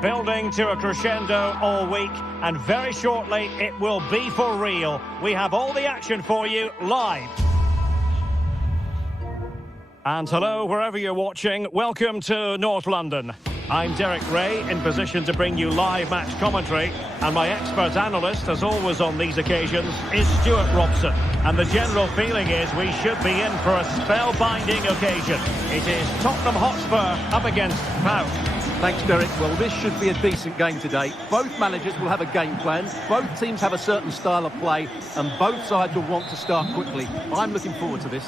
Building to a crescendo all week, and very shortly it will be for real. We have all the action for you live. And hello, wherever you're watching, welcome to North London. I'm Derek Ray, in position to bring you live match commentary, and my expert analyst, as always on these occasions, is Stuart Robson. And the general feeling is we should be in for a spellbinding occasion. It is Tottenham Hotspur up against PAOK. Thanks, Derek. Well, this should be a decent game today. Both managers will have a game plan, both teams have a certain style of play, and both sides will want to start quickly. I'm looking forward to this.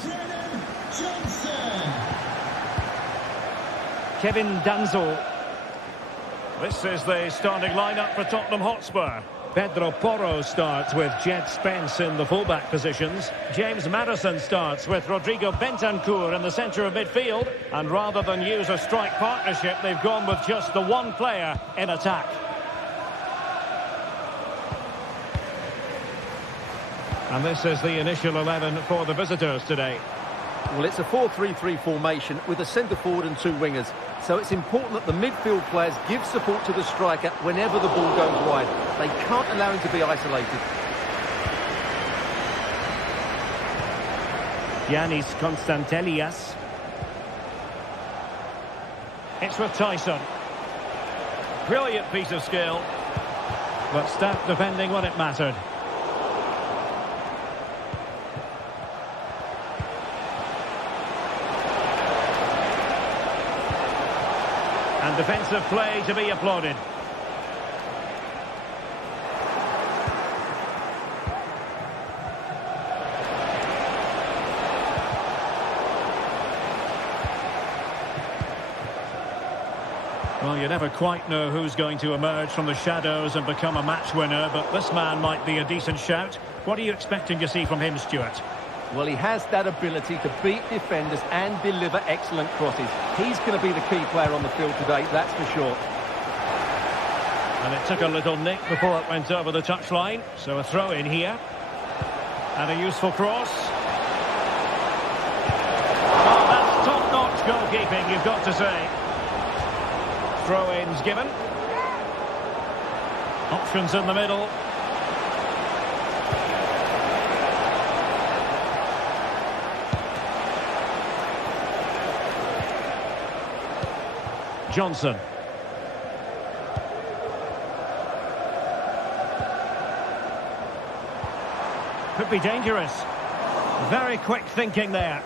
Kevin Danzo. This is the starting lineup for Tottenham Hotspur. Pedro Porro starts with Jed Spence in the fullback positions. James Maddison starts with Rodrigo Bentancur in the centre of midfield. And rather than use a strike partnership, they've gone with just the one player in attack. And this is the initial 11 for the visitors today. Well, it's a 4-3-3 formation with a centre forward and two wingers. So it's important that the midfield players give support to the striker whenever the ball goes wide. They can't allow him to be isolated. Giannis Constantelias. It's with Tyson. Brilliant piece of skill, but stout defending when it mattered. And defensive play to be applauded. Well, you never quite know who's going to emerge from the shadows and become a match winner, but this man might be a decent shout. What are you expecting to see from him, Stuart? Well, he has that ability to beat defenders and deliver excellent crosses. He's going to be the key player on the field today, that's for sure. And it took a little nick before it went over the touchline, so a throw in here. And a useful cross. Oh, that's top-notch goalkeeping, you've got to say. Throw-ins given. Options in the middle. Johnson. Could be dangerous. Very quick thinking there.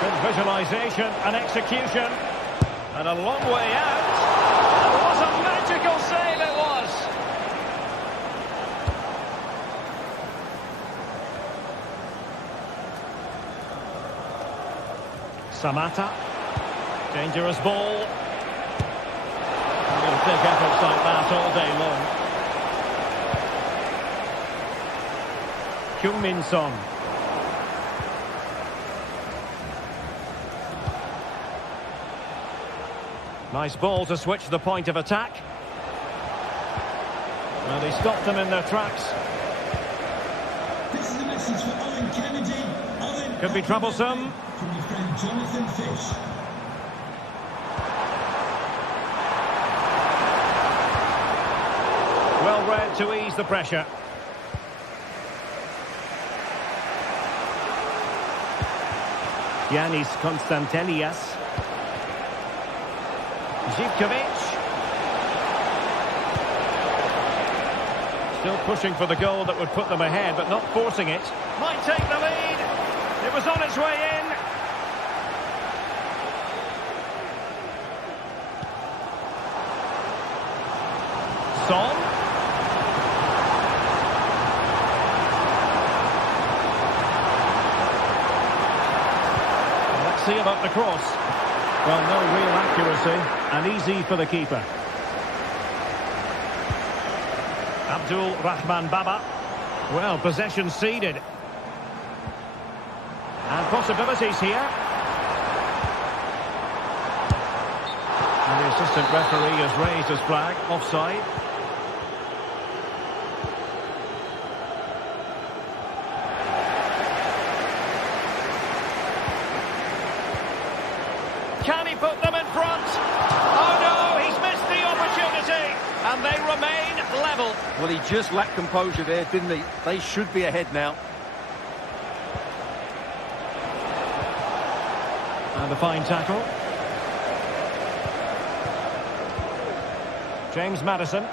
Good visualisation and execution. And a long way out. And what a magical save it was! Samata. Dangerous ball. He'll take efforts like that all day long. Heung-min Son. Nice ball to switch the point of attack. Well, he stopped them in their tracks. This is a message for Owen Kennedy. Owen, could be troublesome. From your friend Jonathan Fish. Well read to ease the pressure. Giannis Constantelias. Zivkovic. Still pushing for the goal that would put them ahead, but not forcing it. Might take the lead. It was on its way in. Son. Let's see about the cross. Well, no real accuracy, and easy for the keeper. Abdul Rahman Baba. Well, possession ceded. And possibilities here. And the assistant referee has raised his flag, offside. put them in front? Oh no, he's missed the opportunity. And they remain level. Well, he just lacked composure there, didn't he? They should be ahead now. And a fine tackle. James Maddison.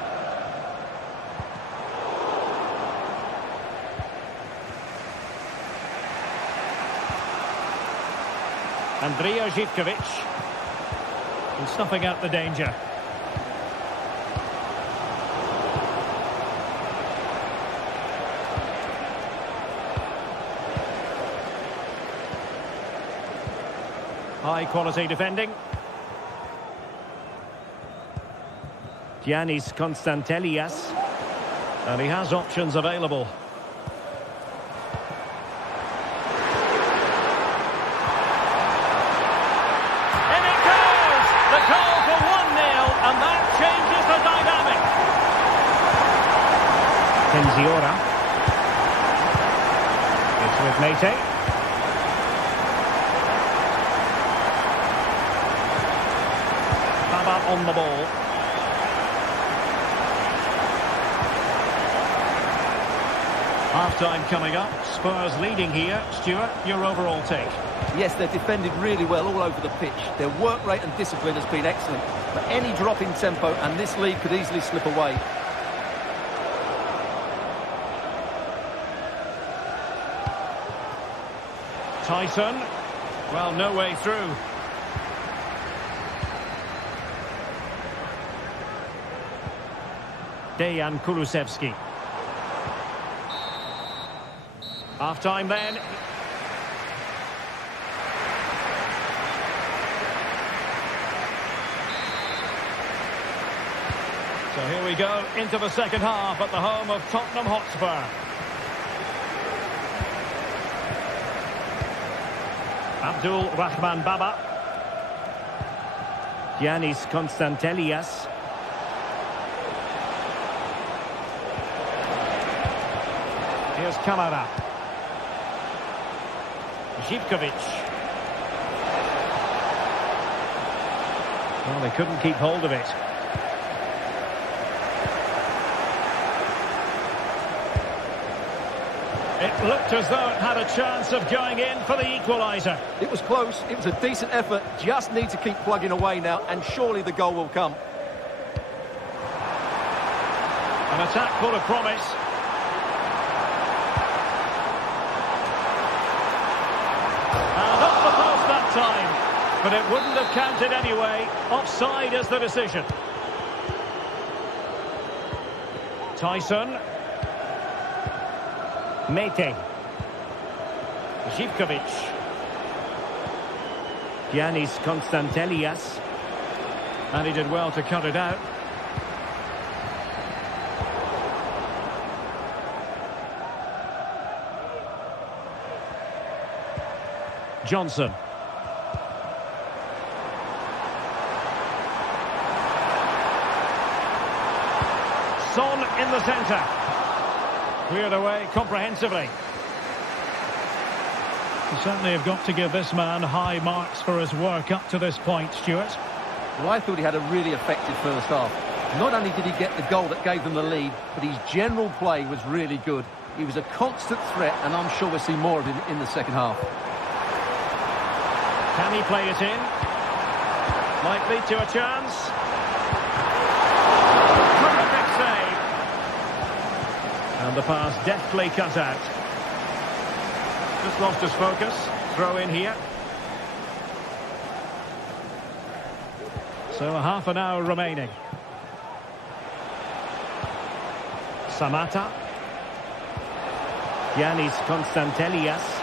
Andrija Živković. And snuffing out the danger. High quality defending. Giannis Konstantelias. And he has options available. In it goes! The goal for 1-0, and that changes the dynamic. Tenziora. It's with Mete. On the ball. Half-time coming up. Spurs leading here. Stuart, your overall take? Yes, they've defended really well all over the pitch. Their work rate and discipline has been excellent. But any drop in tempo and this lead could easily slip away. Tyson. Well, no way through. Dejan Kulusevski. Half-time then. So here we go into the second half at the home of Tottenham Hotspur. Abdul Rahman Baba. Giannis Konstantelias. Here's Kamara. Živković. Well, they couldn't keep hold of it. It looked as though it had a chance of going in for the equaliser. It was close. It was a decent effort. Just need to keep plugging away now, and surely the goal will come. An attack full of promise. And off the post that time. But it wouldn't have counted anyway. Offside is the decision. Tyson. Mete. Živković. Giannis Konstantelias. And he did well to cut it out. Johnson. Son in the centre. Cleared away comprehensively. You certainly have got to give this man high marks for his work up to this point, Stuart. Well, I thought he had a really effective first half. Not only did he get the goal that gave them the lead, but his general play was really good. He was a constant threat, and I'm sure we'll see more of him in the second half. Can he play it in? Might lead to a chance. Terrific save. And the pass deftly cut out. Just lost his focus. Throw in here. So a half an hour remaining. Samata. Giannis Konstantelias.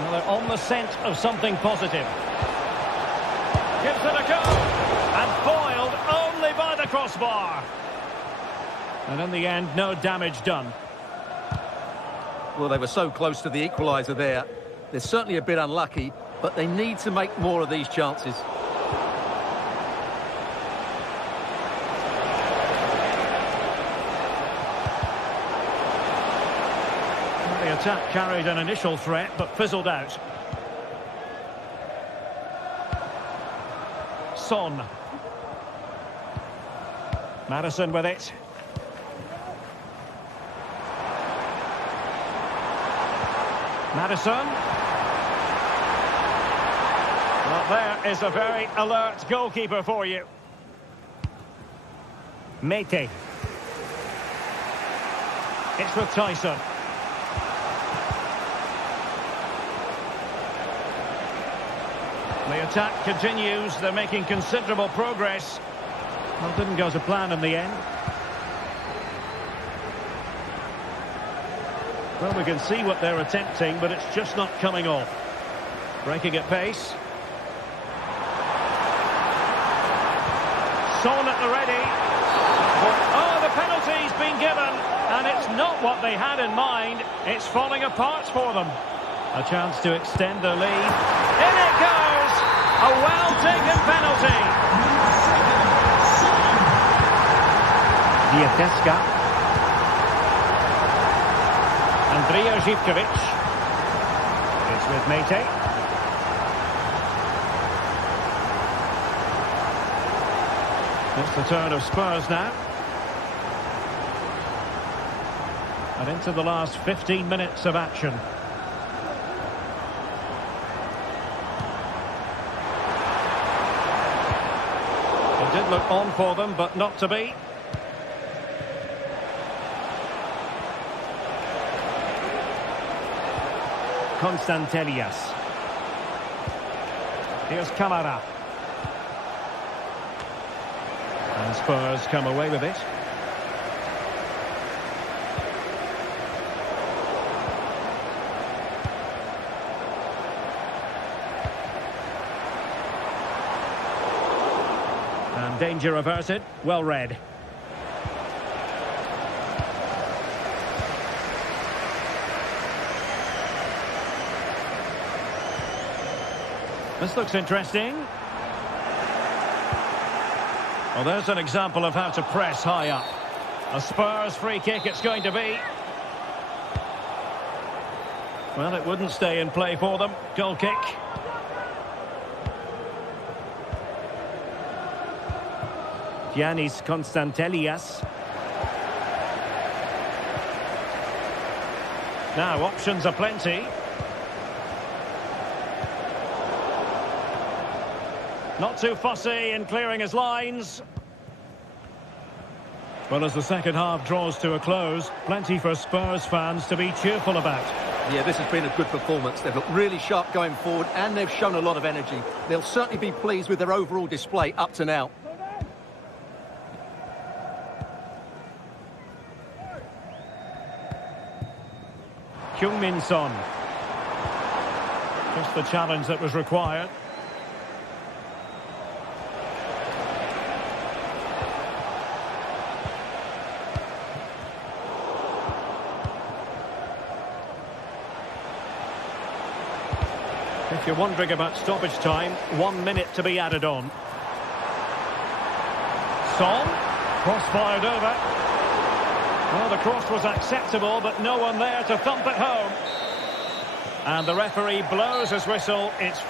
Well, they're on the scent of something positive. Gives it a go. And foiled only by the crossbar. And in the end, no damage done. Well, they were so close to the equaliser there. They're certainly a bit unlucky, but they need to make more of these chances. The attack carried an initial threat, but fizzled out. Son. Madison with it. Madison. Well, there is a very alert goalkeeper for you. Mete. It's with Tyson. The attack continues. They're making considerable progress. Well, didn't go to plan in the end. Well, we can see what they're attempting, but it's just not coming off. Breaking at pace. Son at the ready. Oh, the penalty's been given, and it's not what they had in mind. It's falling apart for them. A chance to extend their lead. In it goes! A well-taken penalty. Dieteska. Andrija Živković. It's with Mete. It's the turn of Spurs now. And into the last 15 minutes of action. It did look on for them, but not to be. Constantelias. Here's Camara. And Spurs come away with it. And danger averted. Well read. This looks interesting. Well, there's an example of how to press high up. A Spurs free kick it's going to be. Well, it wouldn't stay in play for them. Goal kick. Giannis Constantelias. Now, options are plenty. Not too fussy in clearing his lines. Well, as the second half draws to a close, plenty for Spurs fans to be cheerful about. Yeah, this has been a good performance. They've looked really sharp going forward and they've shown a lot of energy. They'll certainly be pleased with their overall display up to now. Heung-min Son. Just the challenge that was required. If you're wondering about stoppage time, 1 minute to be added on. Son, cross fired over. Well, the cross was acceptable, but no one there to thump it home. And the referee blows his whistle. It's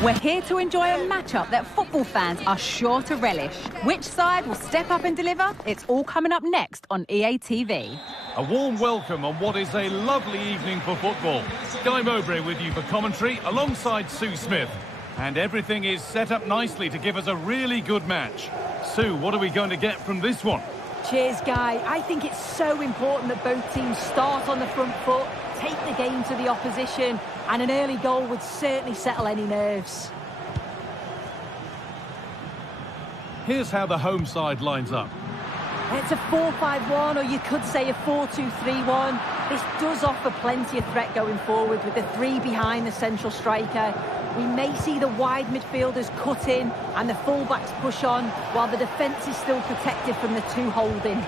We're here to enjoy a matchup that football fans are sure to relish. Which side will step up and deliver? It's all coming up next on EA TV. A warm welcome on what is a lovely evening for football. Guy Mowbray with you for commentary alongside Sue Smith. And everything is set up nicely to give us a really good match. Sue, what are we going to get from this one? Cheers, Guy. I think it's so important that both teams start on the front foot, take the game to the opposition, and an early goal would certainly settle any nerves. Here's how the home side lines up. It's a 4-5-1, or you could say a 4-2-3-1. This does offer plenty of threat going forward with the three behind the central striker. We may see the wide midfielders cut in and the fullbacks push on, while the defence is still protected from the two holding.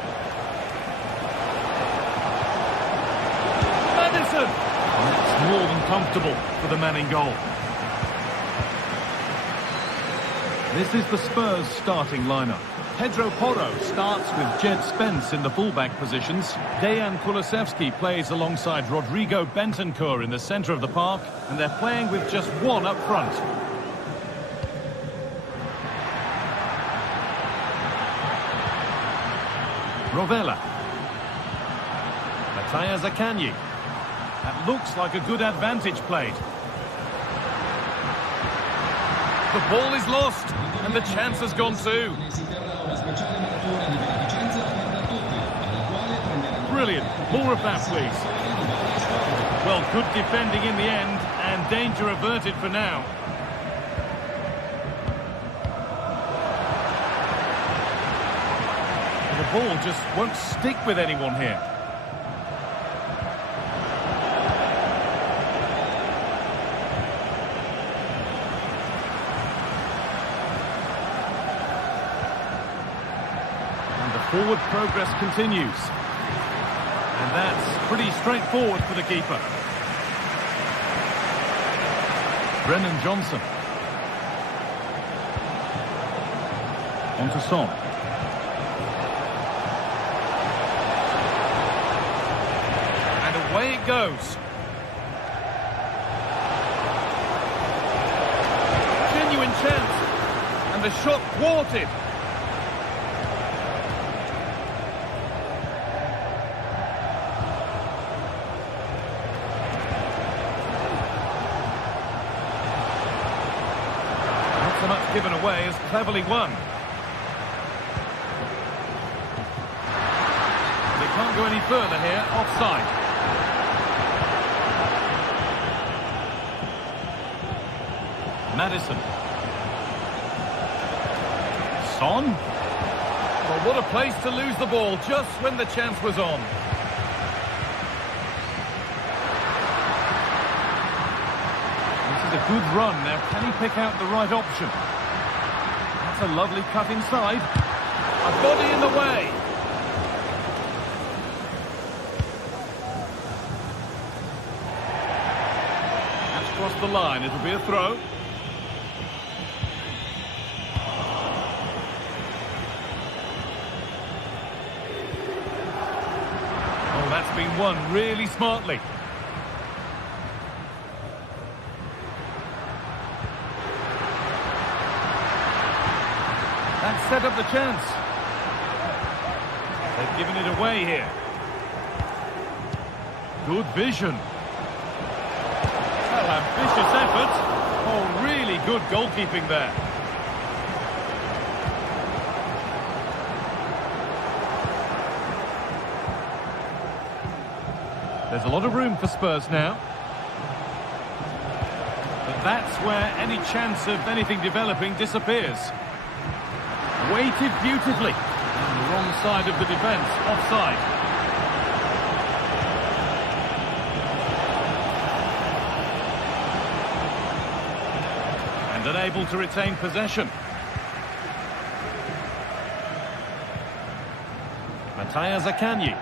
Madison! That's more than comfortable for the man in goal. This is the Spurs starting lineup. Pedro Porro starts with Jed Spence in the fullback positions. Dejan Kulusevski plays alongside Rodrigo Bentancur in the centre of the park, and they're playing with just one up front. Rovella. Matthias Akanji. That looks like a good advantage played. The ball is lost, and the chance has gone too. Brilliant. More of that, please. Well, good defending in the end, and danger averted for now. The ball just won't stick with anyone here. Forward progress continues. And that's pretty straightforward for the keeper. Brennan Johnson. On to Son. And away it goes. Genuine chance. And the shot thwarted. Given away as cleverly won. They can't go any further here, offside. Madison. Son. Well, what a place to lose the ball just when the chance was on. This is a good run. Now, can he pick out the right option? A lovely cut inside. A body in the way. That's crossed the line. It'll be a throw. Oh, that's been won really smartly. That set up the chance. They've given it away here. Good vision. Well, ambitious effort. Oh, really good goalkeeping there. There's a lot of room for Spurs now. But that's where any chance of anything developing disappears. Weighted beautifully. On the wrong side of the defence, offside. And unable to retain possession. Matthias Akanji.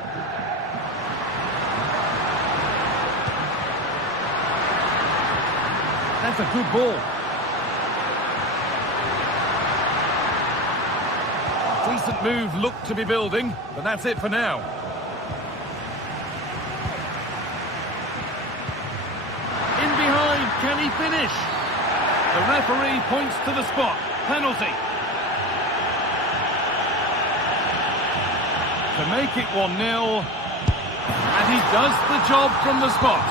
That's a good ball. Decent move looked to be building, but that's it for now. In behind, can he finish? The referee points to the spot. Penalty. To make it 1-0. And he does the job from the spot.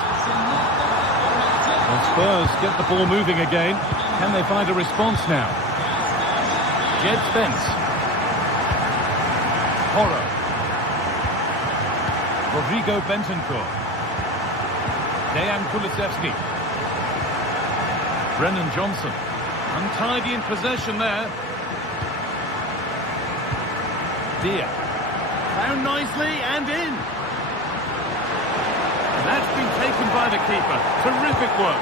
Well, Spurs get the ball moving again. Can they find a response now? Jed Spence. Porro. Rodrigo Bentancur. Dejan Kulusevski. Brennan Johnson. Untidy in possession there. Dia. Found nicely and in. That's been taken by the keeper. Terrific work.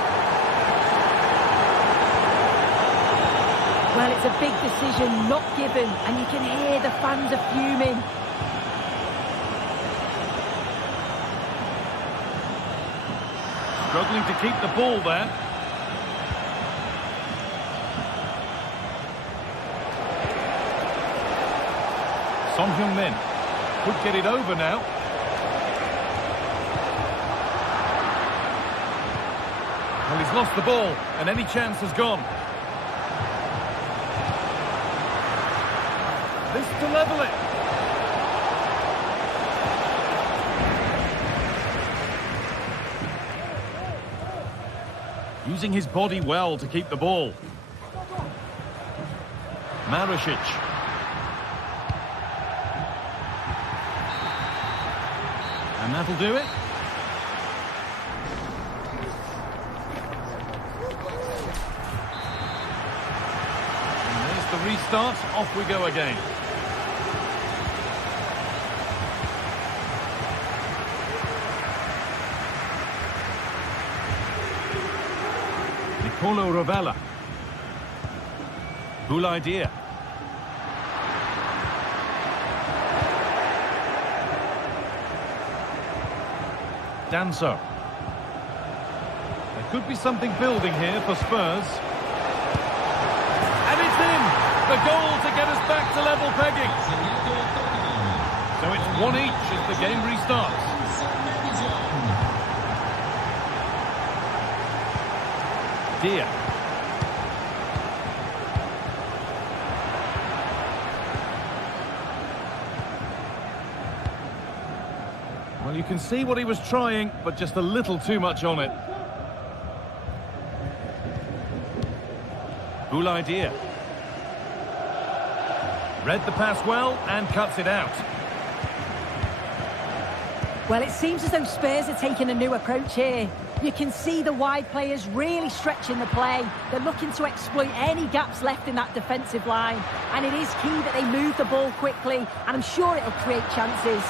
Well, it's a big decision, not given, and you can hear the fans are fuming. Struggling to keep the ball there. Son Heung-min could get it over now. Well, he's lost the ball, and any chance has gone. This to level it. Using his body well to keep the ball. Maricic. And that'll do it. And there's the restart. Off we go again. Nicolo Rovella. Boulaye Dia. Danso. There could be something building here for Spurs. And it's in! The goal to get us back to level pegging. So it's 1 each as the game restarts. Dia. Well, you can see what he was trying, but just a little too much on it. Boulaye Dia. Read the pass well and cuts it out. Well, it seems as though Spurs are taking a new approach here. You can see the wide players really stretching the play. They're looking to exploit any gaps left in that defensive line. And it is key that they move the ball quickly, and I'm sure it'll create chances.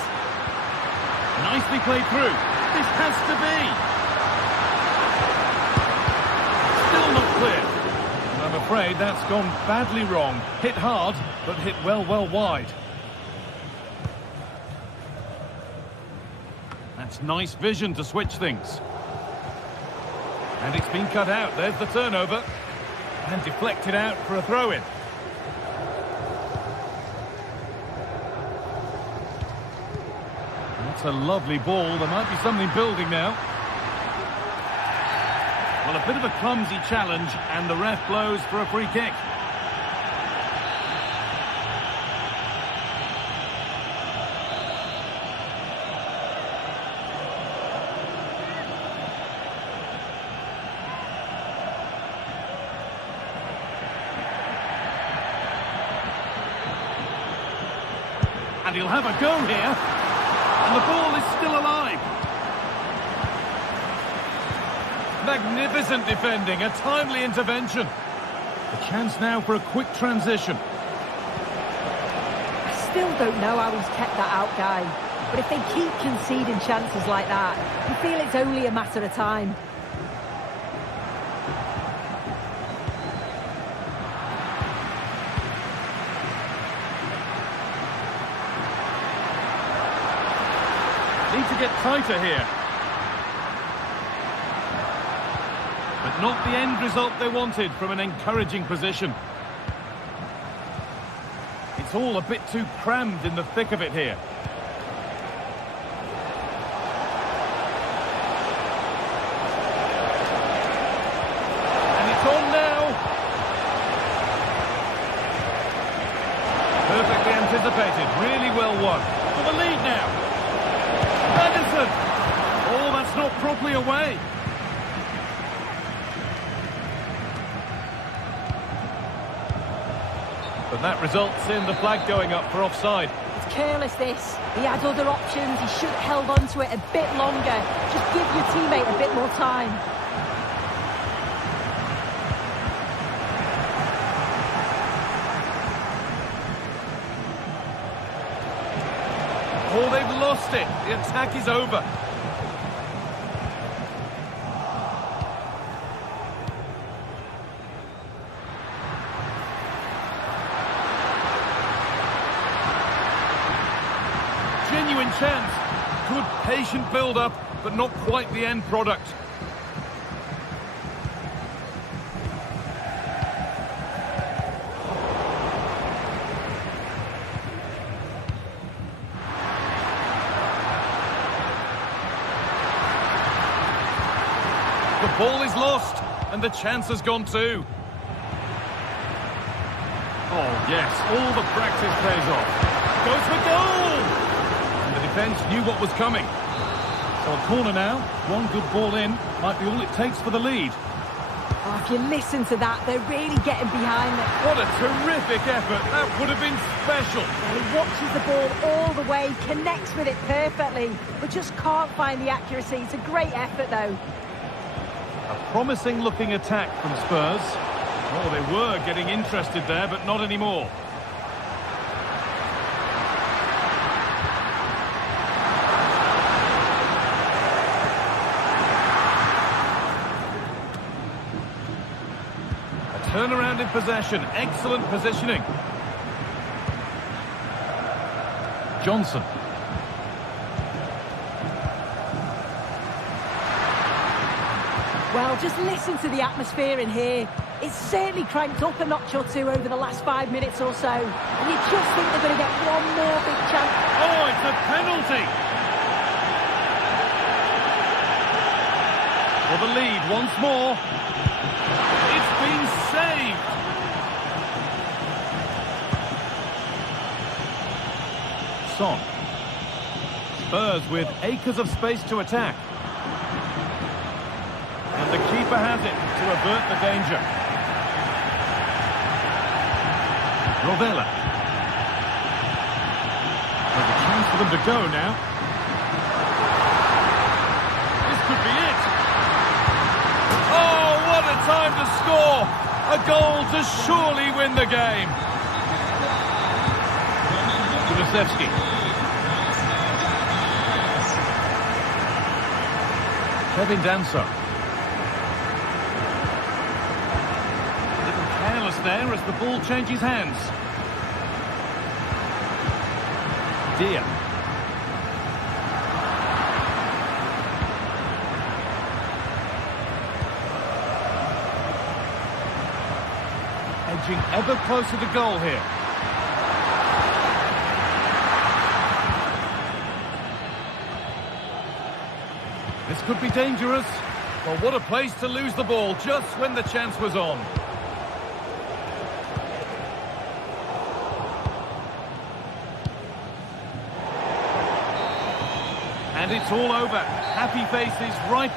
Nicely played through. This has to be. Still not clear. And I'm afraid that's gone badly wrong. Hit hard, but hit well wide. That's nice vision to switch things. And it's been cut out. There's the turnover. And deflected out for a throw-in. That's a lovely ball. There might be something building now. Well, a bit of a clumsy challenge, and the ref blows for a free kick. And he'll have a go here. And the ball is still alive. Magnificent defending, a timely intervention. A chance now for a quick transition. I still don't know how he's kept that out, Guy. But if they keep conceding chances like that, you feel it's only a matter of time. Need to get tighter here. But not the end result they wanted from an encouraging position. It's all a bit too crammed in the thick of it here. And it's on now. anticipated. Really well won. For the lead now. Ederson. Oh, that's not properly away. But that results in the flag going up for offside. It's careless, this. He had other options. He should have held on to it a bit longer. Just give your teammate a bit more time. Oh, they've lost it. The attack is over. Genuine chance. Good patient build-up, but not quite the end product. The ball is lost, and the chance has gone too. Oh, yes, all the practice pays off. Goes for goal! And the defence knew what was coming. So a corner now, one good ball in, might be all it takes for the lead. Oh, if you listen to that, they're really getting behind it. What a terrific effort, that would have been special. He watches the ball all the way, connects with it perfectly, but just can't find the accuracy. It's a great effort, though. A promising looking attack from Spurs. Oh, they were getting interested there, but not anymore. A turnaround in possession, excellent positioning. Johnson. Well, just listen to the atmosphere in here. It's certainly cranked up a notch or two over the last 5 minutes or so. And you just think they're going to get one more big chance. Oh, it's a penalty! For the lead once more. It's been saved! Son. Spurs with acres of space to attack. And the keeper has it to avert the danger. Rovella. There's a chance for them to go now. This could be it. Oh, what a time to score! A goal to surely win the game. Kulusevski. Kevin Danso. There as the ball changes hands. Dia. Edging ever closer to goal here. This could be dangerous. Well, what a place to lose the ball just when the chance was on. And it's all over. Happy faces right.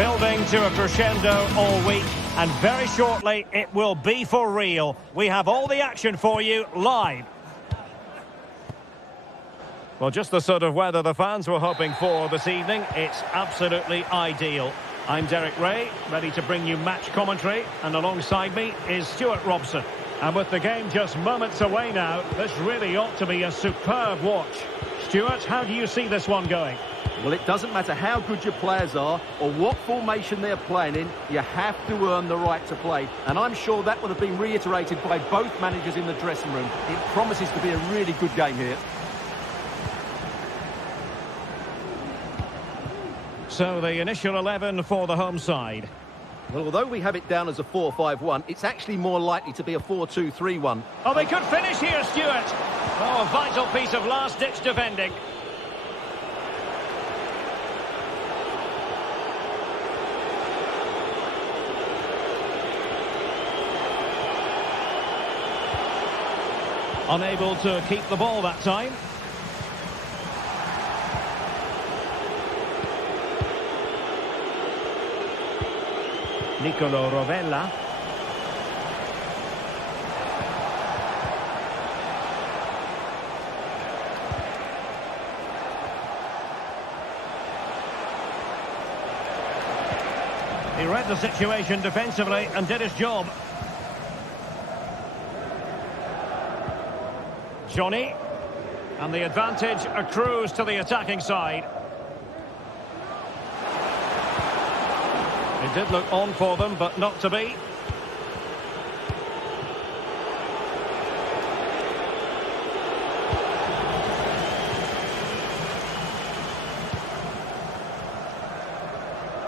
Building to a crescendo all week, and very shortly it will be for real. We have all the action for you live. Well, just the sort of weather the fans were hoping for this evening. It's absolutely ideal. I'm Derek Ray, ready to bring you match commentary, and alongside me is Stuart Robson. And with the game just moments away now, this really ought to be a superb watch. Stuart, how do you see this one going? Well, it doesn't matter how good your players are or what formation they're playing in, you have to earn the right to play. And I'm sure that would have been reiterated by both managers in the dressing room. It promises to be a really good game here. So the initial 11 for the home side. Well, although we have it down as a 4-5-1, it's actually more likely to be a 4-2-3-1. Oh, they could finish here, Stuart. Oh, a vital piece of last-ditch defending. Unable to keep the ball that time. Nicolo Rovella. He read the situation defensively and did his job. Johnny, and the advantage accrues to the attacking side. It did look on for them, but not to be.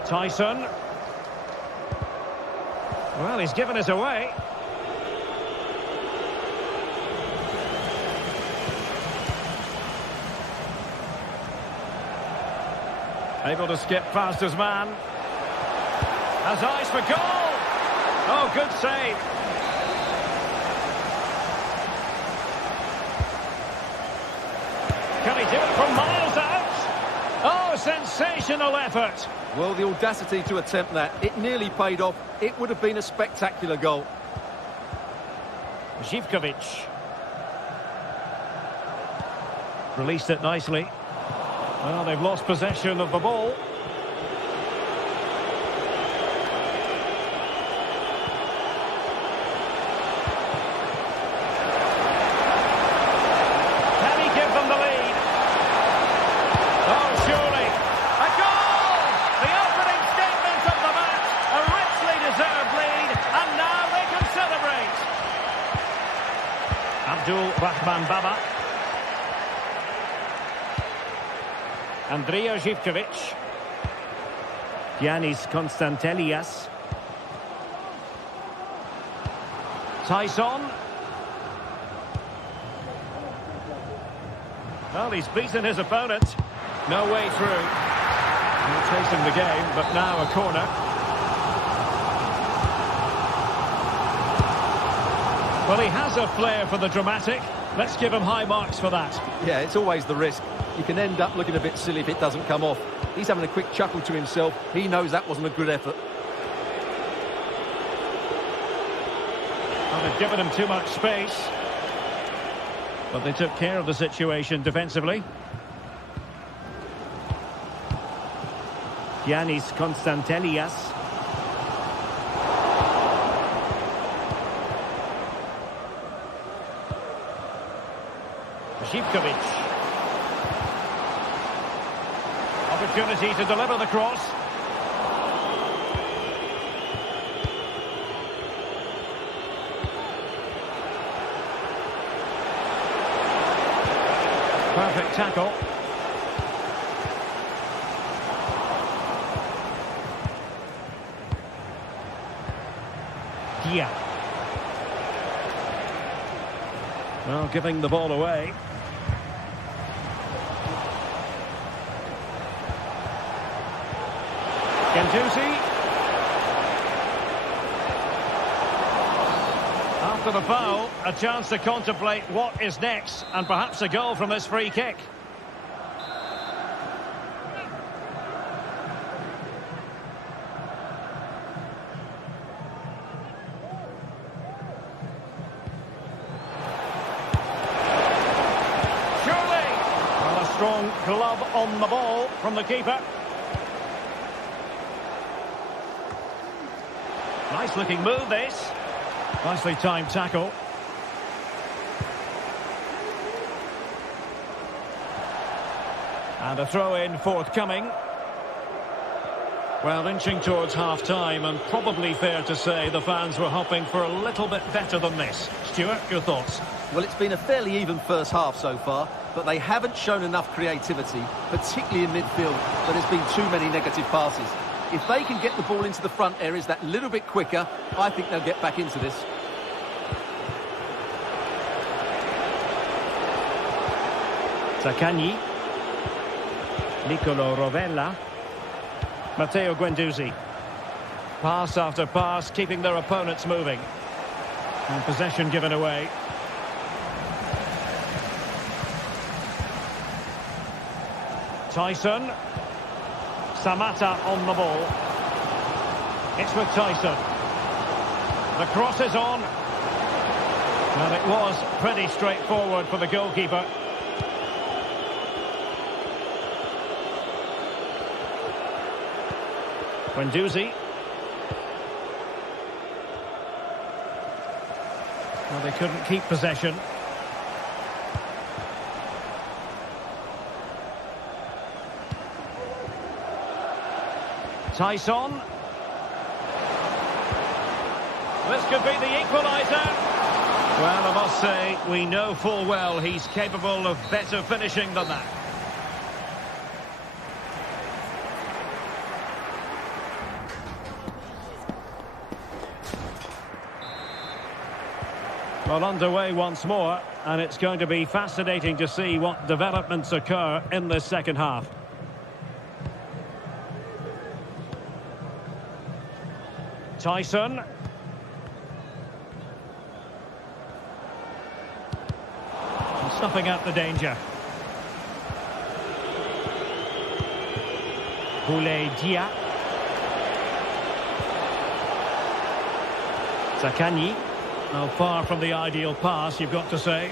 Tyson. Well, he's given us away. Able to skip past his man. Has eyes for goal. Oh, good save. Can he do it from miles out? Oh, sensational effort. Well, the audacity to attempt that. It nearly paid off. It would have been a spectacular goal. Zivkovic. Released it nicely. Well, they've lost possession of the ball. Can he give them the lead? Oh, surely. A goal! The opening statement of the match. A richly deserved lead. And now they can celebrate. Abdul Rahman Baba. Andrea Zivkovic. Giannis Konstantelias. Tyson. Well, he's beaten his opponent. No way through. Not chasing the game, but now a corner. Well, he has a flair for the dramatic. Let's give him high marks for that. Yeah, it's always the risk. You can end up looking a bit silly if it doesn't come off. He's having a quick chuckle to himself. He knows that wasn't a good effort. Well, they've given him too much space. But they took care of the situation defensively. Giannis Konstantelias. Zivkovic. Opportunity to deliver the cross. Perfect tackle. Yeah. Well, giving the ball away. Ganduzi. After the foul, a chance to contemplate what is next, and perhaps a goal from this free kick. Glove on the ball from the keeper. Nice looking move, this. Nicely timed tackle. And a throw-in forthcoming. Well, inching towards half-time, and probably fair to say the fans were hoping for a little bit better than this. Stuart, your thoughts? Well, it's been a fairly even first half so far, but they haven't shown enough creativity, particularly in midfield, but there's been too many negative passes. If they can get the ball into the front areas that little bit quicker, I think they'll get back into this. Zaccagni. Nicolo Rovella. Matteo Guendouzi. Pass after pass, keeping their opponents moving. And possession given away. Tyson. Samatta on the ball. It's with Tyson. The cross is on. And it was pretty straightforward for the goalkeeper. Guendouzi. Well, they couldn't keep possession. Tyson. This could be the equaliser. Well, I must say, we know full well he's capable of better finishing than that. Well, underway once more, and it's going to be fascinating to see what developments occur in this second half. Tyson. And snuffing out the danger. Boulaye Dia. Zaccagni. Now, far from the ideal pass, you've got to say.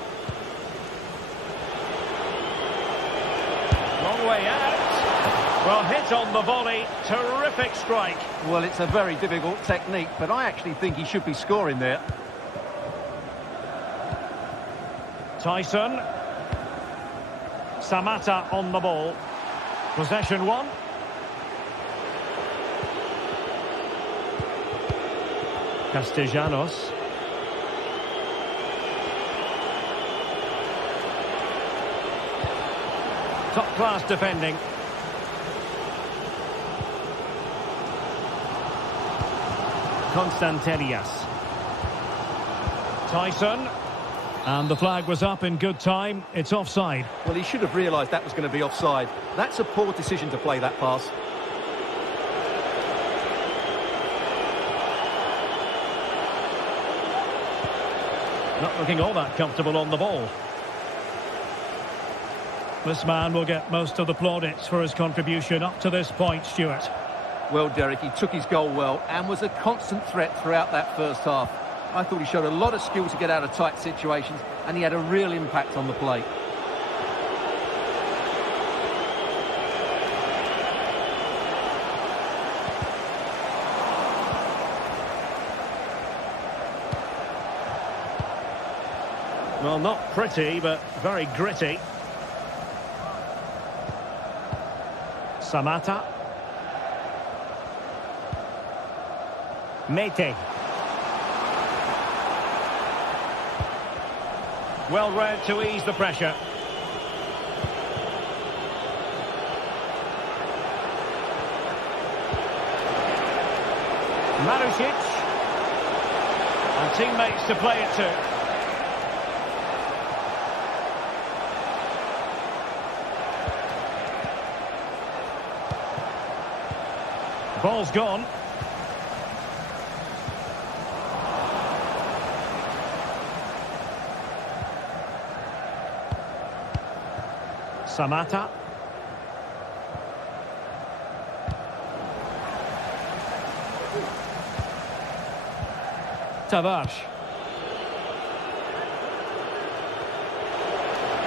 Long way out. Well, hit on the volley. Terrific strike. Well, it's a very difficult technique, but I actually think he should be scoring there. Tyson. Samatta on the ball. Possession one. Castellanos. Top-class defending. Constantelias. Tyson. And the flag was up in good time. It's offside. Well, he should have realised that was going to be offside. That's a poor decision to play that pass. Not looking all that comfortable on the ball. This man will get most of the plaudits for his contribution up to this point, Stuart. Well, Derek, he took his goal well and was a constant threat throughout that first half. I thought he showed a lot of skill to get out of tight situations, and he had a real impact on the play. Well, not pretty, but very gritty. Samatta. Mete. Well read to ease the pressure. Marusic. And teammates to play it to. Ball's gone. Samatta. Tavares.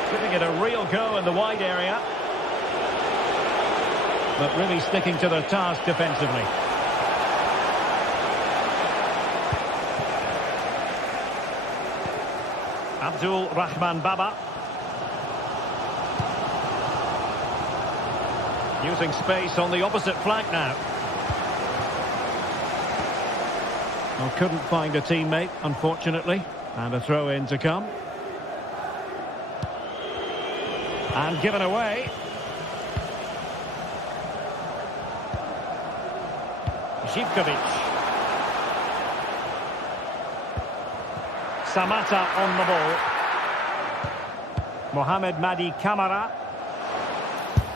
Giving it a real go in the wide area. but really sticking to their task defensively. Abdul Rahman Baba. Using space on the opposite flank now. Well, couldn't find a teammate, unfortunately. And a throw-in to come. And given away. Zivkovic. Samatta on the ball. Mohamed Madi Camara.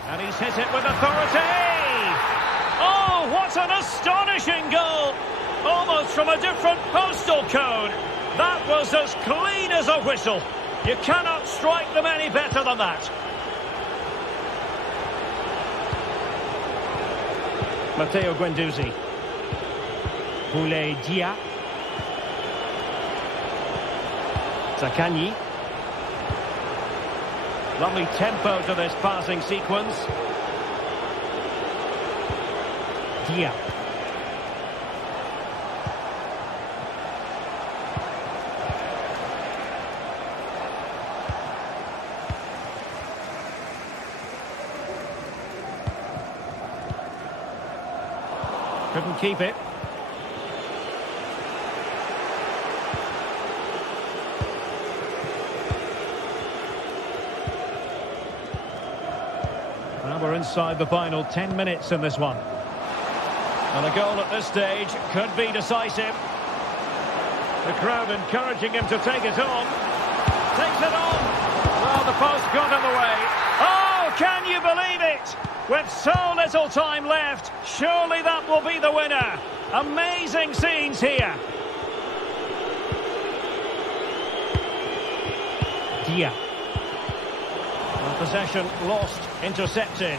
And he's hit it with authority! Oh, what an astonishing goal! Almost from a different postal code. That was as clean as a whistle. You cannot strike them any better than that. Matteo Guendouzi. Boulaye Dia. Zaccagni. Lovely tempo to this passing sequence. Dia. Couldn't keep it. Now we're inside the final 10 minutes in this one. And a goal at this stage could be decisive. The crowd encouraging him to take it on. Takes it on. Well, the post got in the way. Oh, can you believe it? With so little time left, surely that will be the winner. Amazing scenes here. Dia. Possession lost, intercepted.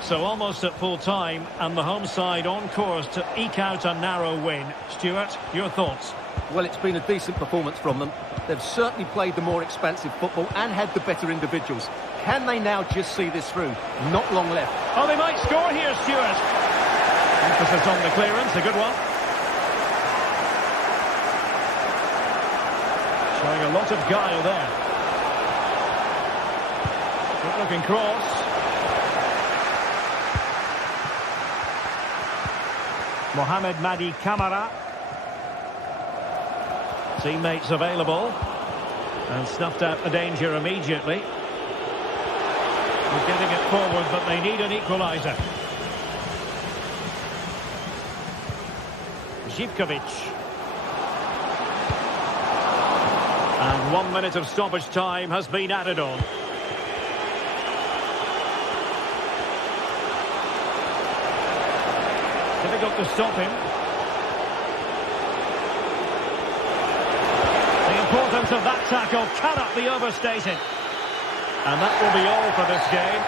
So almost at full time, and the home side on course to eke out a narrow win. Stuart, your thoughts? Well, it's been a decent performance from them. They've certainly played the more expansive football and had the better individuals. Can they now just see this through? Not long left. Oh, they might score here, Stuart. Emphasis on the clearance, a good one. Showing a lot of guile there. Good looking cross. Mohamed Madi Camara. Teammates available. And snuffed out the danger immediately. They're getting it forward, but they need an equaliser. Zivkovic. And 1 minute of stoppage time has been added on. Difficult to stop him. The importance of that tackle cannot be overstated. And that will be all for this game.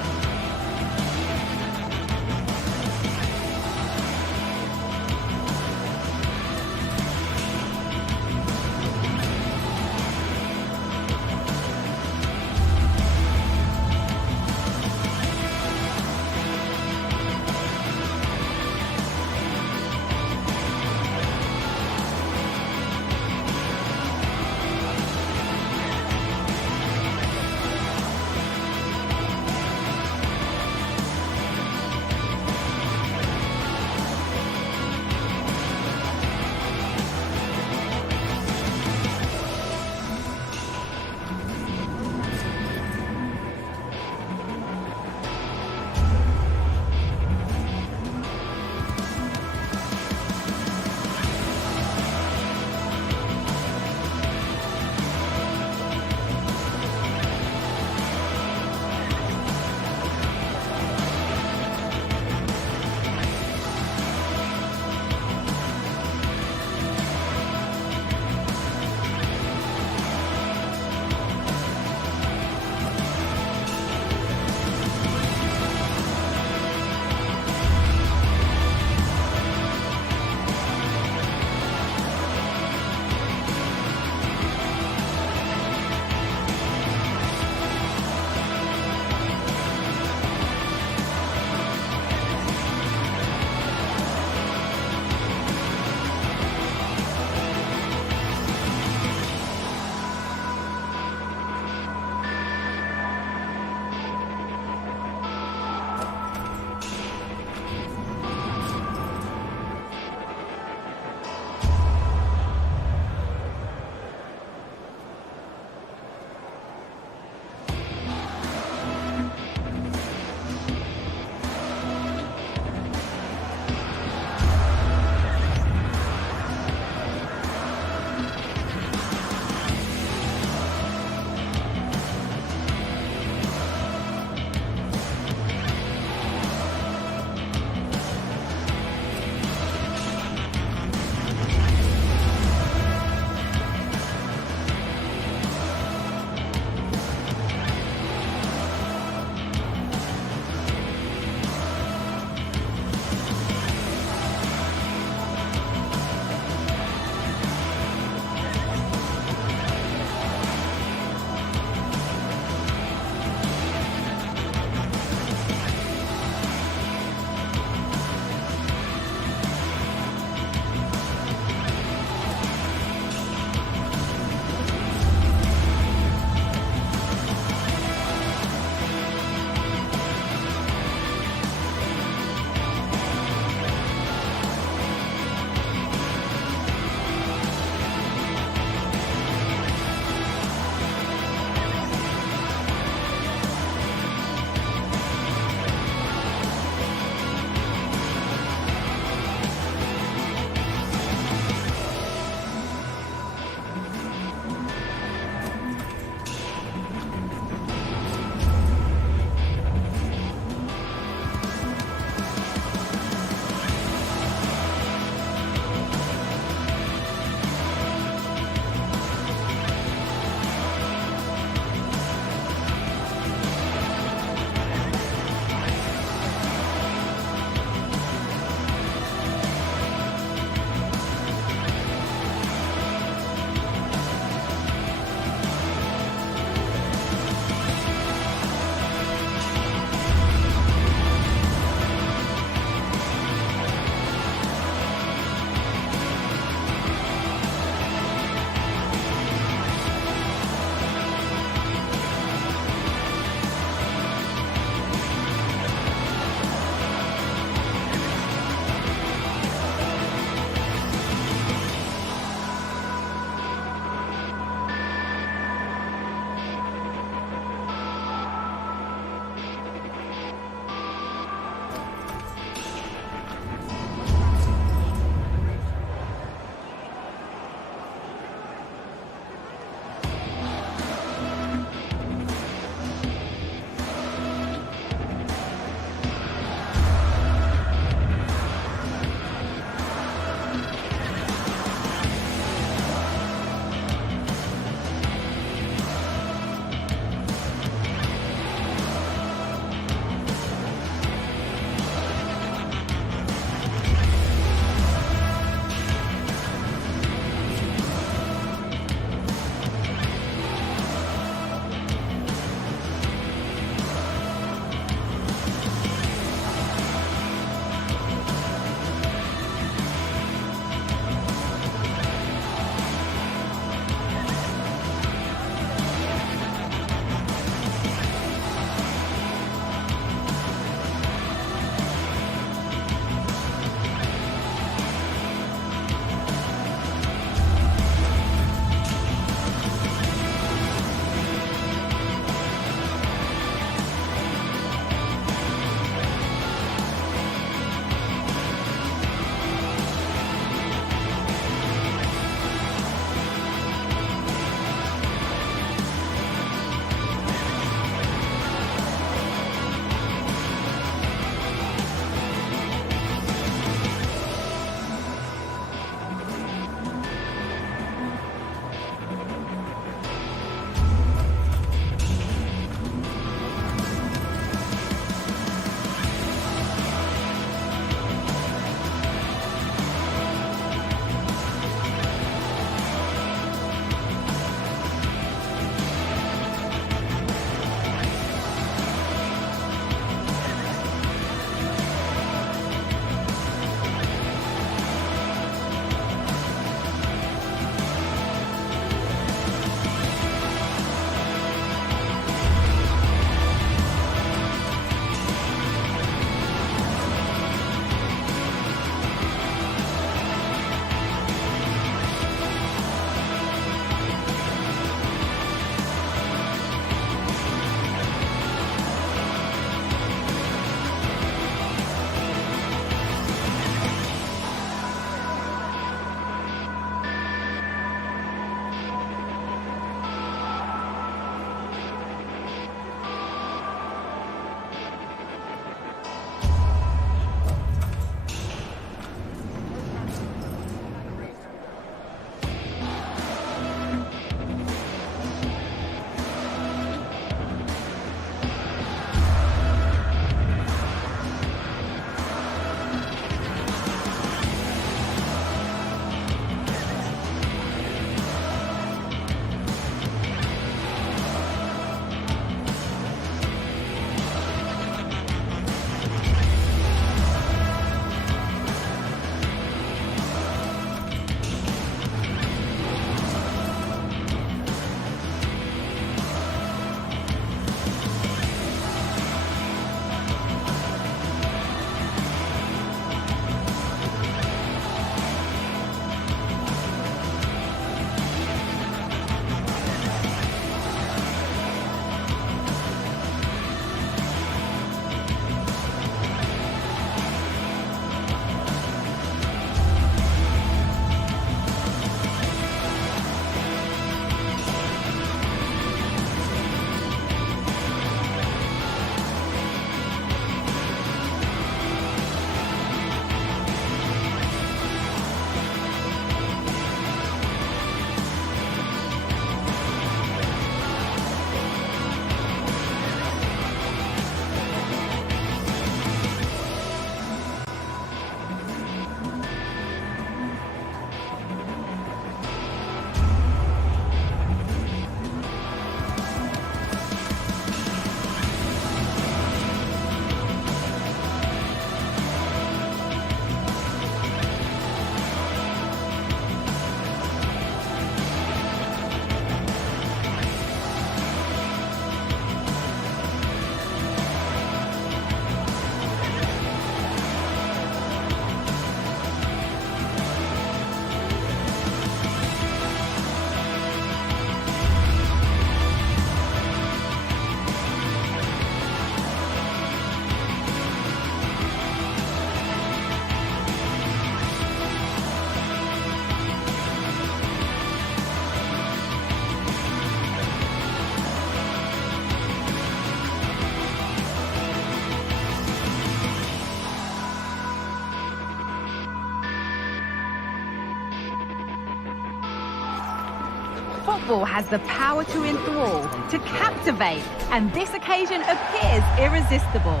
Football has the power to enthrall, to captivate, and this occasion appears irresistible.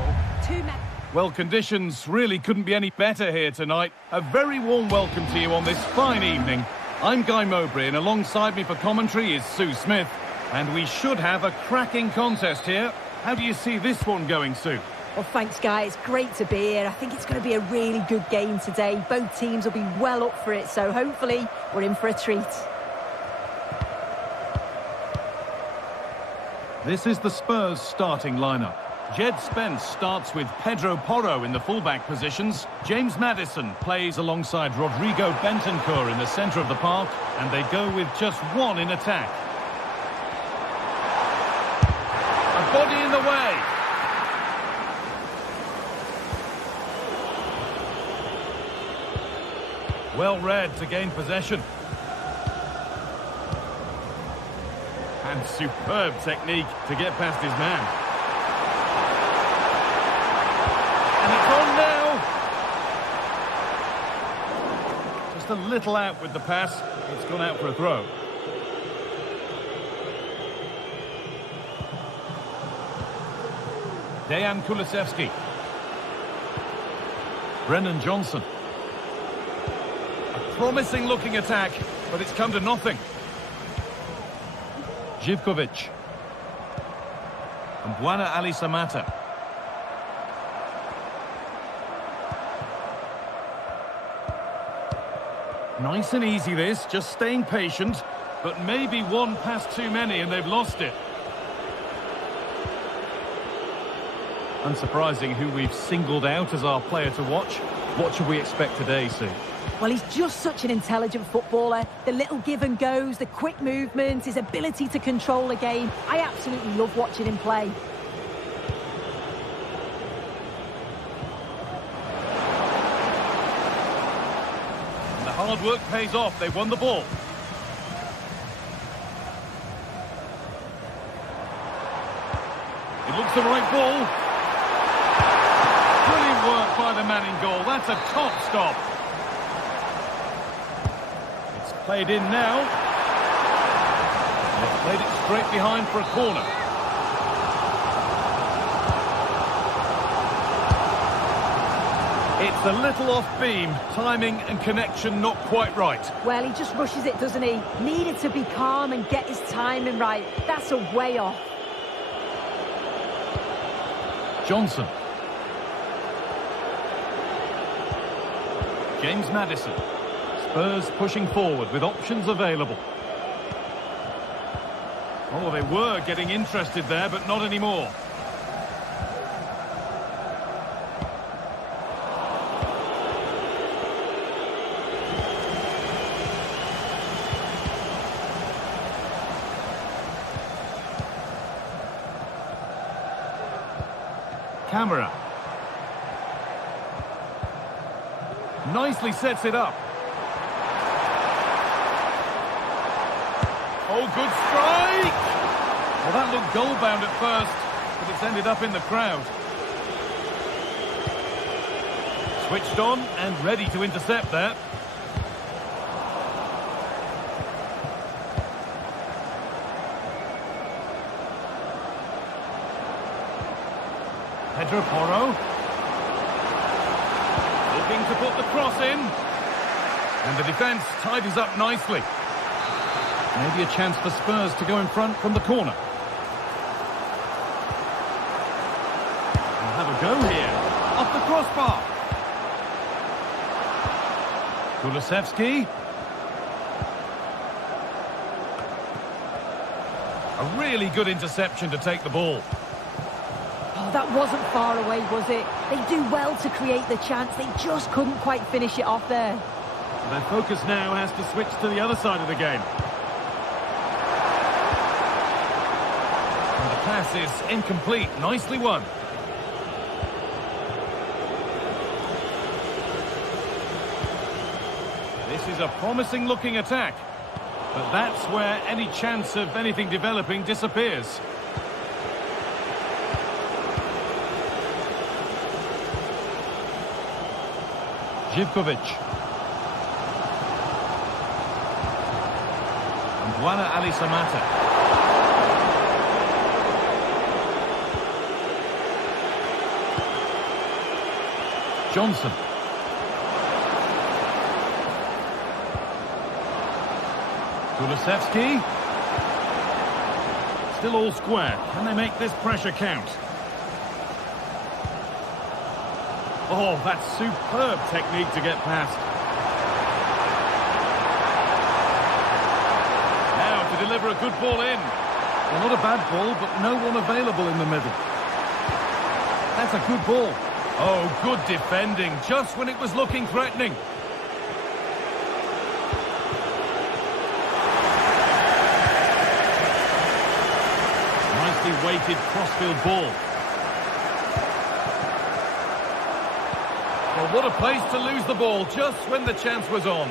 Well, conditions really couldn't be any better here tonight. A very warm welcome to you on this fine evening. I'm Guy Mowbray, and alongside me for commentary is Sue Smith. And we should have a cracking contest here. How do you see this one going, Sue? Well, thanks, Guy. It's great to be here. I think it's going to be a really good game today. Both teams will be well up for it, so hopefully we're in for a treat. This is the Spurs starting lineup. Jed Spence starts with Pedro Porro in the fullback positions. James Maddison plays alongside Rodrigo Bentancur in the centre of the park, and they go with just one in attack. A body in the way. Well read to gain possession. And superb technique to get past his man. And it's on now. Just a little out with the pass. It's gone out for a throw. Dejan Kulusevski. Brennan Johnson. A promising looking attack, but it's come to nothing. Živkovic. And Buana Ali Samata. Nice and easy this, just staying patient, but maybe one pass too many and they've lost it. Unsurprising who we've singled out as our player to watch. What should we expect today, Sue? Well, he's just such an intelligent footballer. The little give and goes, the quick movement, his ability to control a game. I absolutely love watching him play. And the hard work pays off. They won the ball. It looks the right ball. Brilliant work by the man in goal. That's a top stop. It's played in now. They've played it straight behind for a corner. It's a little off beam. Timing and connection not quite right. Well, he just rushes it, doesn't he? Needed to be calm and get his timing right. That's a way off. Johnson. James Maddison. Spurs pushing forward with options available. Oh, they were getting interested there, but not anymore. Camera. Nicely sets it up. Oh, good strike! Well, that looked goal-bound at first, but it's ended up in the crowd. Switched on and ready to intercept there. Pedro Porro. Looking to put the cross in. And the defence tidies up nicely. Maybe a chance for Spurs to go in front from the corner. We'll have a go here. Off the crossbar. Kulusevski. A really good interception to take the ball. Oh, that wasn't far away, was it? They do well to create the chance. They just couldn't quite finish it off there. Their focus now has to switch to the other side of the game. And the pass is incomplete. Nicely won. This is a promising looking attack. But that's where any chance of anything developing disappears. Živkovic. And Buana Ali Samata. Johnson. Kulusevski. Still all square. Can they make this pressure count? Oh, that's superb technique to get past. Now to deliver a good ball in. Well, not a bad ball, but no one available in the middle. That's a good ball. Oh, good defending, just when it was looking threatening. Nicely weighted crossfield ball. Well, what a place to lose the ball just when the chance was on.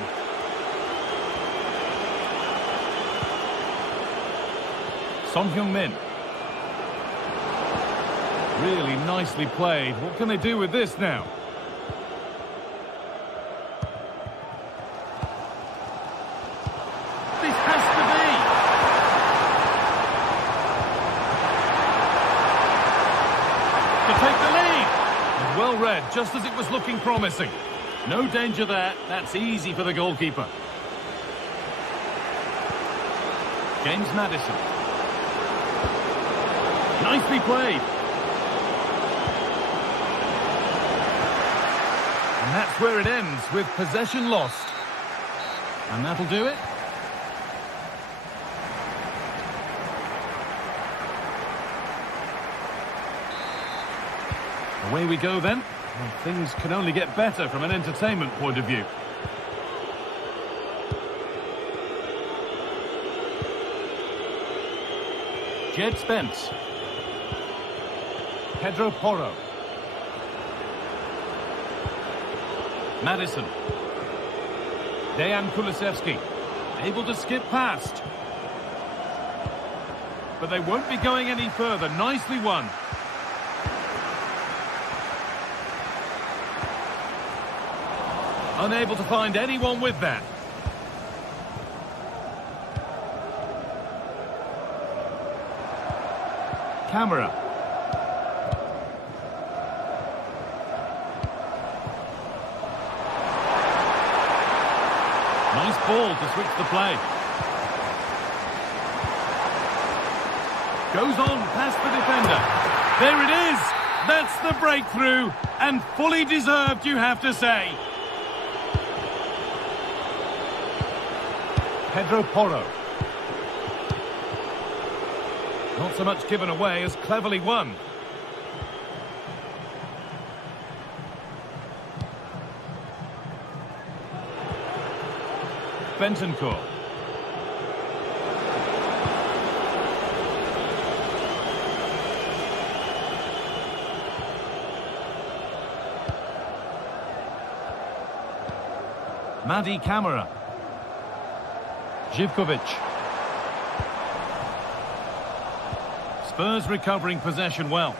Son Heung-min. Really nicely played. What can they do with this now? This has to be. To take the lead. And well read, just as it was looking promising. No danger there. That's easy for the goalkeeper. James Maddison. Nicely played. And that's where it ends, with possession lost. And that'll do it. Away we go then. Well, things can only get better from an entertainment point of view. Jed Spence. Pedro Porro. Maddison. Dejan Kulusevski. Able to skip past. But they won't be going any further. Nicely won. Unable to find anyone with that. Camera. Nice ball to switch the play. Goes on past the defender. There it is. That's the breakthrough. And fully deserved, you have to say. Pedro Porro. Not so much given away as cleverly won. Bentancur. Madi Camara. Živkovic. Spurs recovering possession well.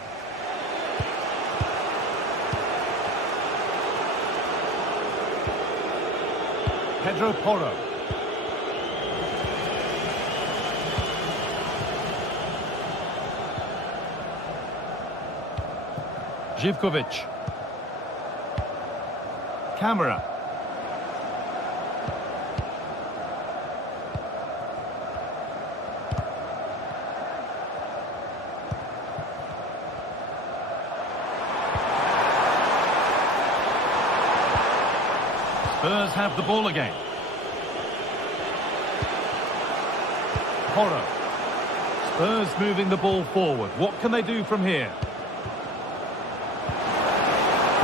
Pedro Porro. Živkovic. Camara. Spurs have the ball again. Porro. Spurs moving the ball forward. What can they do from here?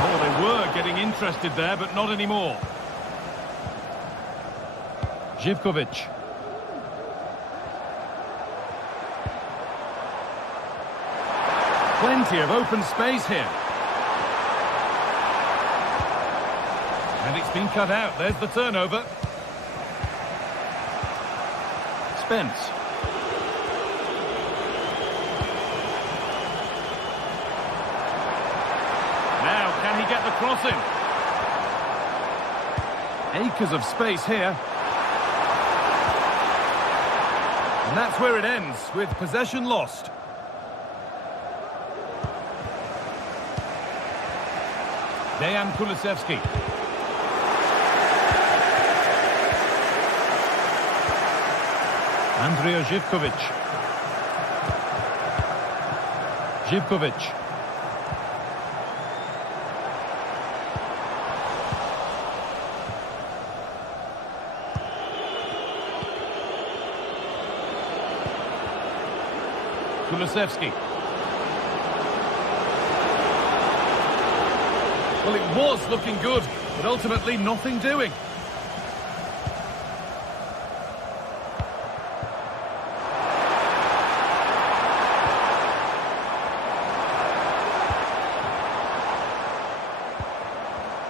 Oh, they were getting interested there, but not anymore. Živkovic. Plenty of open space here. And it's been cut out. There's the turnover. Spence. Now, can he get the cross in? Acres of space here. And that's where it ends, with possession lost. Dejan Kulusevski. Andrija Živković. Živković. Kulusevski. Well, it was looking good, but ultimately nothing doing.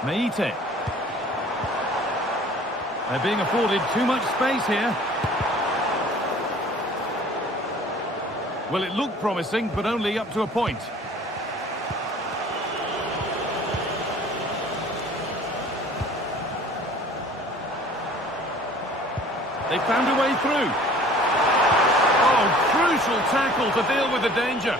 Meite. They're being afforded too much space here. Well, it looked promising, but only up to a point. They found a way through. Oh, crucial tackle to deal with the danger.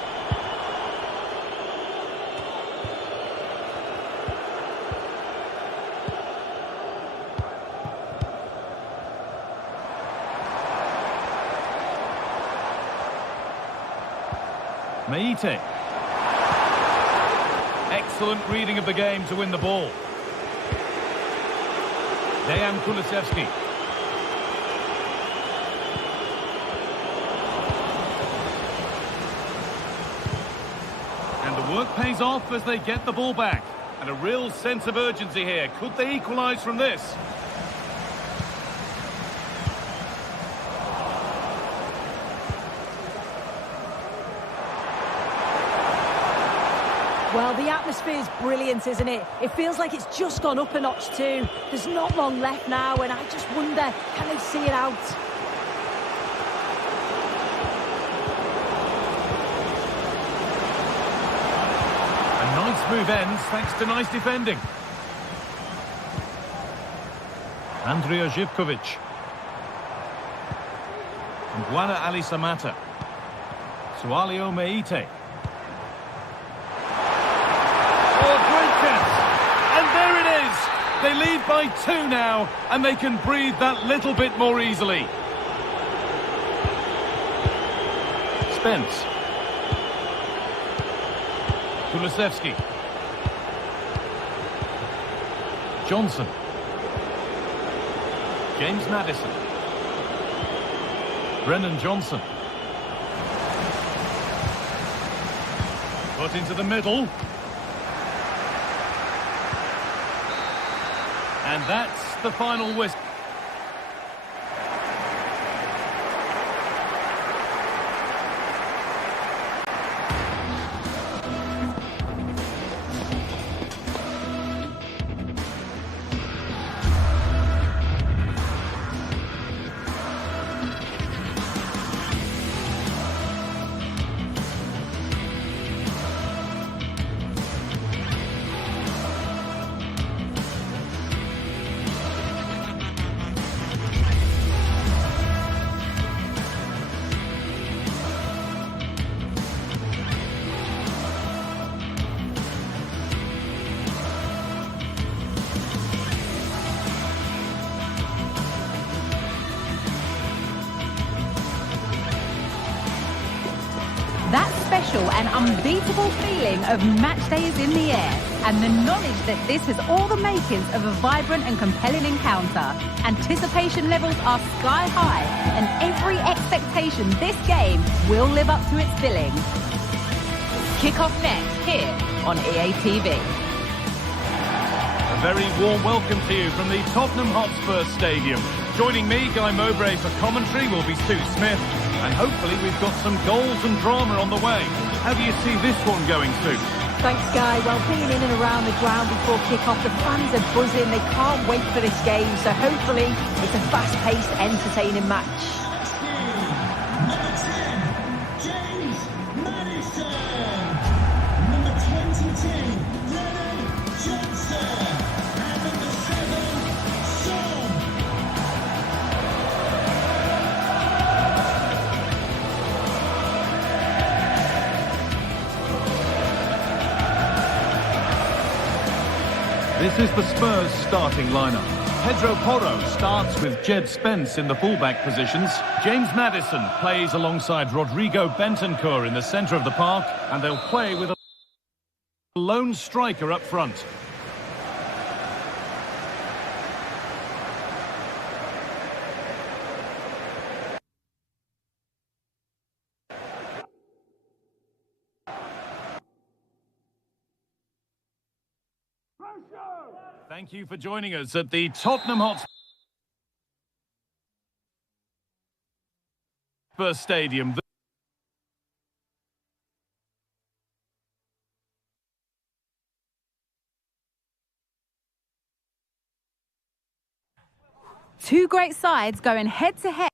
Meite. Excellent reading of the game to win the ball. Dejan Kulusevski. And the work pays off as they get the ball back. And a real sense of urgency here. Could they equalise from this? Well, the atmosphere is brilliant, isn't it? It feels like it's just gone up a notch too. There's not long left now, and I just wonder, can they see it out? A nice move ends thanks to nice defending. Andrija Živković. Guana Ali Samata. Sualio Meite. They lead by 2 now, and they can breathe that little bit more easily. Spence. Kulusevski. Johnson. James Maddison. Brennan Johnson. Put into the middle. And that's the final whistle. That special and unbeatable feeling of match day is in the air, and the knowledge that this has all the makings of a vibrant and compelling encounter. Anticipation levels are sky high, and every expectation this game will live up to its billing. Kick-off next here on EA TV. A very warm welcome to you from the Tottenham Hotspur Stadium. Joining me, Guy Mowbray, for commentary will be Stu Smith. And hopefully we've got some goals and drama on the way. How do you see this one going, Stu? Thanks, Guy. Well, being in and around the ground before kick-off, the fans are buzzing. They can't wait for this game. So hopefully it's a fast-paced, entertaining match. Number 10, James Maddison. Number 22, Brennan Johnson. And number 7, Son. This is the Spurs starting lineup. Pedro Porro starts with Jed Spence in the fullback positions. James Maddison plays alongside Rodrigo Bentancur in the centre of the park, and they'll play with a lone striker up front. Thank you for joining us at the Tottenham Hotspur Stadium. Two great sides going head-to-head.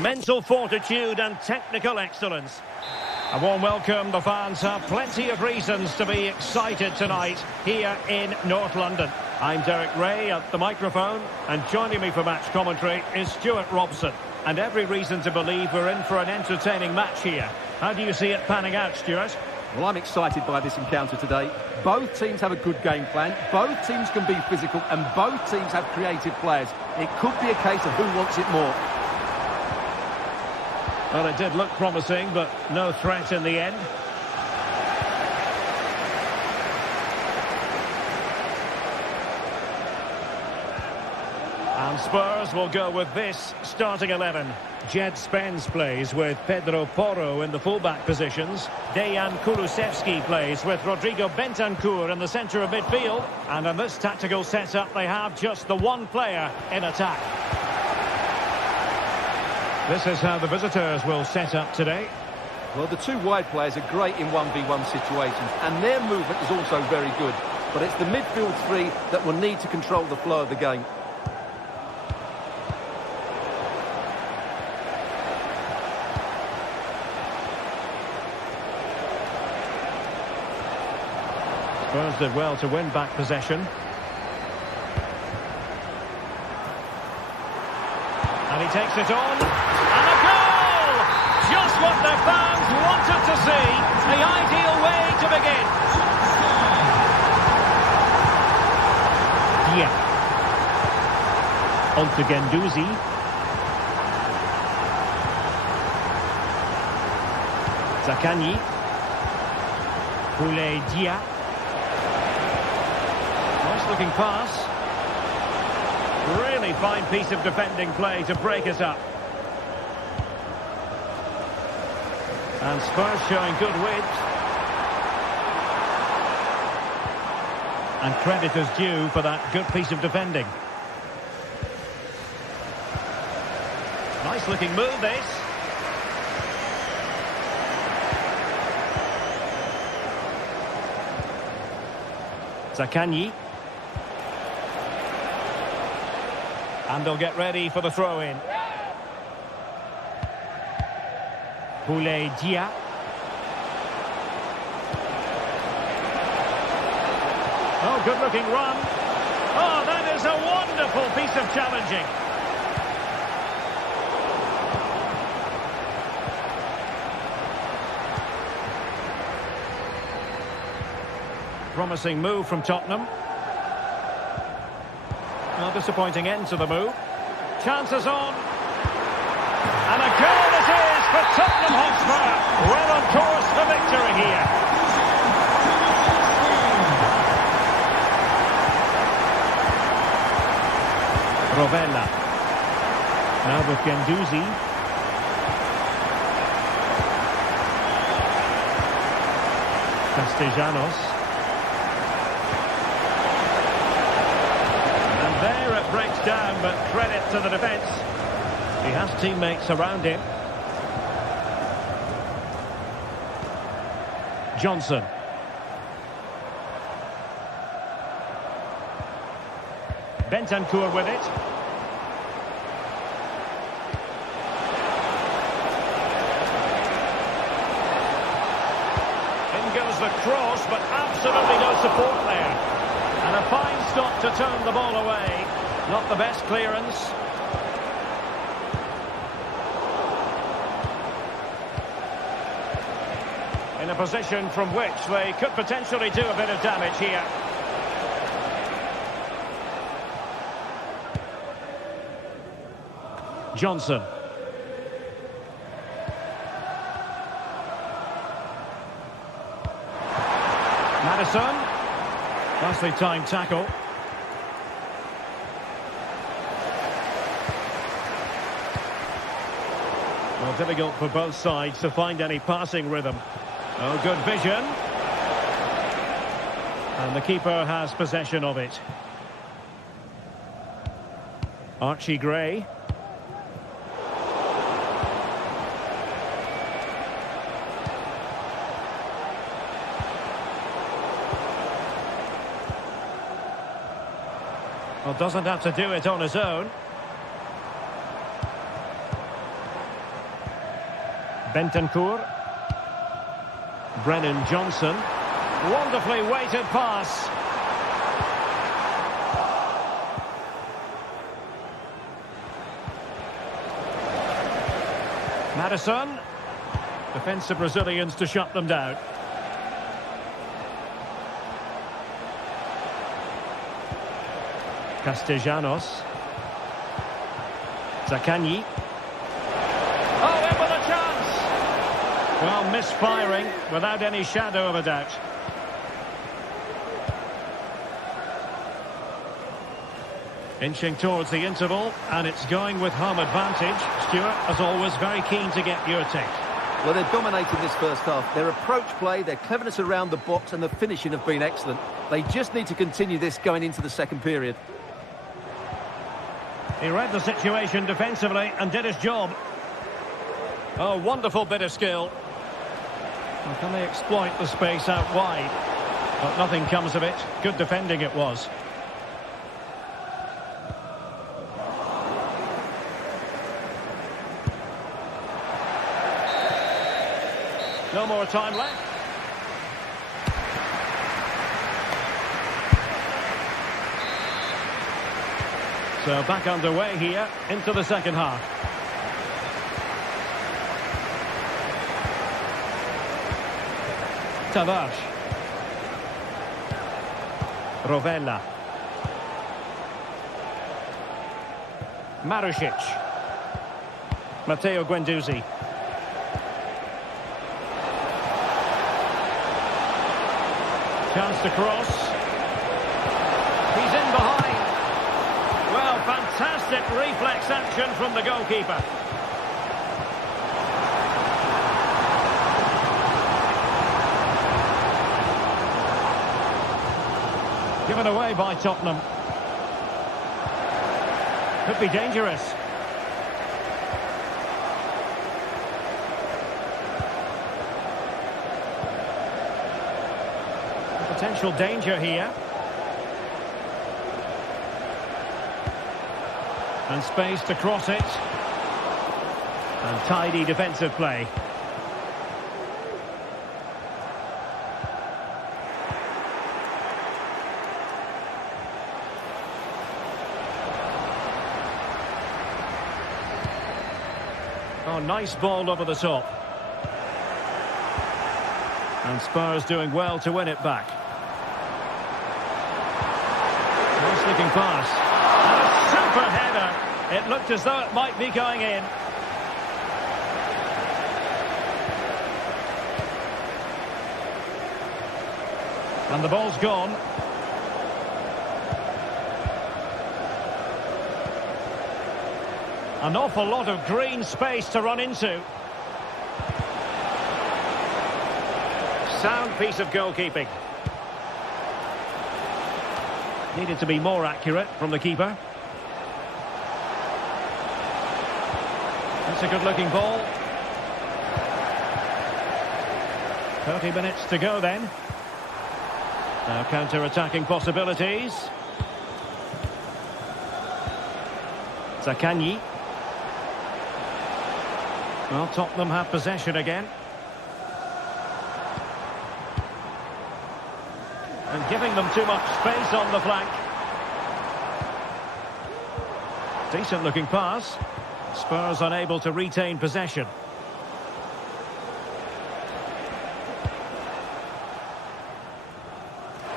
Mental fortitude and technical excellence. A warm welcome. The fans have plenty of reasons to be excited tonight here in North London. I'm Derek Ray at the microphone, and joining me for match commentary is Stuart Robson. And every reason to believe we're in for an entertaining match here. How do you see it panning out, Stuart? Well, I'm excited by this encounter today. Both teams have a good game plan, both teams can be physical, and both teams have creative players. It could be a case of who wants it more. Well, it did look promising, but no threat in the end. And Spurs will go with this starting 11. Jed Spence plays with Pedro Porro in the fullback positions. Dejan Kulusevski plays with Rodrigo Bentancur in the centre of midfield. And in this tactical setup, they have just the one player in attack. This is how the visitors will set up today. Well, the two wide players are great in 1v1 situations, and their movement is also very good. But it's the midfield three that will need to control the flow of the game. Spurs did well to win back possession. And he takes it on. And a goal! Just what the fans wanted to see. The ideal way to begin. Yeah. On to Guendouzi. Zaccagni. Boulaye Dia. Nice looking pass. Really fine piece of defending play to break us up. And Spurs showing good width. And credit is due for that good piece of defending. Nice looking move, this. Zaccagni. And they'll get ready for the throw-in. Boulaye Dia. Oh, good-looking run. Oh, that is a wonderful piece of challenging. Promising move from Tottenham. Well, disappointing end to the move. Chances on. And a goal it is for Tottenham Hotspur. Well on course for victory here. Rovella. Now with Guendouzi. Castellanos. And there it breaks down, but credit to the defence. He has teammates around him. Johnson. Bentancur with it. In goes the cross, but absolutely no support there. And a fine stop to turn the ball away. Not the best clearance. In a position from which they could potentially do a bit of damage here. Johnson. Madison. Nicely timed tackle. Well, difficult for both sides to find any passing rhythm. Oh, good vision. And the keeper has possession of it. Archie Gray. Well, doesn't have to do it on his own. Bentancur. Brennan Johnson. Wonderfully weighted pass. Madison. Defensive Brazilians to shut them down. Castellanos. Zaccagni. Oh, in with a chance! Well, misfiring without any shadow of a doubt. Inching towards the interval, and it's going with home advantage. Stuart, as always, very keen to get your take. Well, they've dominated this first half. Their approach play, their cleverness around the box and the finishing have been excellent. They just need to continue this going into the second period. He read the situation defensively and did his job. Oh, wonderful bit of skill. And can they exploit the space out wide? But nothing comes of it. Good defending it was. No more time left. So back underway here into the second half. Tavares. Rovella. Marušić. Matteo Guendouzi. Chance to cross. He's in behind. Well, fantastic reflex action from the goalkeeper. Given away by Tottenham. Could be dangerous. Potential danger here. And space to cross it. And tidy defensive play. Oh, nice ball over the top. And Spurs doing well to win it back. Nice looking pass. And a super header. It looked as though it might be going in. And the ball's gone. An awful lot of green space to run into. Sound piece of goalkeeping. Needed to be more accurate from the keeper. That's a good-looking ball. 30 minutes to go then. Now counter-attacking possibilities. Zakanyi. Well, Tottenham have possession again. And giving them too much space on the flank. Decent looking pass. Spurs unable to retain possession.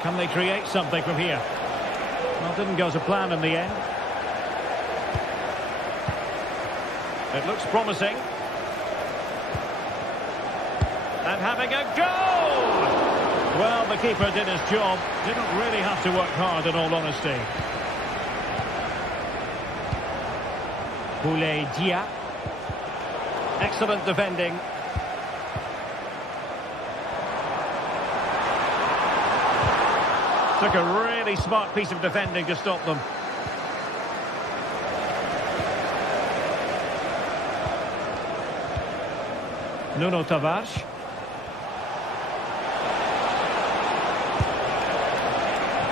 Can they create something from here? Well, didn't go to plan in the end. It looks promising. And having a go! Well, the keeper did his job. Didn't really have to work hard, in all honesty. Boulaye Dia. Excellent defending. Took a really smart piece of defending to stop them. Nuno Tavares.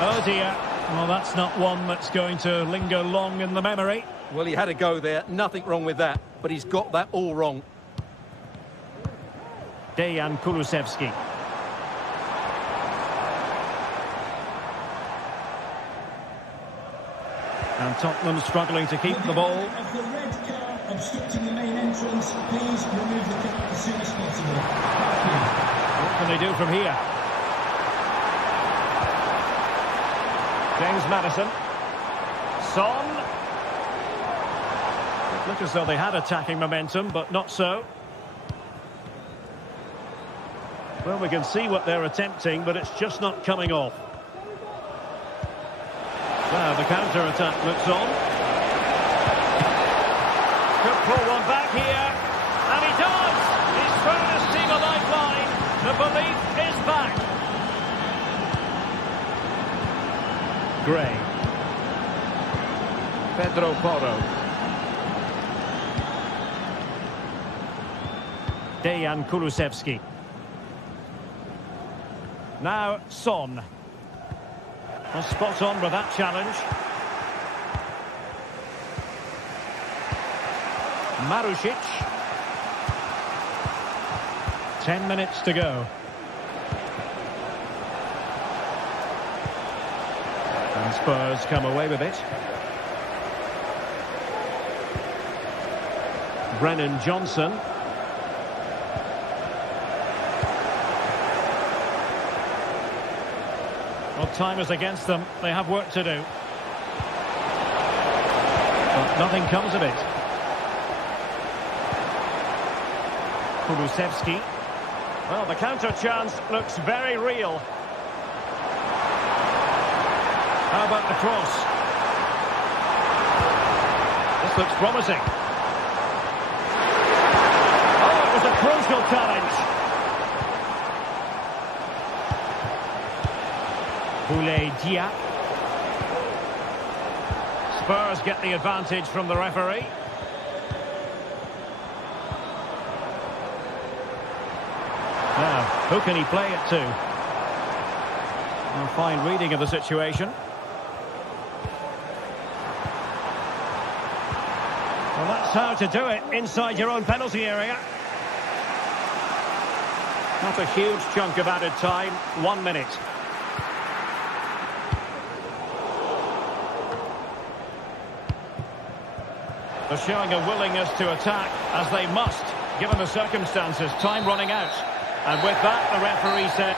Oh dear. Well, that's not one that's going to linger long in the memory. Well, he had a go there. Nothing wrong with that. But he's got that all wrong. Dejan Kulusevski. And Tottenham struggling to keep the ball. Of the red car obstructing the main entrance, please remove the car as soon as possible. What can they do from here? James Maddison. Son. It looked as though they had attacking momentum, but not so. Well, we can see what they're attempting, but it's just not coming off. Now the counter-attack looks on. Could pull one back here. And he does! He's thrown his team a lifeline. The belief is back. Gray. Pedro Porro. Dejan Kulusevski. Now Son. Well, spot on with that challenge. Marušić. 10 minutes to go. And Spurs come away with it. Brennan Johnson. Well, time is against them. They have work to do. But nothing comes of it. Kulusevski. Well, the counter chance looks very real. How about the cross? This looks promising. Oh, it was a crucial challenge. Boulaye Dia. Spurs get the advantage from the referee. Now, who can he play it to? A fine reading of the situation. Well, that's how to do it inside your own penalty area. Not a huge chunk of added time. 1 minute. They're showing a willingness to attack, as they must, given the circumstances. Time running out. And with that, the referee said...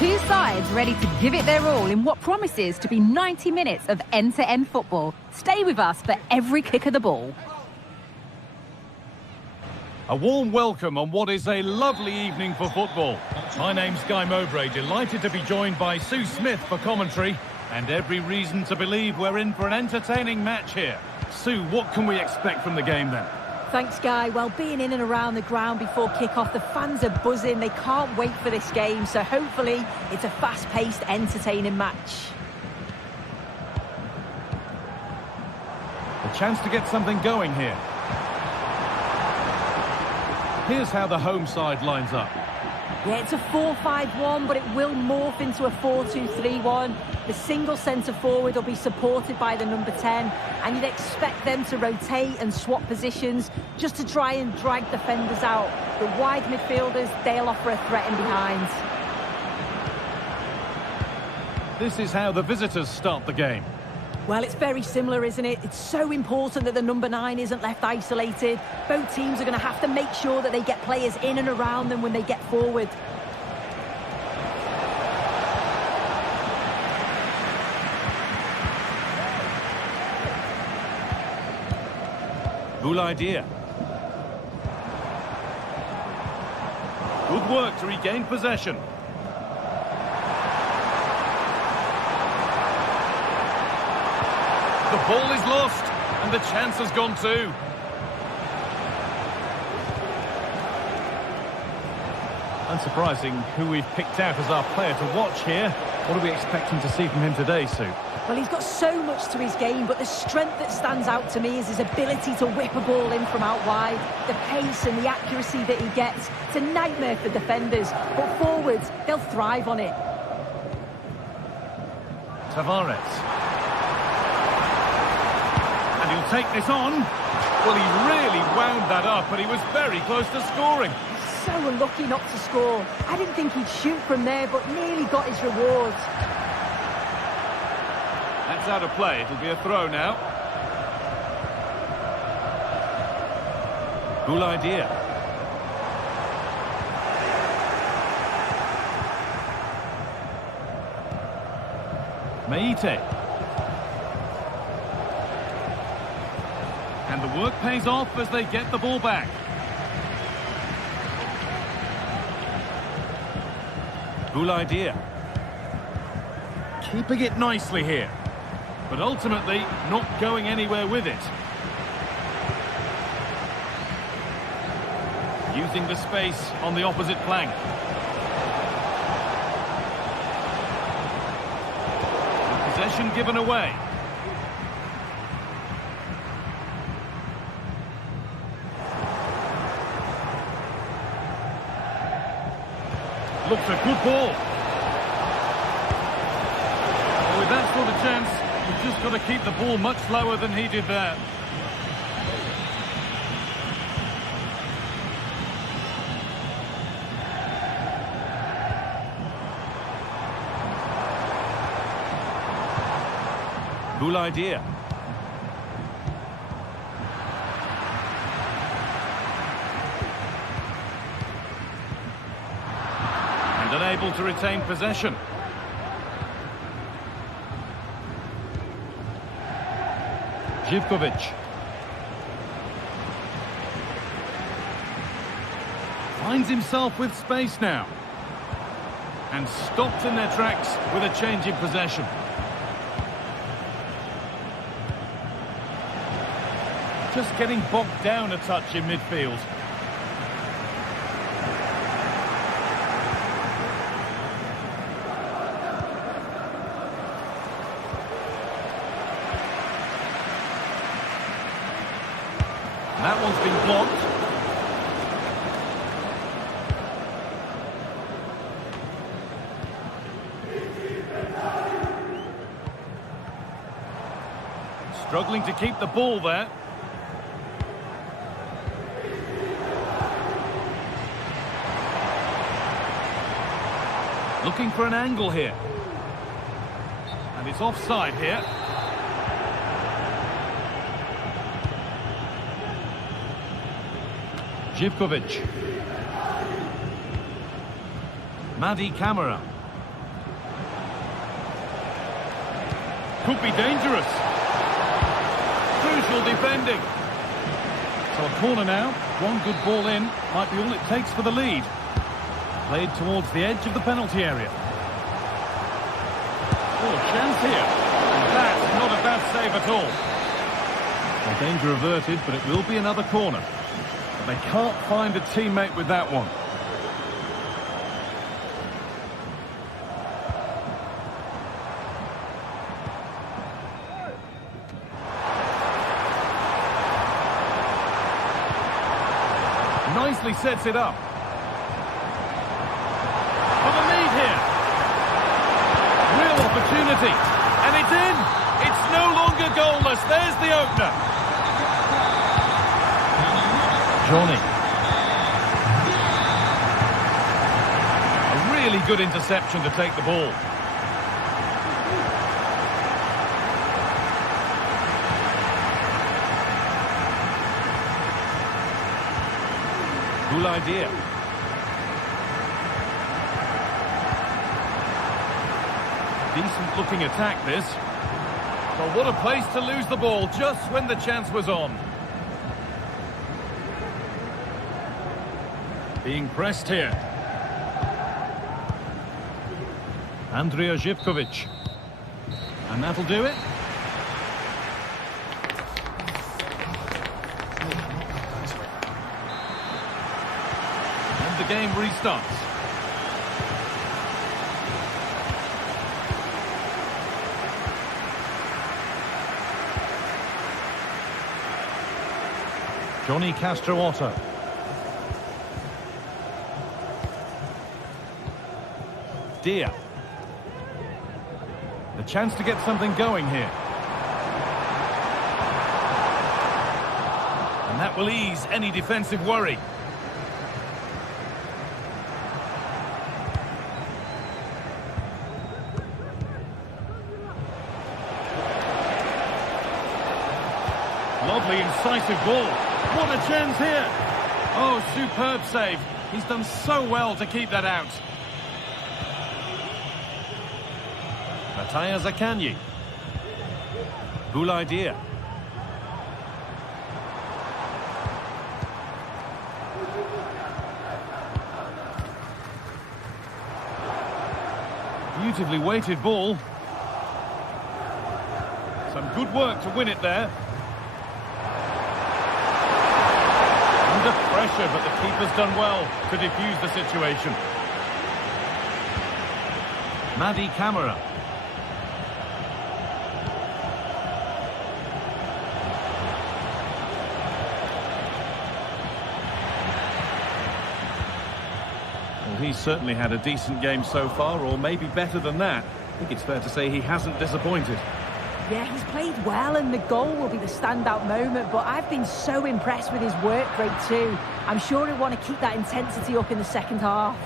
Two sides ready to give it their all in what promises to be 90 minutes of end-to-end football. Stay with us for every kick of the ball. A warm welcome on what is a lovely evening for football. My name's Guy Mowbray, delighted to be joined by Sue Smith for commentary, and every reason to believe we're in for an entertaining match here. Sue, what can we expect from the game then? Thanks, Guy. Well, being in and around the ground before kick-off, the fans are buzzing. They can't wait for this game, so hopefully it's a fast-paced, entertaining match. A chance to get something going here. Here's how the home side lines up. Yeah, it's a 4-5-1, but it will morph into a 4-2-3-1. The single centre-forward will be supported by the number 10, and you'd expect them to rotate and swap positions just to try and drag defenders out. The wide midfielders, they'll offer a threat in behind. This is how the visitors start the game. Well, it's very similar, isn't it? It's so important that the number 9 isn't left isolated. Both teams are going to have to make sure that they get players in and around them when they get forward. Cool idea. Good work to regain possession. The ball is lost, and the chance has gone too. Unsurprising who we've picked out as our player to watch here. What are we expecting to see from him today, Sue? Well, he's got so much to his game, but the strength that stands out to me is his ability to whip a ball in from out wide. The pace and the accuracy that he gets. It's a nightmare for defenders, but forwards, they'll thrive on it. Tavares. And he'll take this on. Well, he really wound that up, and he was very close to scoring. So unlucky not to score. I didn't think he'd shoot from there, but nearly got his rewards. That's out of play. It'll be a throw now. Cool idea. Meite. And the work pays off as they get the ball back. Cool idea. Keeping it nicely here, but ultimately not going anywhere with it. Using the space on the opposite flank. Possession given away. Looks a good ball. Well, with that sort of chance, you've just got to keep the ball much lower than he did there. Cool idea. Unable to retain possession. Živković. Finds himself with space now. And stopped in their tracks with a change in possession. Just getting bogged down a touch in midfield. That one's been blocked. Struggling to keep the ball there. Looking for an angle here. And it's offside here. Živković. Madi Camara. Could be dangerous. Crucial defending. So a corner now. One good ball in. Might be all it takes for the lead. Played towards the edge of the penalty area. Oh, chance here. And that's not a bad save at all. Well, danger averted, but it will be another corner. They can't find a teammate with that one. Nicely sets it up. For the lead here. Real opportunity. And it's in. It's no longer goalless. There's the opener. Johnny. A really good interception to take the ball. Cool idea. Decent looking attack this. But what a place to lose the ball just when the chance was on. Being pressed here. Andrija Živković. And that'll do it. And the game restarts. Johnny Castro-Otto. Dia. The chance to get something going here. And that will ease any defensive worry. Lovely incisive ball. What a chance here. Oh, superb save. He's done so well to keep that out. Matija Zakanyi. Cool idea. Beautifully weighted ball. Some good work to win it there. Under pressure, but the keeper's done well to defuse the situation. Madi Camara. Well, he's certainly had a decent game so far, or maybe better than that. I think it's fair to say he hasn't disappointed. Yeah, he's played well and the goal will be the standout moment, but I've been so impressed with his work rate too. I'm sure he'll want to keep that intensity up in the second half.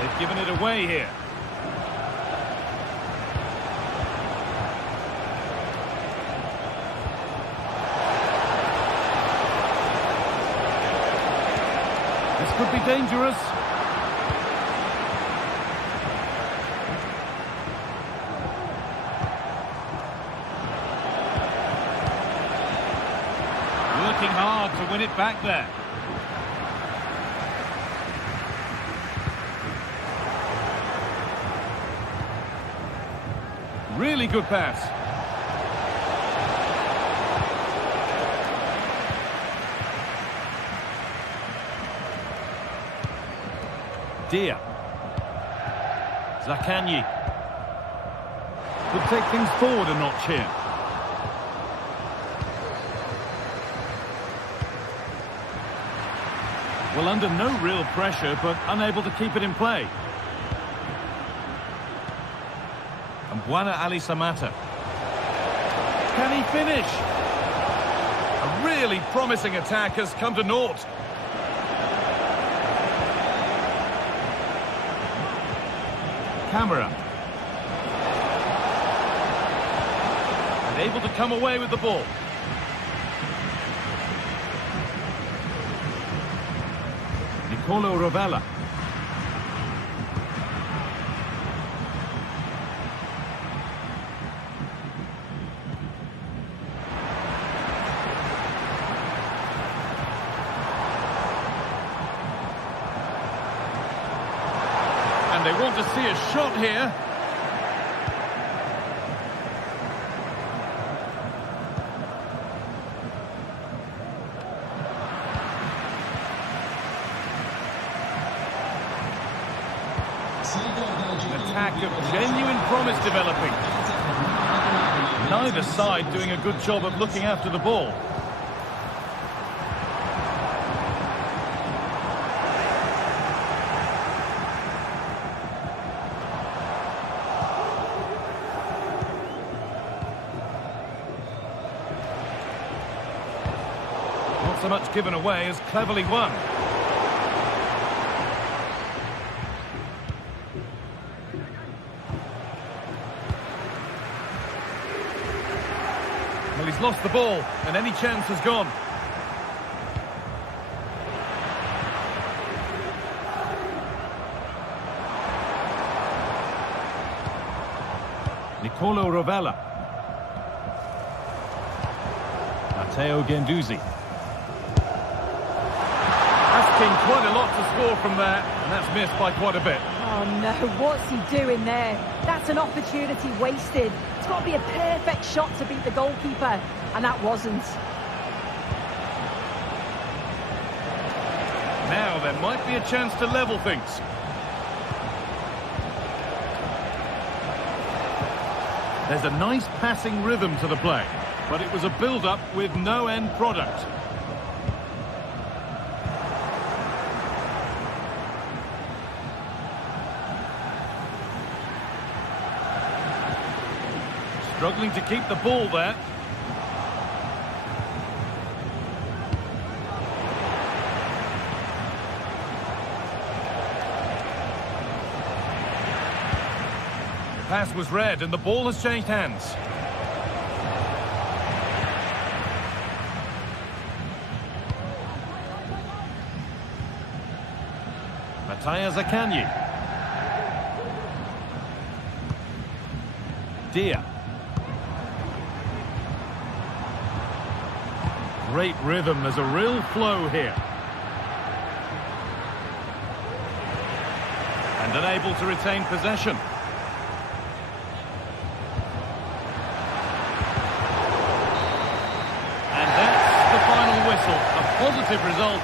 They've given it away here. This could be dangerous. Working hard to win it back there. Really good pass. Dia. Zakanyi. Could take things forward a notch here. Well, under no real pressure, but unable to keep it in play. And Buana Ali Samata. Can he finish? A really promising attack has come to naught. Camera. And able to come away with the ball. Nicolo Rovella. And they want to see a shot here. An attack of genuine promise developing. Neither side doing a good job of looking after the ball. Not so much given away as cleverly won. Well, he's lost the ball, and any chance has gone. Nicolo Rovella. Matteo Guendouzi. Asking quite a lot to score from there, and that's missed by quite a bit. Oh no, what's he doing there? That's an opportunity wasted. It's got to be a perfect shot to beat the goalkeeper, and that wasn't. Now there might be a chance to level things. There's a nice passing rhythm to the play, but it was a build-up with no end product. Struggling to keep the ball there. The pass was read and the ball has changed hands. Matthias Akanji. Dia. Great rhythm, there's a real flow here. And unable to retain possession. And that's the final whistle, a positive result.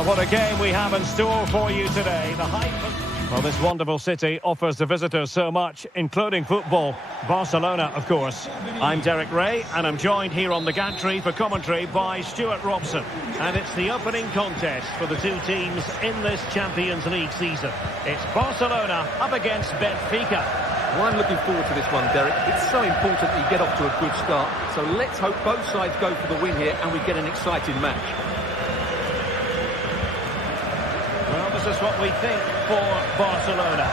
Well, what a game we have in store for you today. The hype. Well, this wonderful city offers the visitors so much, including football. Barcelona, of course. I'm Derek Ray, and I'm joined here on the gantry for commentary by Stuart Robson. And it's the opening contest for the two teams in this Champions League season. It's Barcelona up against Benfica. Well, I'm looking forward to this one, Derek. It's so important that you get off to a good start. So let's hope both sides go for the win here and we get an exciting match. Well, this is what we think for Barcelona.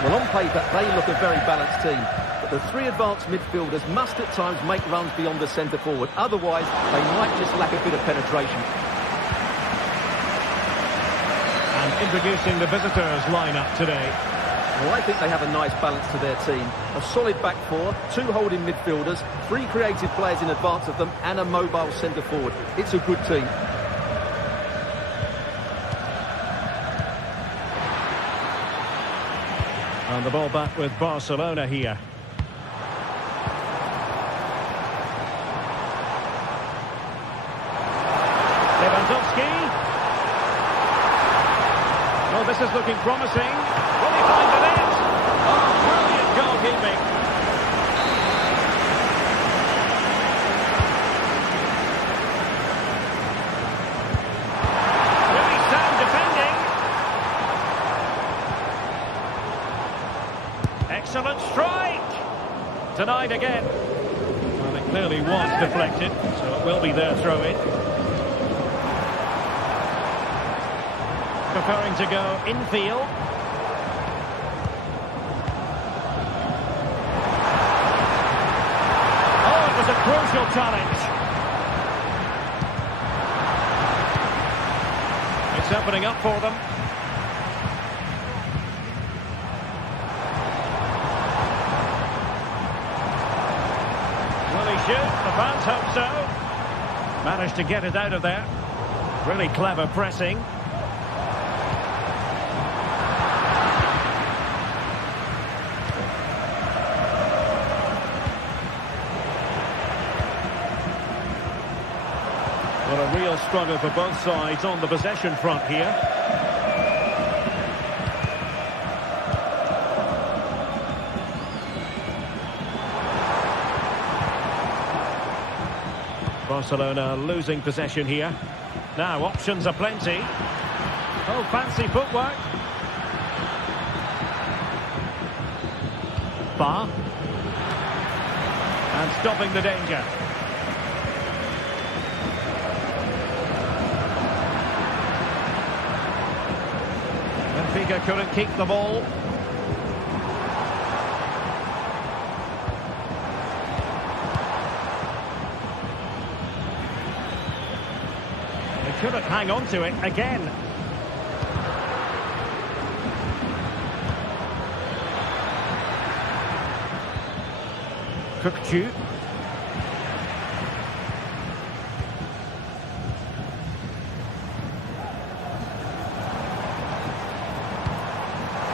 Well, on paper, they look a very balanced team. But the three advanced midfielders must at times make runs beyond the centre-forward. Otherwise, they might just lack a bit of penetration. And introducing the visitors lineup today. Well, I think they have a nice balance to their team. A solid back four, two holding midfielders, three creative players in advance of them, and a mobile centre-forward. It's a good team. And the ball back with Barcelona here. Lewandowski. Oh, this is looking promising. Will he find the net? Oh, brilliant goalkeeping. Really sound defending. Excellent strike. Denied again. Well, it clearly was deflected, so it will be their throw-in. Preferring to go infield. Oh, it was a crucial challenge. It's opening up for them. Will he shoot? The fans hope so. Managed to get it out of there. Really clever pressing. Well, a real struggle for both sides on the possession front here. Barcelona losing possession here. Now options are plenty. Oh, fancy footwork. Bar. And stopping the danger. Benfica couldn't keep the ball. They couldn't hang on to it again. Kukcu.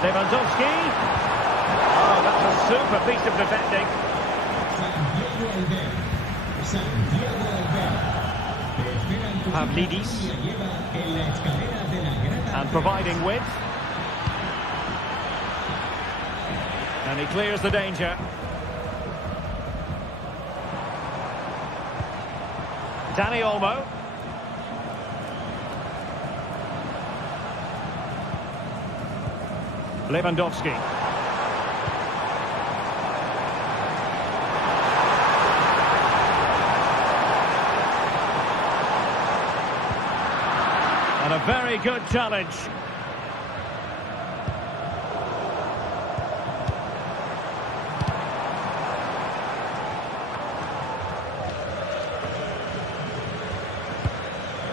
Lewandowski. Oh, that's a super piece of defending. Pavlidis. And providing width. And he clears the danger. Dani Olmo. Lewandowski. And a very good challenge.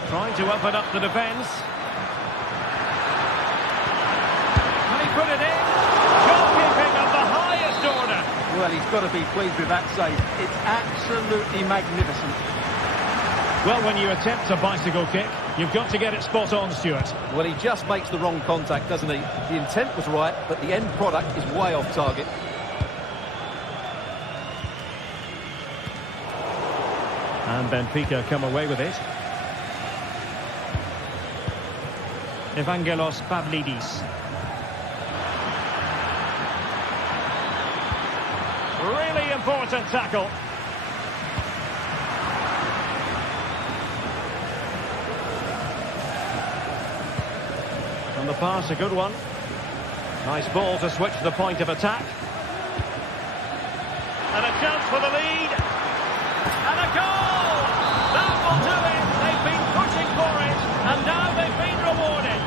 Trying to open up the defence. Put it in. Goalkeeping of the highest order. Well, he's got to be pleased with that save. It's absolutely magnificent. Well, when you attempt a bicycle kick, you've got to get it spot on, Stuart. Well, he just makes the wrong contact, doesn't he? The intent was right, but the end product is way off target. And Benfica come away with it. Evangelos Pavlidis. Really important tackle. And the pass, a good one. Nice ball to switch the point of attack. And a chance for the lead. And a goal! That will do it. They've been pushing for it. And now they've been rewarded.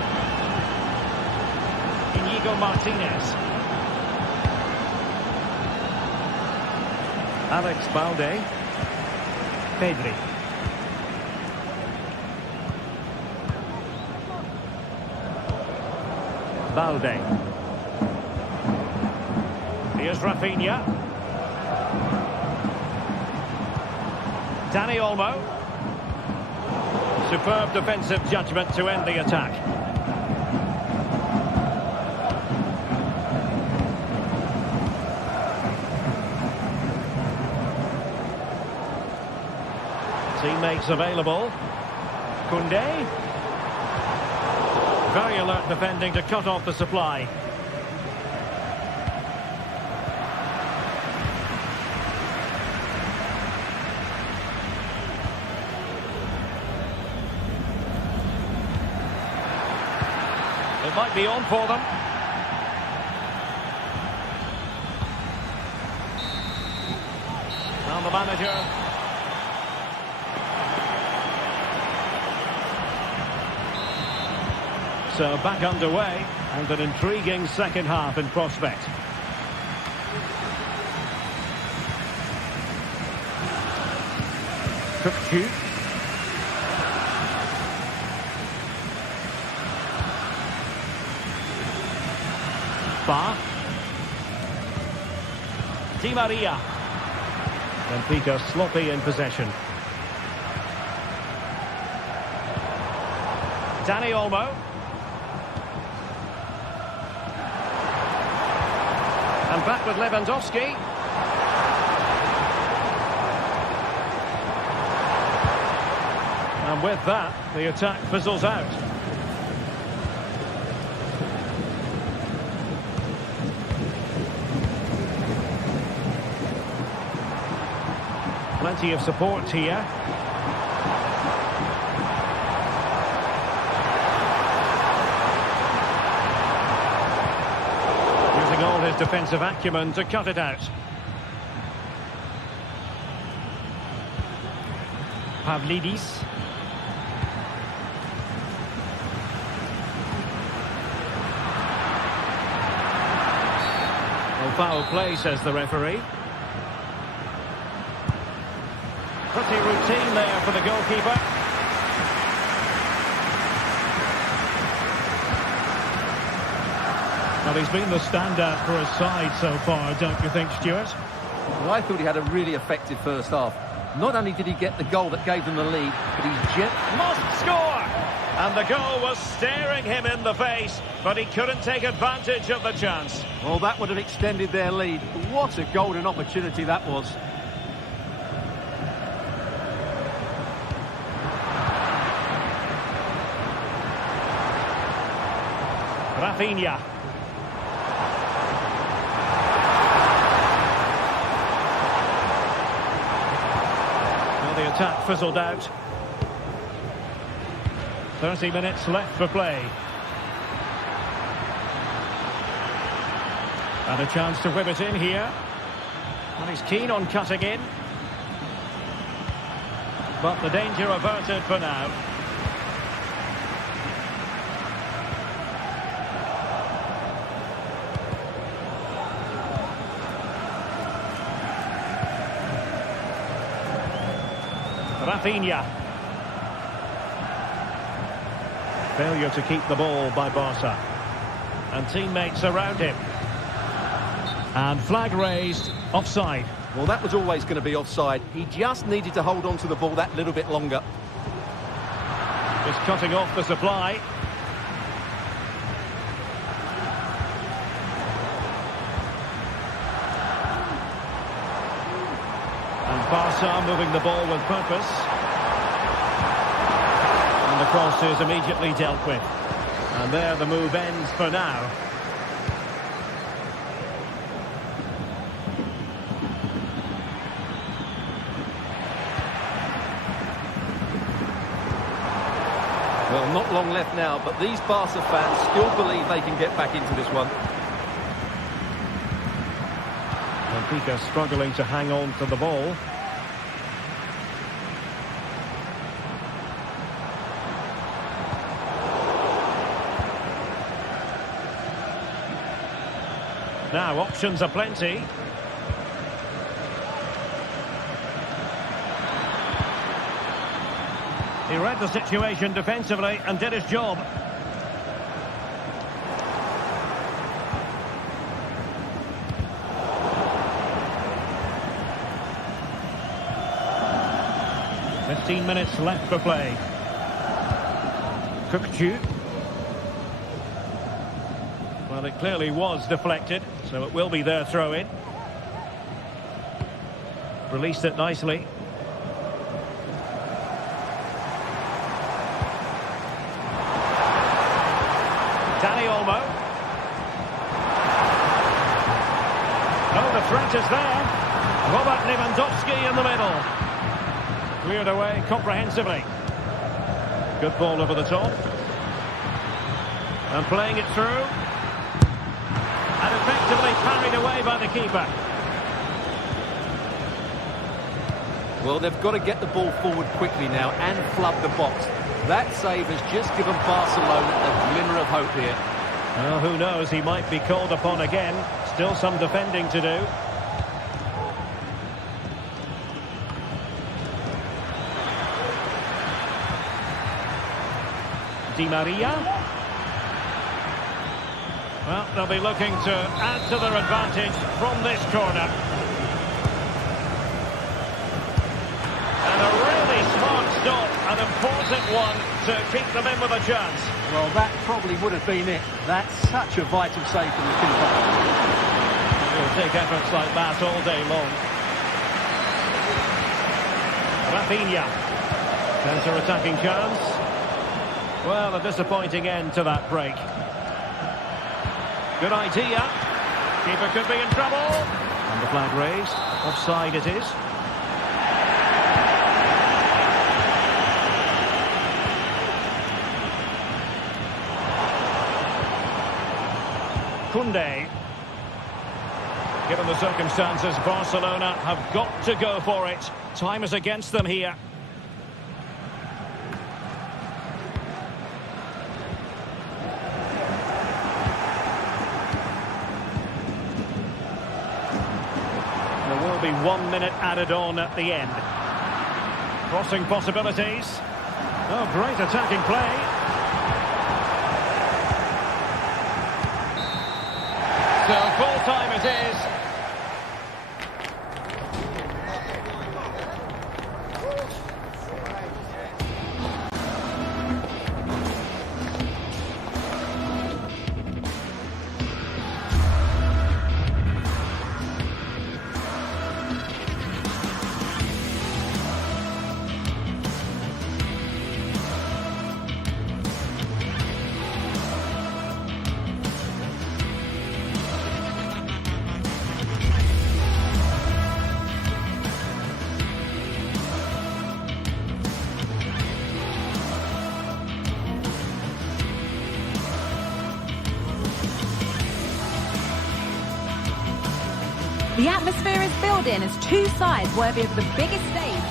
Inigo Martinez. Alex Balde. Pedri. Balde. Here's Rafinha. Dani Olmo. Superb defensive judgment to end the attack. Teammates available. Koundé. Very alert defending to cut off the supply. It might be on for them. Now the manager. So back underway, and an intriguing second half in prospect. Fixture. Di Maria. Benfica sloppy in possession. Dani Olmo. And back with Lewandowski. And with that, the attack fizzles out. Plenty of support here. Using all his defensive acumen to cut it out. Pavlidis. Well, foul play, says the referee. Pretty routine there for the goalkeeper. Well, he's been the standout for his side so far, don't you think, Stuart? Well, I thought he had a really effective first half. Not only did he get the goal that gave them the lead, but he's must score! And the goal was staring him in the face, but he couldn't take advantage of the chance. Well, that would have extended their lead. What a golden opportunity that was. Rafinha. Well, the attack fizzled out. 30 minutes left for play. And a chance to whip it in here. And he's keen on cutting in. But the danger averted for now. Rafinha. Failure to keep the ball by Barca. And teammates around him. And flag raised, offside. Well, that was always going to be offside. He just needed to hold on to the ball that little bit longer. Just cutting off the supply. And Barca moving the ball with purpose. And the cross is immediately dealt with. And there the move ends for now. Well, not long left now, but these Barca fans still believe they can get back into this one. Benfica struggling to hang on to the ball. Now, options are plenty. He read the situation defensively and did his job. "15 minutes left for play. Cookchu. Well, it clearly was deflected, so it will be their throw-in. Released it nicely. Danny Olmo. Oh, the threat is there. Robert Lewandowski in the middle. Cleared away comprehensively. Good ball over the top. And playing it through. And effectively parried away by the keeper. Well, they've got to get the ball forward quickly now and flood the box. That save has just given Barcelona a glimmer of hope here. Well, who knows, he might be called upon again. Still some defending to do. Di Maria. Well, they'll be looking to add to their advantage from this corner. And a really smart stop, an important one to keep them in with a chance. Well, that probably would have been it. That's such a vital save from the keeper. He'll take efforts like that all day long. Rafinha. Counter-attacking chance. Well, a disappointing end to that break. Good idea. Keeper could be in trouble. And the flag raised. Offside it is. Koundé. Given the circumstances, Barcelona have got to go for it. Time is against them here. There will be 1 minute added on at the end. Crossing possibilities. Oh, great attacking play. So full time it is. The atmosphere is building as two sides worthy of the biggest stage.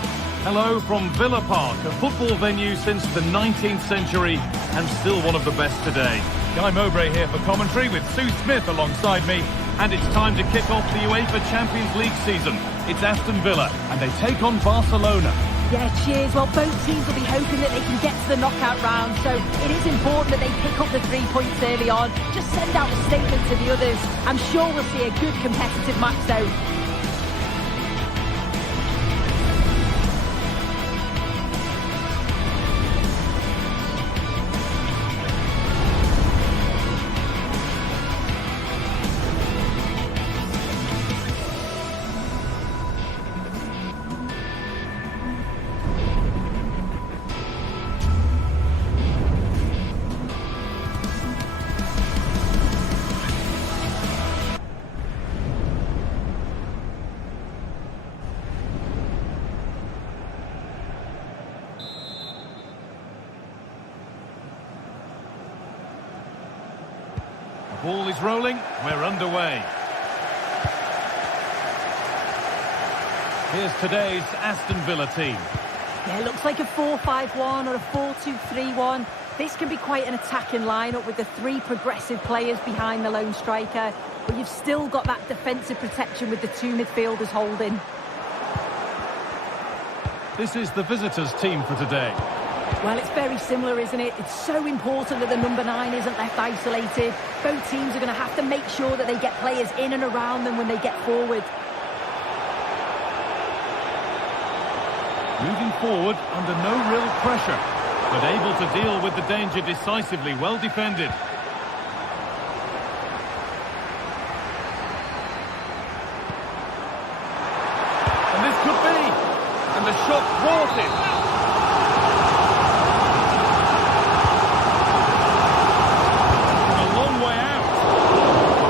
Hello from Villa Park, a football venue since the 19th century and still one of the best today. Guy Mowbray here for commentary with Sue Smith alongside me, and it's time to kick off the UEFA Champions League season. It's Aston Villa and they take on Barcelona. Yeah, cheers. Well, both teams will be hoping that they can get to the knockout round, so it is important that they pick up the 3 points early on. Just send out a statement to the others. I'm sure we'll see a good competitive match though. Ball is rolling. We're underway. Here's today's Aston Villa team. Yeah, it looks like a 4-5-1 or a 4-2-3-1. This can be quite an attacking lineup with the three progressive players behind the lone striker. But you've still got that defensive protection with the two midfielders holding. This is the visitors' team for today. Well, it's very similar, isn't it? It's so important that the number 9 isn't left isolated. Both teams are going to have to make sure that they get players in and around them when they get forward. Moving forward under no real pressure, but able to deal with the danger decisively. Well defended. And this could be. And the shot brought it. A long way out.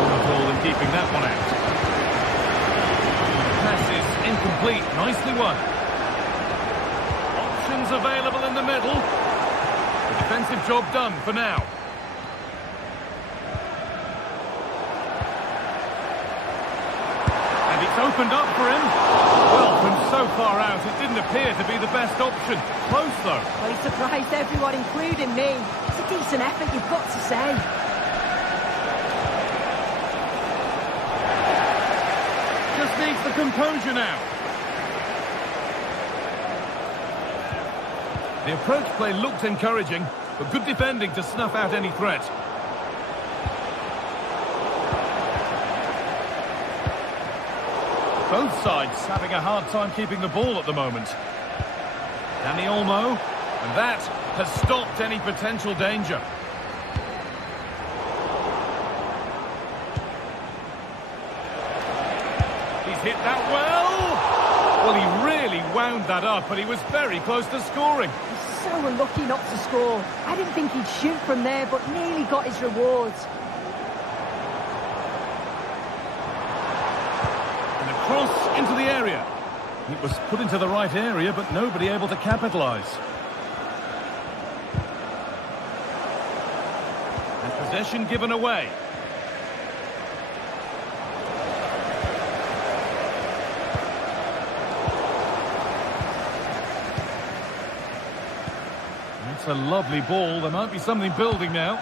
Not all in keeping that one out. Pass is incomplete. Nicely won. Options available in the middle. The defensive job done for now. And it's opened up for him. Well, from so far out, it didn't appear to be the best option. Close, though. Well, he surprised everyone, including me. It's a decent effort, you've got to say. Just needs the composure now. The approach play looked encouraging, but good defending to snuff out any threat. Both sides having a hard time keeping the ball at the moment. Dani Olmo, and that has stopped any potential danger. He's hit that well. Well, he really wound that up, and he was very close to scoring. He's so unlucky not to score. I didn't think he'd shoot from there, but nearly got his rewards. Cross into the area. It was put into the right area, but nobody able to capitalise. And possession given away. That's a lovely ball. There might be something building now.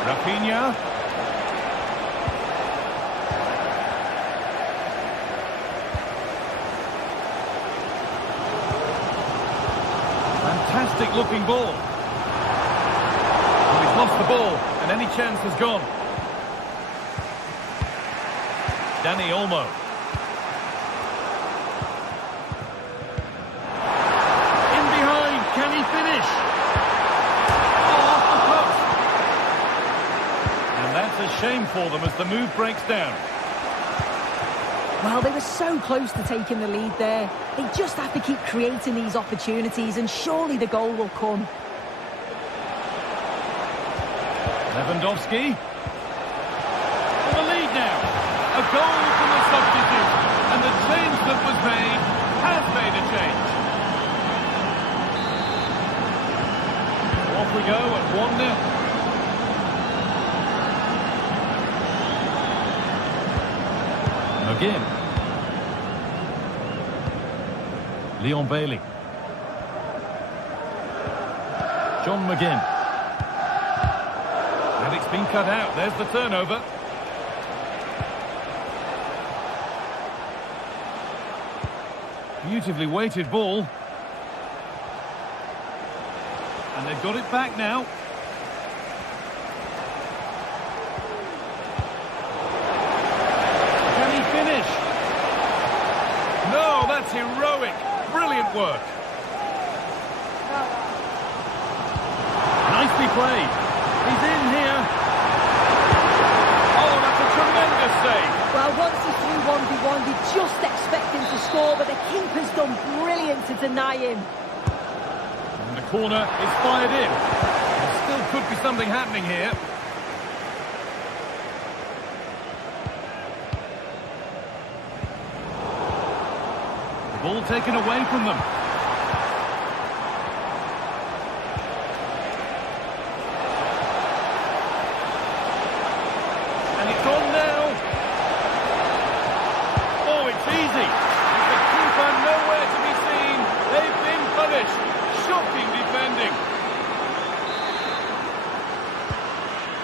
Rafinha. Fantastic looking ball. Well, he's lost the ball and any chance has gone. Dani Olmo. In behind, can he finish? That's a shame for them as the move breaks down. Well, they were so close to taking the lead there. They just have to keep creating these opportunities and surely the goal will come. Lewandowski. For the lead now. A goal from the substitute. And the change that was made has made a change. So off we go at 1-0. Again. Leon Bailey. John McGinn. And it's been cut out. There's the turnover. Beautifully weighted ball. And they've got it back now. Finish. No, that's heroic. Brilliant work. Nicely played. He's in here. Oh, that's a tremendous save. Well, once he's through 1v1, you just expect him to score, but the keeper's done brilliant to deny him. And the corner is fired in. There still could be something happening here. Ball taken away from them.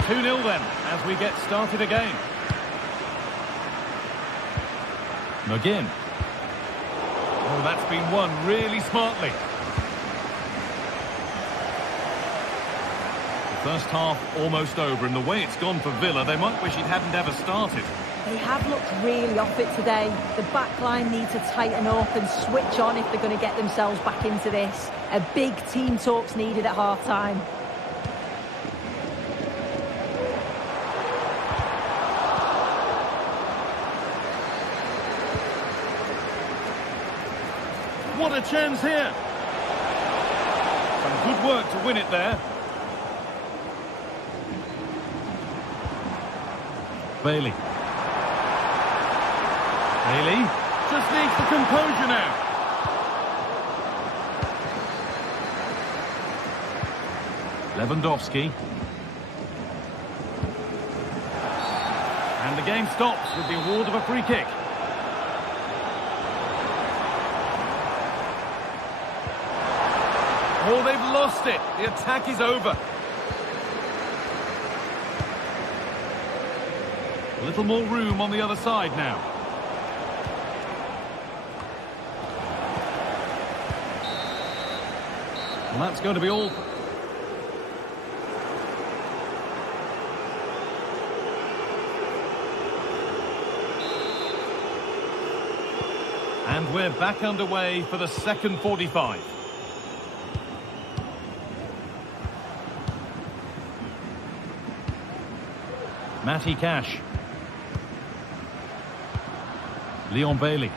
2-0 then, as we get started again. McGinn. Oh, that's been won really smartly. The first half almost over, and the way it's gone for Villa, they might wish it hadn't ever started. They have looked really off it today. The back line need to tighten up and switch on if they're going to get themselves back into this. A big team talk's needed at half-time. What a chance here. Some good work to win it there. Bailey. Bailey just needs the composure now. Lewandowski. And the game stops with the award of a free kick. Oh, they've lost it. The attack is over. A little more room on the other side now. Well, that's going to be all. And we're back underway for the second 45. Matty Cash. Leon Bailey.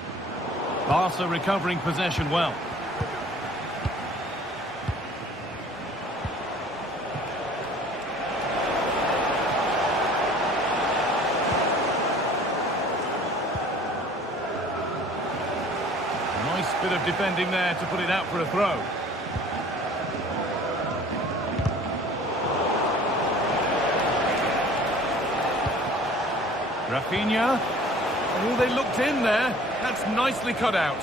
Barca recovering possession well. Nice bit of defending there to put it out for a throw. Rafinha. Oh, they looked in there. That's nicely cut out.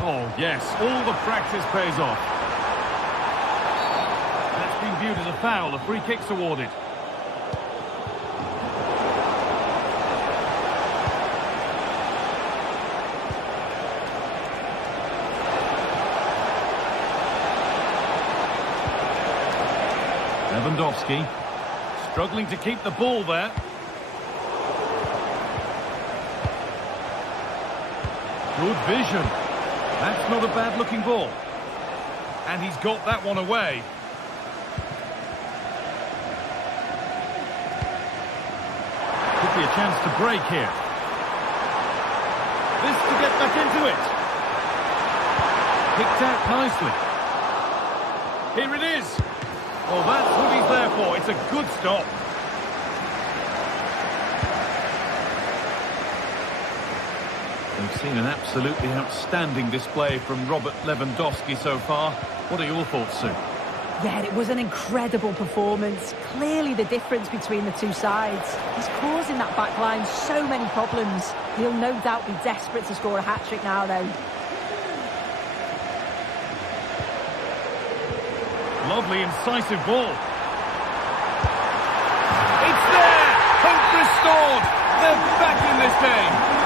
Oh, yes, all the practice pays off. That's been viewed as a foul. A free kick's awarded. Lewandowski. Struggling to keep the ball there. Good vision. That's not a bad-looking ball. And he's got that one away. Could be a chance to break here. This to get back into it. Picked out nicely. Here it is. Oh, that's what he's there for. It's a good stop. We've seen an absolutely outstanding display from Robert Lewandowski so far. What are your thoughts, Sue? Yeah, it was an incredible performance. Clearly the difference between the two sides. He's causing that back line so many problems. He'll no doubt be desperate to score a hat-trick now, though. Lovely, incisive ball. It's there! Hope restored! They're back in this game!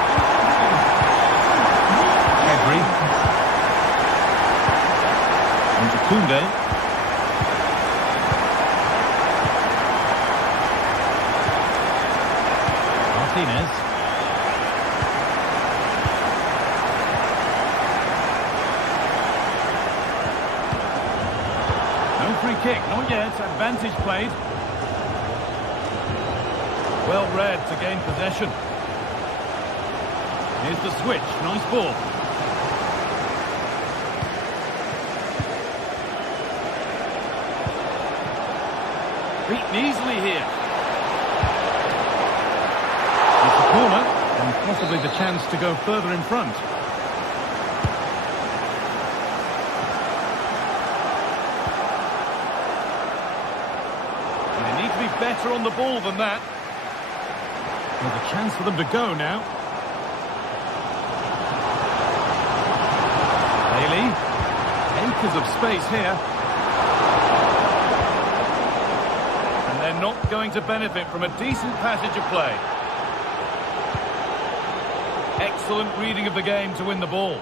And Kunde. Martinez. No free kick, not yet. Advantage played. Well read to gain possession. Here's the switch. Nice ball. Beaten easily here. It's a corner, and possibly the chance to go further in front. And they need to be better on the ball than that. There's a chance for them to go now. Bailey. Acres of space here. not going to benefit from a decent passage of play. Excellent reading of the game to win the ball.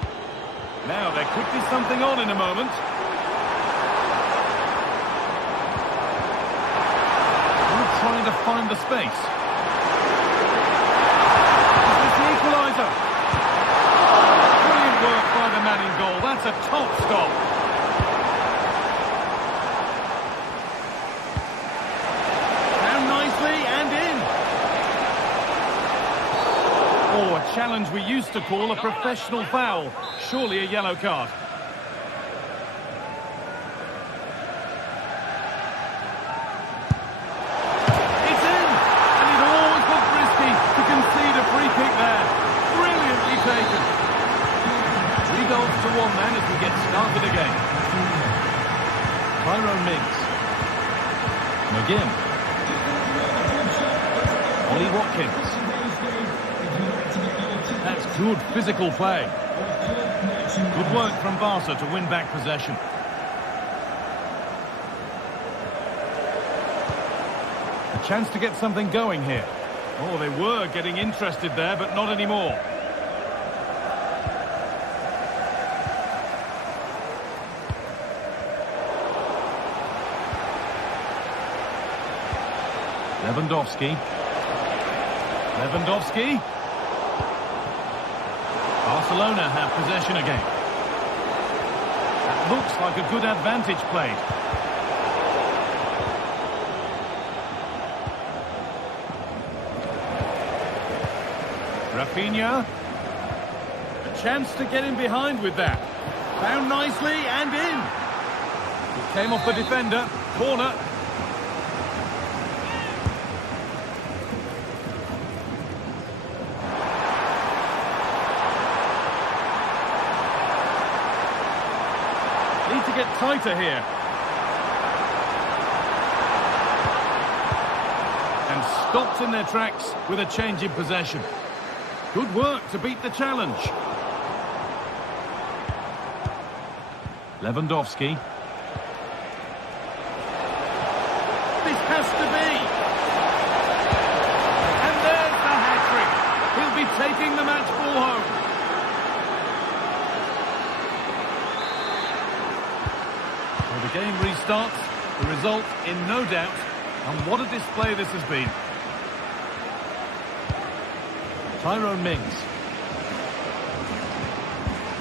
Now there could be something on in a moment. Trying to find the space. Is this the equaliser? Brilliant work by the man in goal. That's a top stop. Down nicely and in. Oh, a challenge we used to call a professional foul. Surely a yellow card. One man as we get started again. Tyrone Mings. McGinn. Ollie Watkins. That's good physical play. Good work from Barca to win back possession. A chance to get something going here. Oh, they were getting interested there, but not anymore. Lewandowski. Barcelona have possession again. That looks like a good advantage played. Rafinha. A chance to get in behind with that. Found nicely and in. It came off the defender. Corner. Need to get tighter here. And stopped in their tracks with a change in possession. Good work to beat the challenge. Lewandowski. This has to be. And there's the hat-trick. He'll be taking the match ball home. The game restarts, the result in no doubt, and what a display this has been. Tyrone Mings.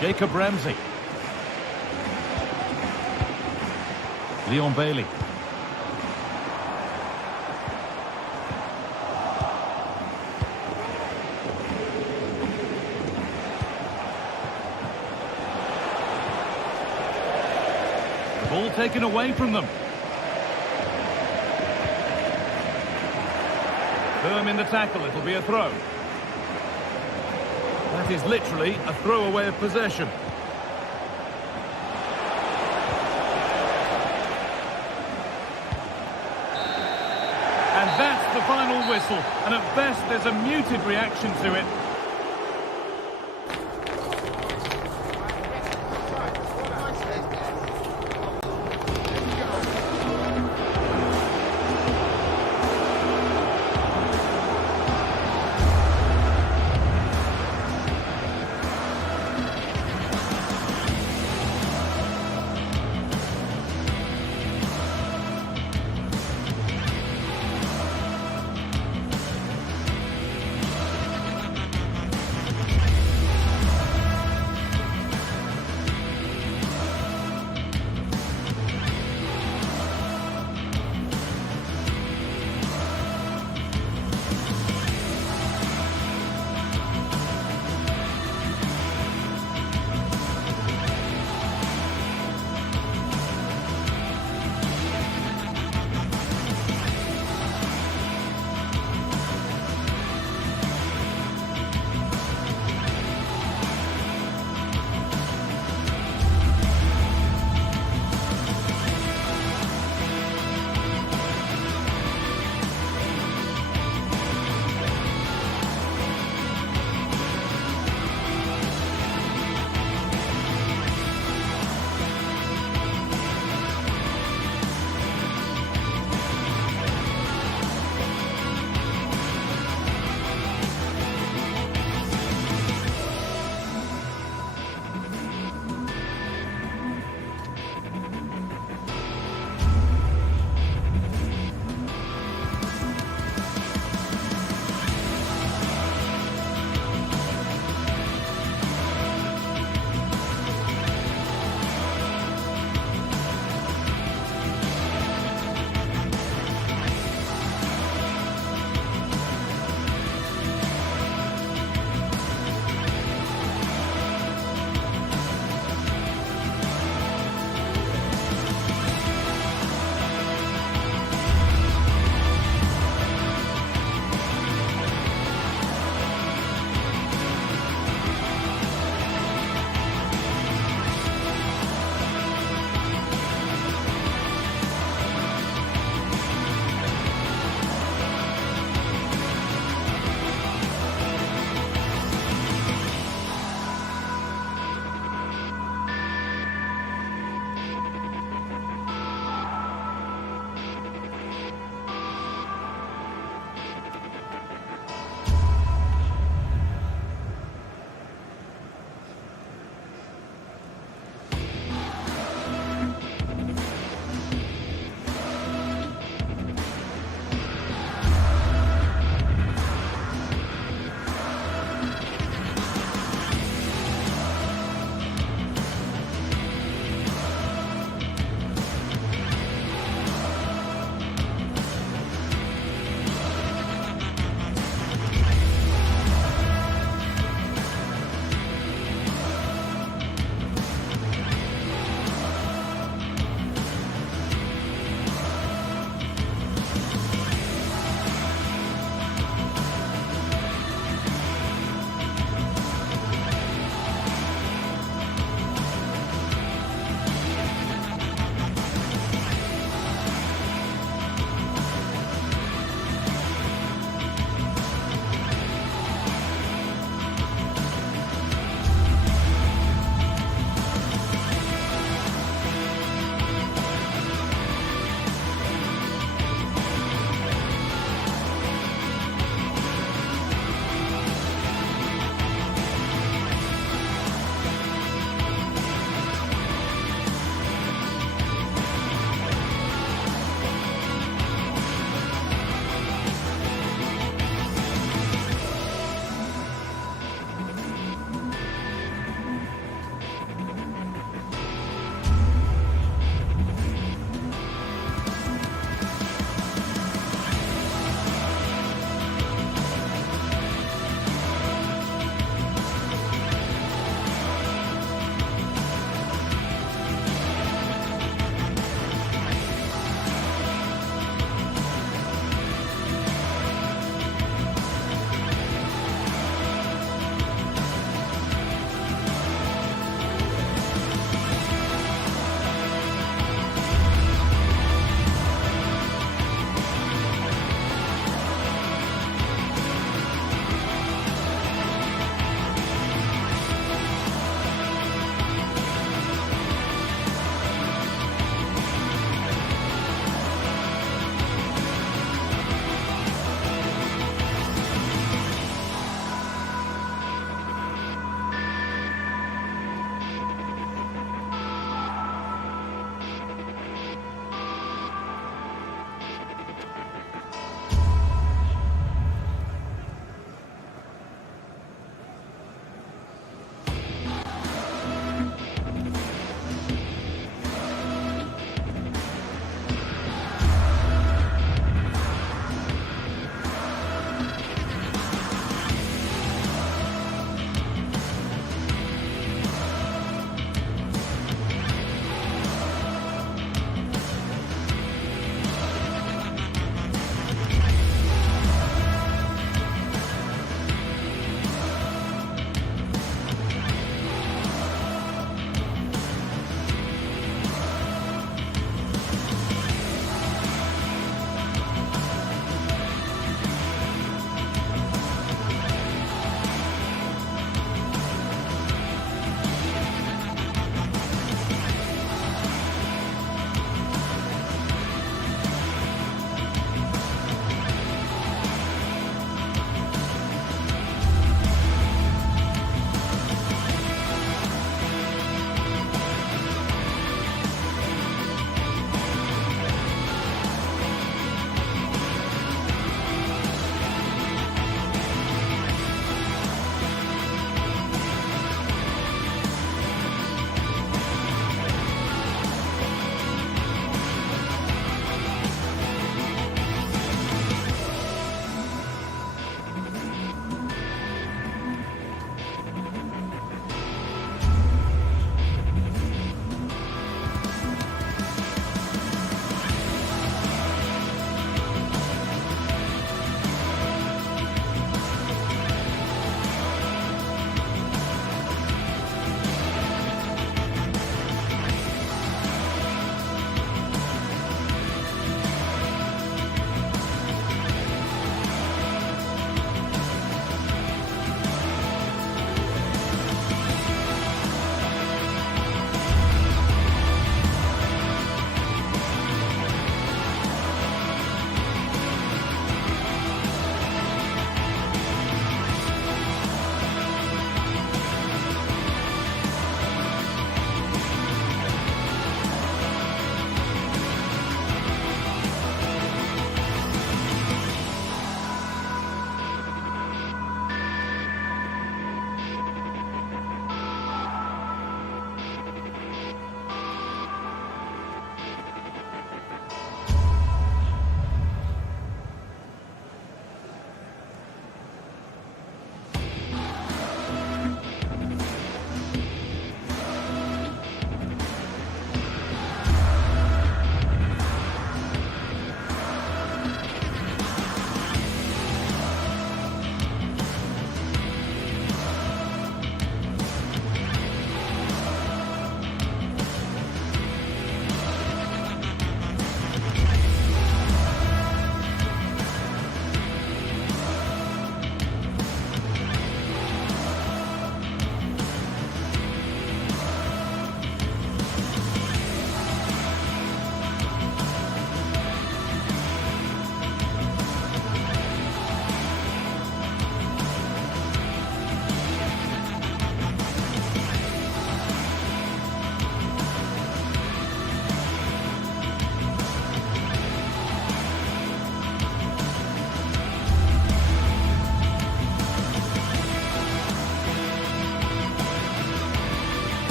Jacob Ramsey. Leon Bailey. Ball taken away from them. Firm in the tackle, it'll be a throw. That is literally a throwaway of possession. And that's the final whistle, and at best there's a muted reaction to it.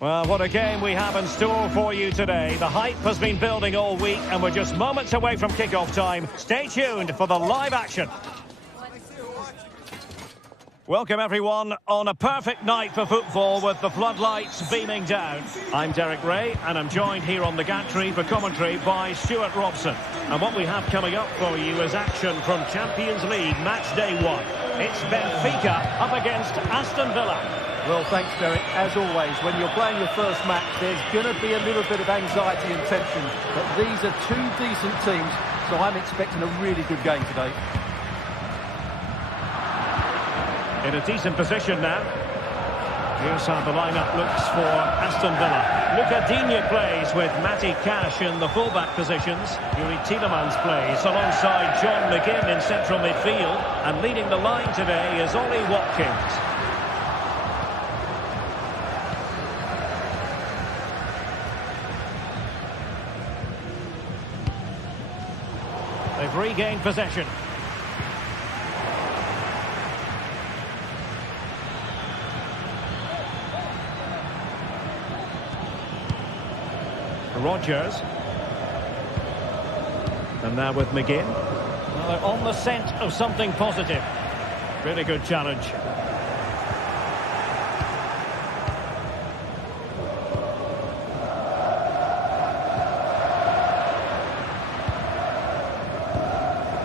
Well, what a game we have in store for you today. The hype has been building all week and we're just moments away from kick-off time. Stay tuned for the live action. Welcome everyone on a perfect night for football with the floodlights beaming down. I'm Derek Ray and I'm joined here on the gantry for commentary by Stuart Robson. And what we have coming up for you is action from Champions League match day 1. It's Benfica up against Aston Villa. Well, thanks, Derek. As always, when you're playing your first match, there's going to be a little bit of anxiety and tension. But these are two decent teams, so I'm expecting a really good game today. In a decent position now. Here's how the lineup looks for Aston Villa. Luca Digne plays with Matty Cash in the fullback positions. Yuri Tielemans plays alongside John McGinn in central midfield. And leading the line today is Ollie Watkins. They've regained possession. Rodgers. And now with McGinn. Well, they're on the scent of something positive. Really good challenge.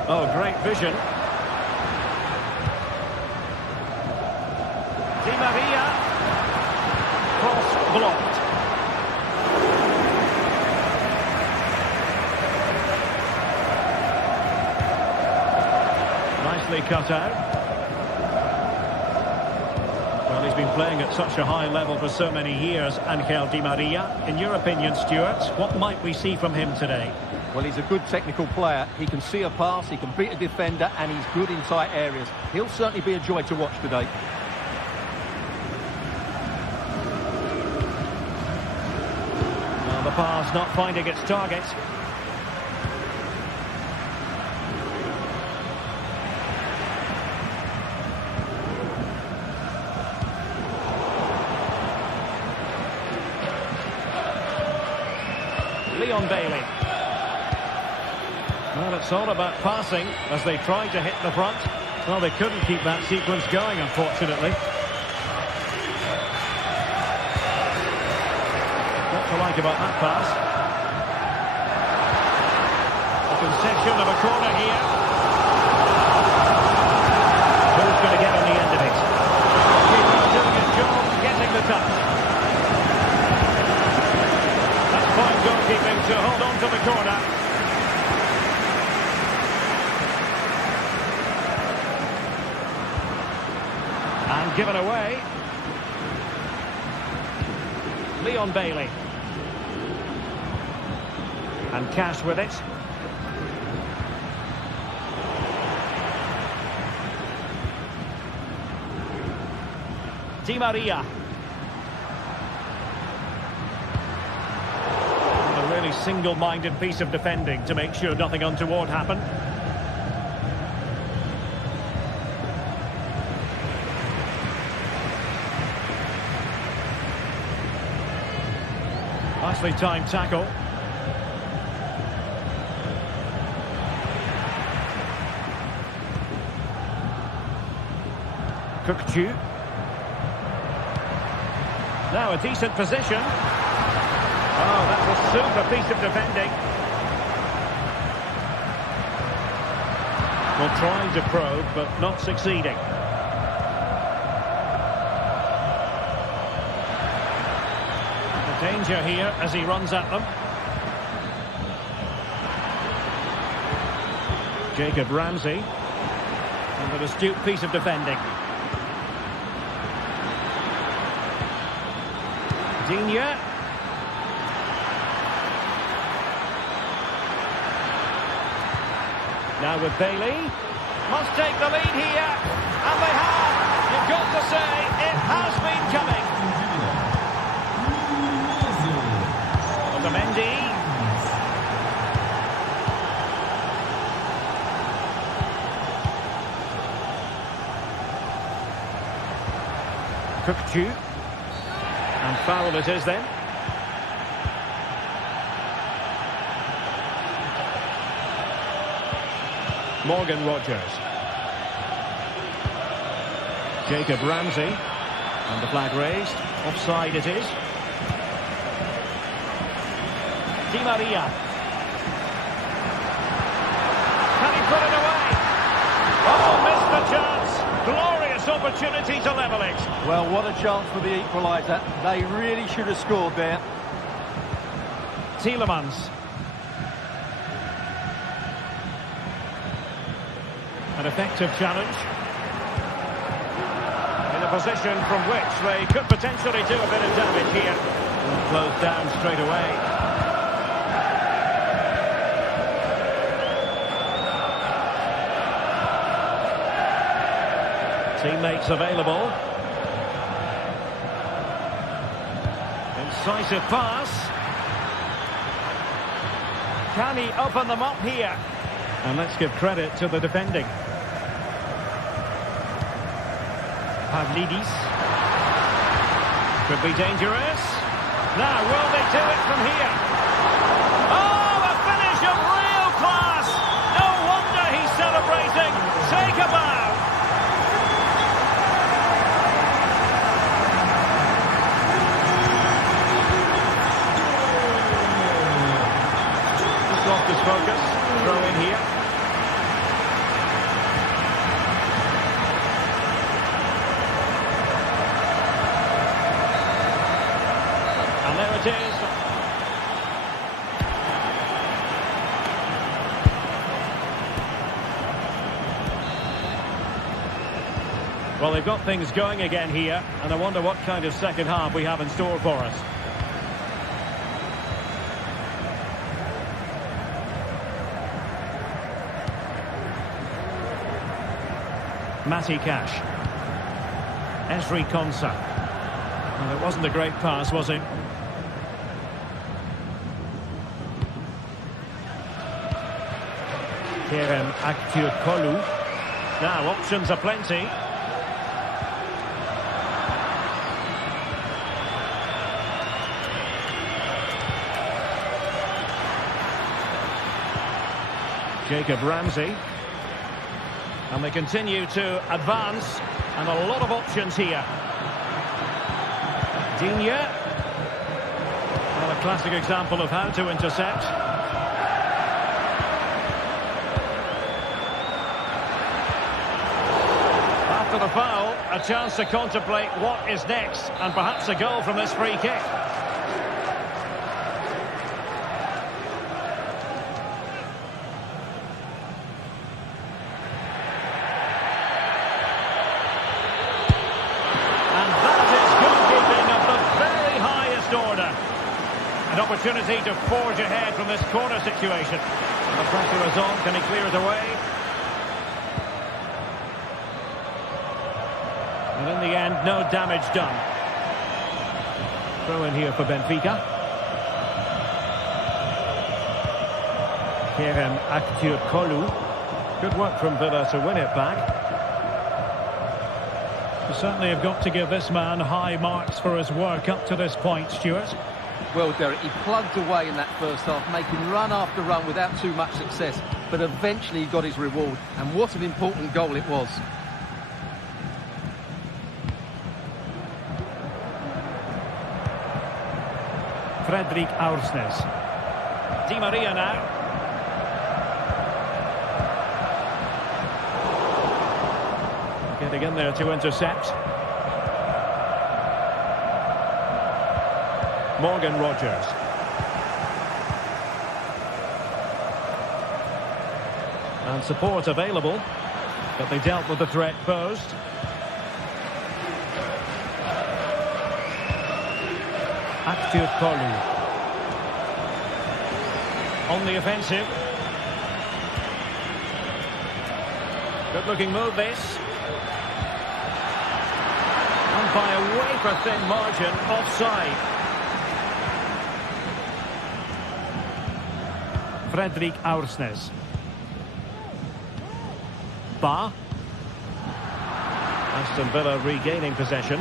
Oh, great vision. Di Maria. Cross blocked. Nicely cut out. Well, he's been playing at such a high level for so many years, Angel Di Maria. In your opinion, Stuart, what might we see from him today? Well, he's a good technical player. He can see a pass, he can beat a defender, and he's good in tight areas. He'll certainly be a joy to watch today. Well, the pass not finding its target. Leon Bailey. Well, it's all about passing as they tried to hit the front. Well, they couldn't keep that sequence going, unfortunately. What to like about that pass? A concession of a corner here. Who's going to get on the end of it? Keeper doing his job, getting the touch. That's fine goalkeeping to hold on to the corner. And given away. Leon Bailey. And Cash with it. Di Maria. A really single-minded piece of defending to make sure nothing untoward happened. Nicely timed tackle. Cookchu. Now a decent position. Oh, that's a super piece of defending. Well, trying to probe, but not succeeding. Danger here as he runs at them. Jacob Ramsey. And an astute piece of defending. Digne. Now with Bailey. Must take the lead here. And they have. You've got to say, it has been coming. Mendy. Cookchu. And foul it is then. Morgan Rogers. Jacob Ramsey. And the flag raised. Offside it is. Di Maria. Can he put it away? Oh, missed the chance. Glorious opportunity to level it. Well, what a chance for the equaliser. They really should have scored there. Tielemans. An effective challenge. In a position from which they could potentially do a bit of damage here. And closed down straight away. Teammates available. Incisive pass. Can he open them up here? And let's give credit to the defending. Pavlidis. Could be dangerous. Now, will they do it from here? Oh, a finish of real class! No wonder he's celebrating. Take a bow. Just lost his focus. Throw in here. And there it is. Well, they've got things going again here, and I wonder what kind of second half we have in store for us. Matty Cash. Esri Konsa. Well, it wasn't a great pass, was it? Kerem Aktürkoğlu. Now, options are plenty. Jacob Ramsey. And they continue to advance, and a lot of options here. Digne. Well, a classic example of how to intercept. After the foul, a chance to contemplate what is next, and perhaps a goal from this free kick. An opportunity to forge ahead from this corner situation. And the pressure is on. Can he clear it away? And in the end, no damage done. Throw in here for Benfica. Kerem Aktürkoğlu. Good work from Villa to win it back. We certainly have got to give this man high marks for his work up to this point, Stuart. Well, Derek, he plugged away in that first half, making run after run without too much success. But eventually he got his reward. And what an important goal it was. Fredrik Aursnes. Di Maria now. Getting in there to intercept. Morgan Rogers. And support available, but they dealt with the threat posed. Aktürkoğlu. On the offensive. Good looking move this. And by a wafer-thin margin, offside. Fredrik Aursnes. Ba. Aston Villa regaining possession.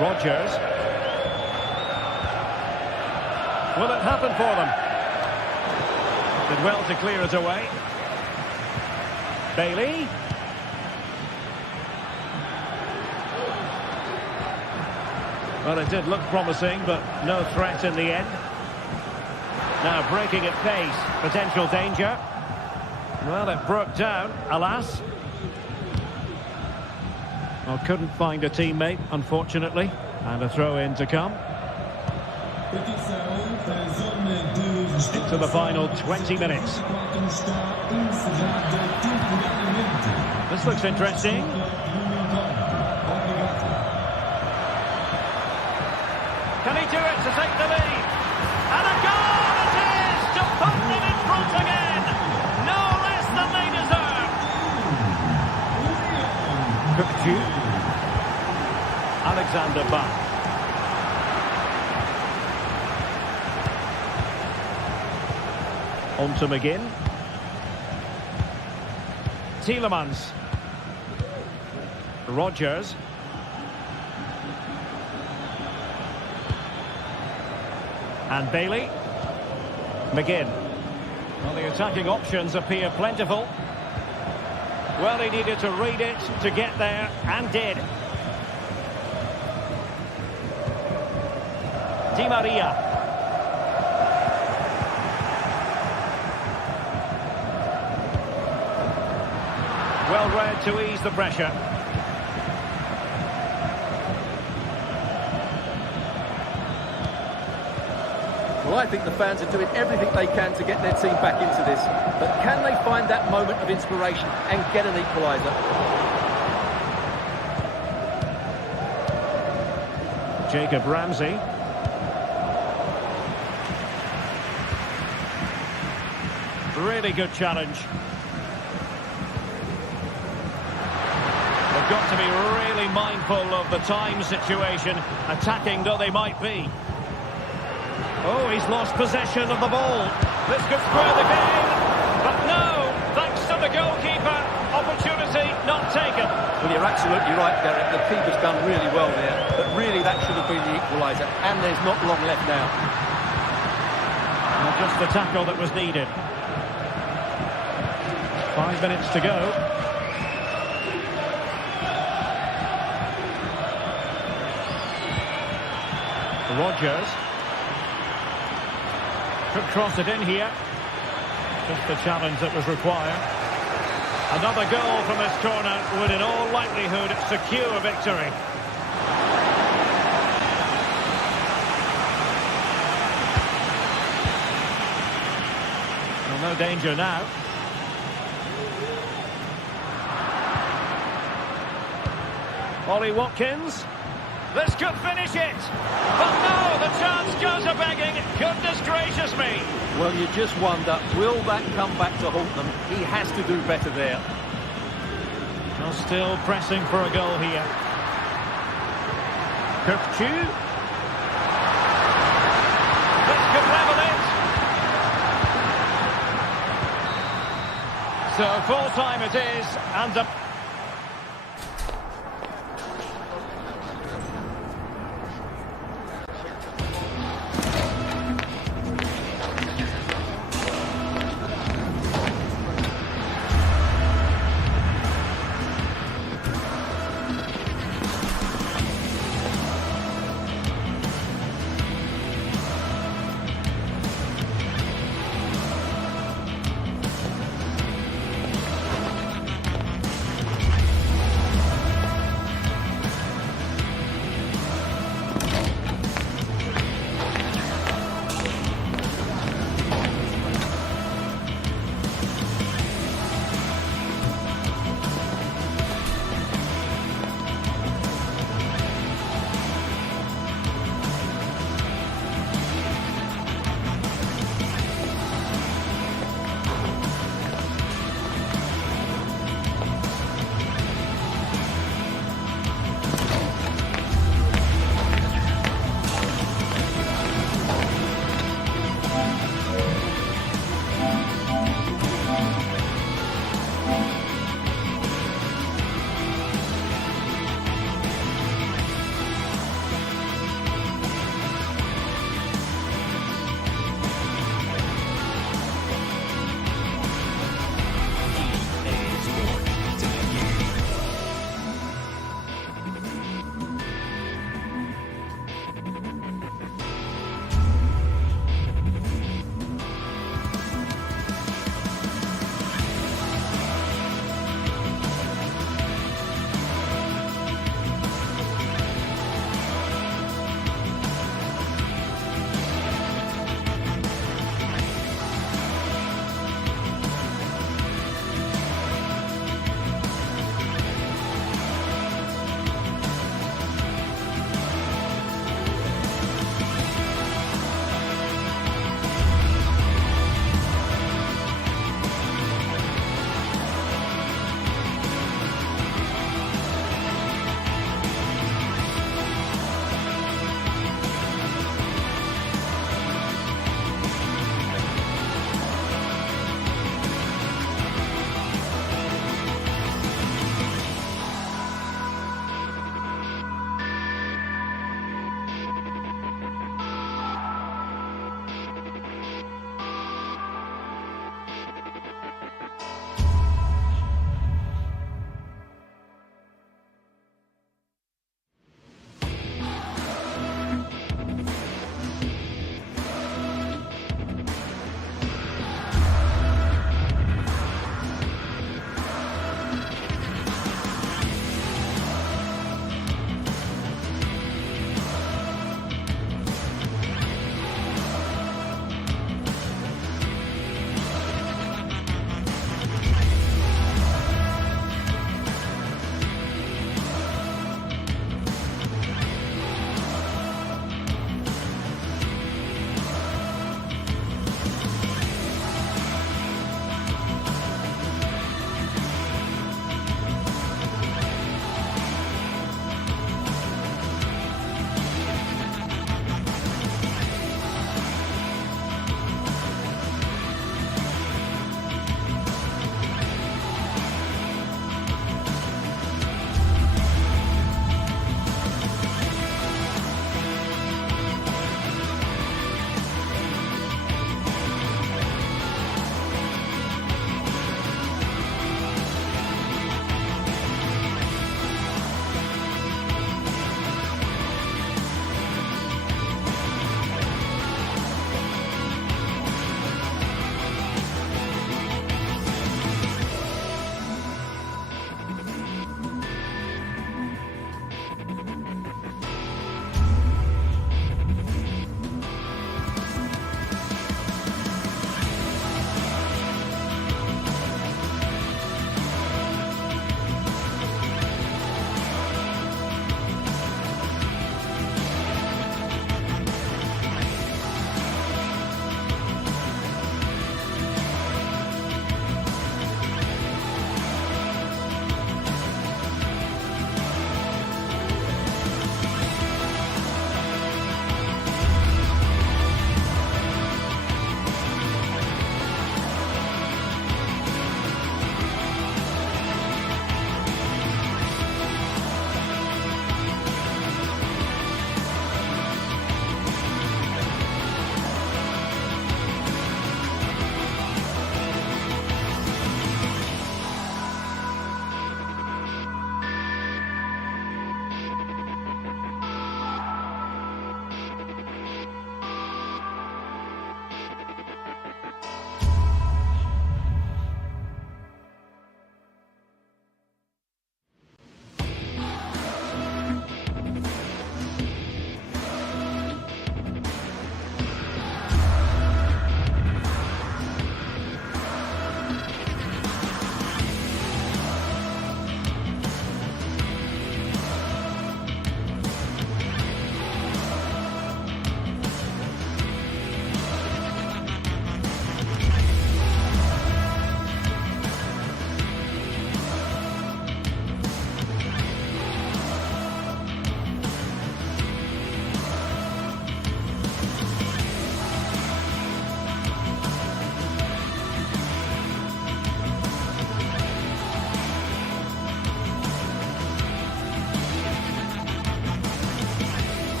Rodgers. Will it happen for them? Did well to clear it away. Bailey. Well, it did look promising, but no threat in the end. Now breaking at pace, potential danger. Well, it broke down, alas. Well, couldn't find a teammate, unfortunately. And a throw-in to come. Into the final 20 minutes. This looks interesting. Can he do it to take the lead? And a goal it is to put them in front again. No less than they deserve. Cookju. Alexander Bach. On to McGinn. Tielemans. Rodgers. And Bailey. McGinn. Well, the attacking options appear plentiful. Well, he needed to read it to get there, and did. Di Maria. Well read to ease the pressure. Well, I think the fans are doing everything they can to get their team back into this. But can they find that moment of inspiration and get an equaliser? Jacob Ramsey. Really good challenge. They've got to be really mindful of the time situation, attacking though they might be. Oh, he's lost possession of the ball. This could square the game. But no, thanks to the goalkeeper, opportunity not taken. Well, you're absolutely right, Derek. The keeper's done really well there. But really, that should have been the equaliser. And there's not long left now. Not just the tackle that was needed. 5 minutes to go. Rodgers. Could cross it in here. Just the challenge that was required. Another goal from this corner would in all likelihood secure victory. Well, no danger now. Ollie Watkins. This could finish it. But no, the chance goes a-begging. Goodness gracious me. Well, you just wonder, will that come back to haunt them? He has to do better there. Well, still pressing for a goal here. Cookju. This could level it. So full time it is, and the...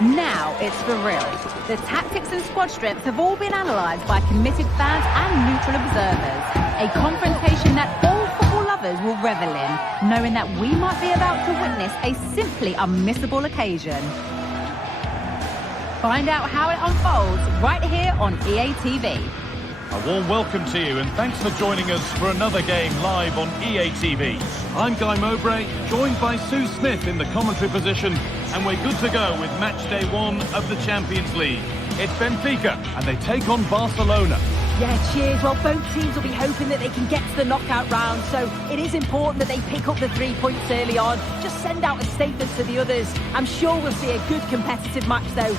Now it's for real. The tactics and squad strength have all been analysed by committed fans and neutral observers. A confrontation that all football lovers will revel in, knowing that we might be about to witness a simply unmissable occasion. Find out how it unfolds right here on EA TV. A warm welcome to you and thanks for joining us for another game live on EA TV. I'm Guy Mowbray, joined by Sue Smith in the commentary position, and we're good to go with match day 1 of the Champions League. It's Benfica and they take on Barcelona. Yeah, cheers. Well, both teams will be hoping that they can get to the knockout round, so it is important that they pick up the 3 points early on. Just send out a statement to the others. I'm sure we'll see a good competitive match though.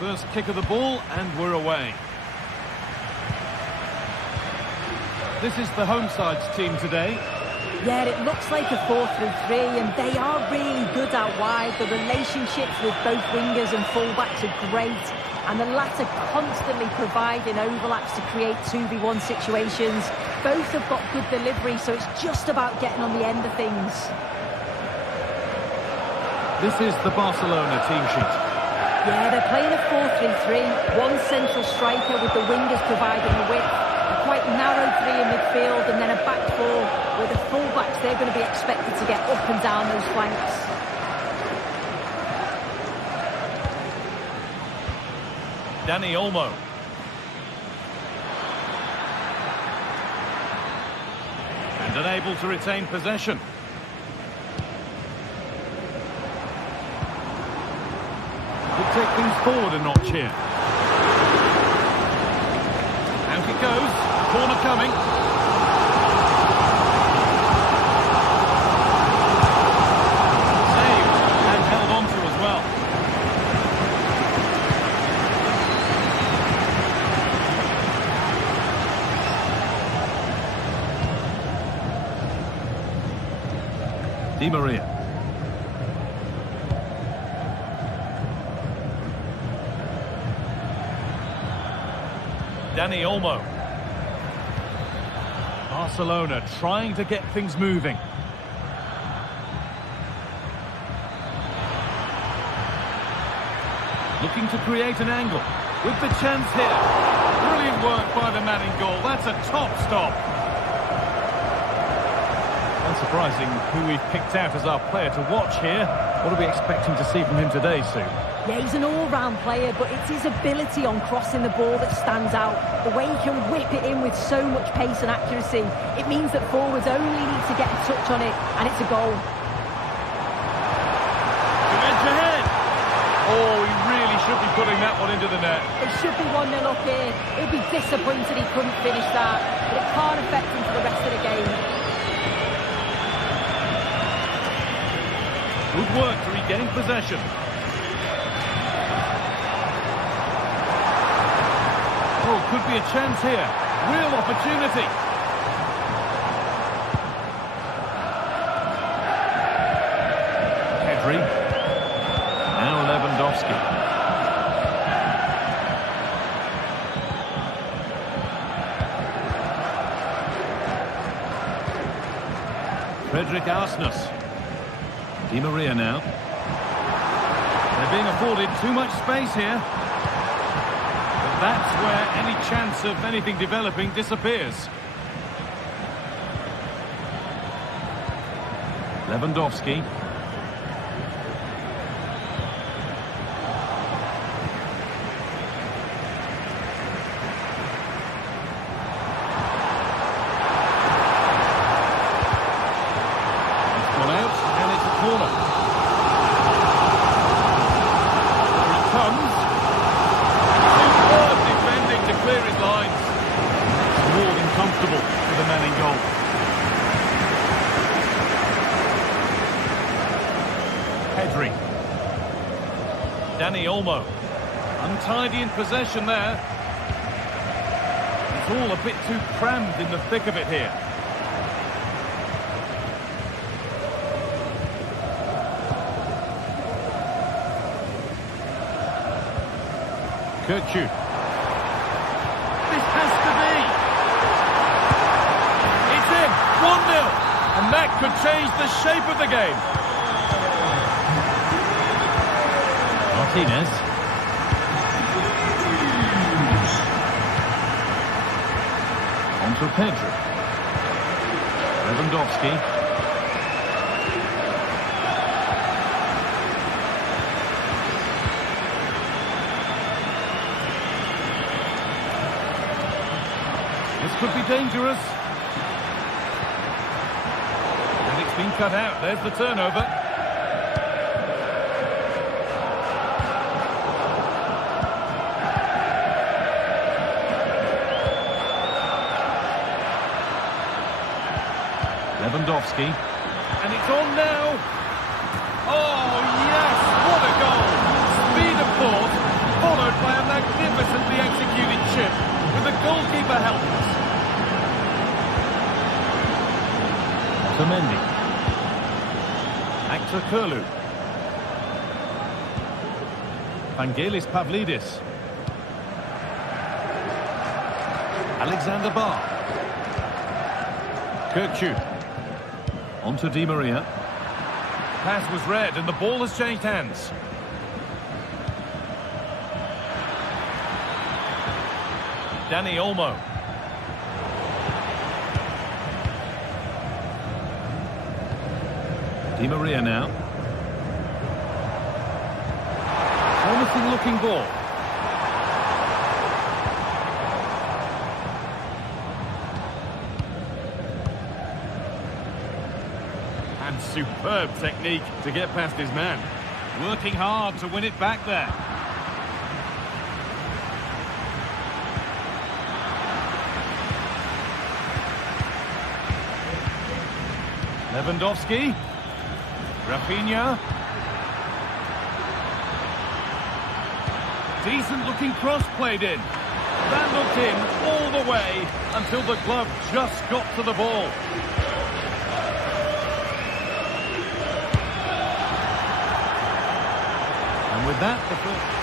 First kick of the ball and we're away. This is the home side's team today. Yeah, it looks like a 4-3-3 and they are really good out wide. The relationships with both wingers and fullbacks are great, and the latter constantly providing overlaps to create 2v1 situations. Both have got good delivery, so it's just about getting on the end of things. This is the Barcelona team sheet. Yeah, they're playing a 4-3-3, one central striker with the wingers providing the width, a quite narrow 3 in midfield, and then a back 4 where the full-backs, they're going to be expected to get up and down those flanks. Dani Olmo. And unable to retain possession. Take things forward a notch here. Out it goes. Corner coming. Saved and held on to as well. Di Maria. Dani Olmo. Barcelona trying to get things moving. Looking to create an angle with the chance here. Brilliant work by the man in goal. That's a top stop. Unsurprising who we've picked out as our player to watch here. What are we expecting to see from him today, Sue? Yeah, he's an all-round player, but it's his ability on crossing the ball that stands out. The way he can whip it in with so much pace and accuracy. It means that forwards only need to get a touch on it, and it's a goal. Edge ahead. Oh, he really should be putting that one into the net. It should be 1-0 up here. He'll be disappointed he couldn't finish that, but it can't affect him for the rest of the game. Good work to regain possession. Oh, could be a chance here. Real opportunity. Pedri. Now Lewandowski. Frederick Arsnus. Di Maria now. They're being afforded too much space here. But that's where any chance of anything developing disappears. Lewandowski. Dani Olmo. Untidy in possession there. It's all a bit too crammed in the thick of it here. Kirchu. This has to be. It's in. 1-0. And that could change the shape of the game. Martinez. On to Pedro. Lewandowski. This could be dangerous. And it's been cut out. There's the turnover. Lewandowski. And it's on now. Oh, yes! What a goal! Speed of thought, followed by a magnificently executed chip, with the goalkeeper helpless. Otamendi. Actor Kurlu. Vangelis Pavlidis. Alexander Barr. Kirchu. On to Di Maria. Pass was read and the ball has changed hands. Dani Olmo. Di Maria now. Promising looking ball. And superb technique to get past his man. Working hard to win it back there. Lewandowski. Rafinha. Decent looking cross played in. That looked in all the way until the glove just got to the ball. And with that, the first...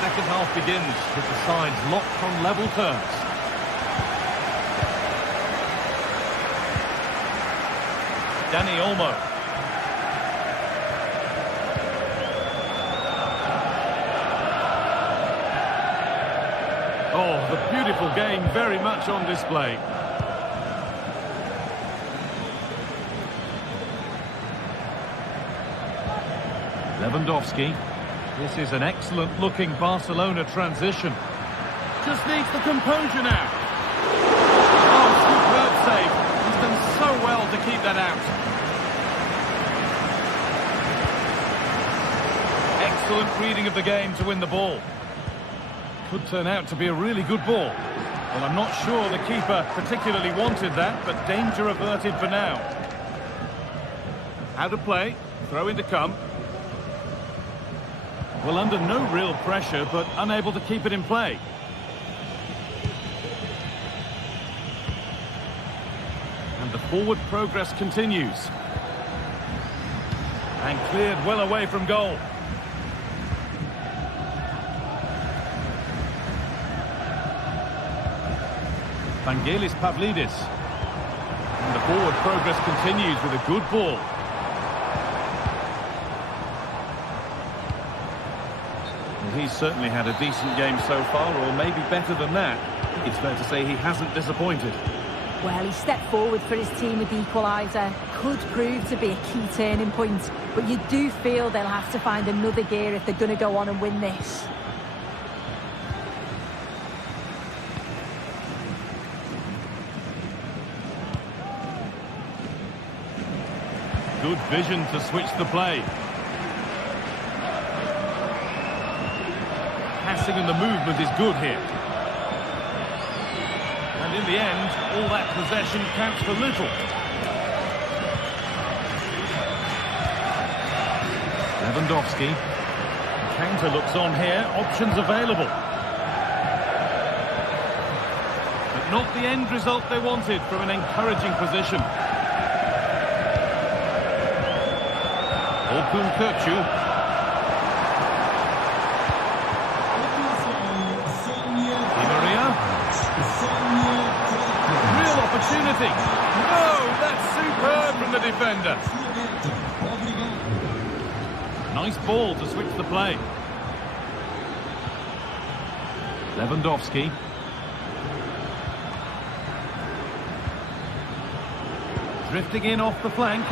Second half begins with the sides locked on level terms. Dani Olmo. Oh, the beautiful game very much on display. Lewandowski. This is an excellent-looking Barcelona transition. Just needs the composure now. Oh, superb save. He's done so well to keep that out. Excellent reading of the game to win the ball. Could turn out to be a really good ball. Well, I'm not sure the keeper particularly wanted that, but danger averted for now. How to play. Throw in to come. Well, under no real pressure, but unable to keep it in play. And the forward progress continues. And cleared well away from goal. Vangelis Pavlidis. And the forward progress continues with a good ball. He's certainly had a decent game so far, or maybe better than that. It's fair to say he hasn't disappointed. Well, he stepped forward for his team with the equaliser. Could prove to be a key turning point, but you do feel they'll have to find another gear if they're going to go on and win this. Good vision to switch the play. Passing and the movement is good here. And in the end, all that possession counts for little. Lewandowski. Counter looks on here, options available. But not the end result they wanted from an encouraging position. Orkun Kökçü. Di Maria. Real opportunity. No, that's superb from the defender. Nice ball to switch the play. Lewandowski. Drifting in off the flank.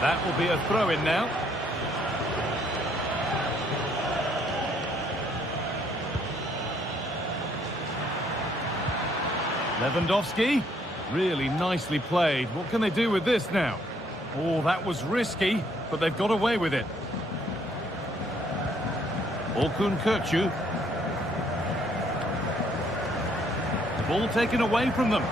That will be a throw-in now. Lewandowski. Really nicely played. What can they do with this now? Oh, that was risky, but they've got away with it. Orkun Kökçü. The ball taken away from them.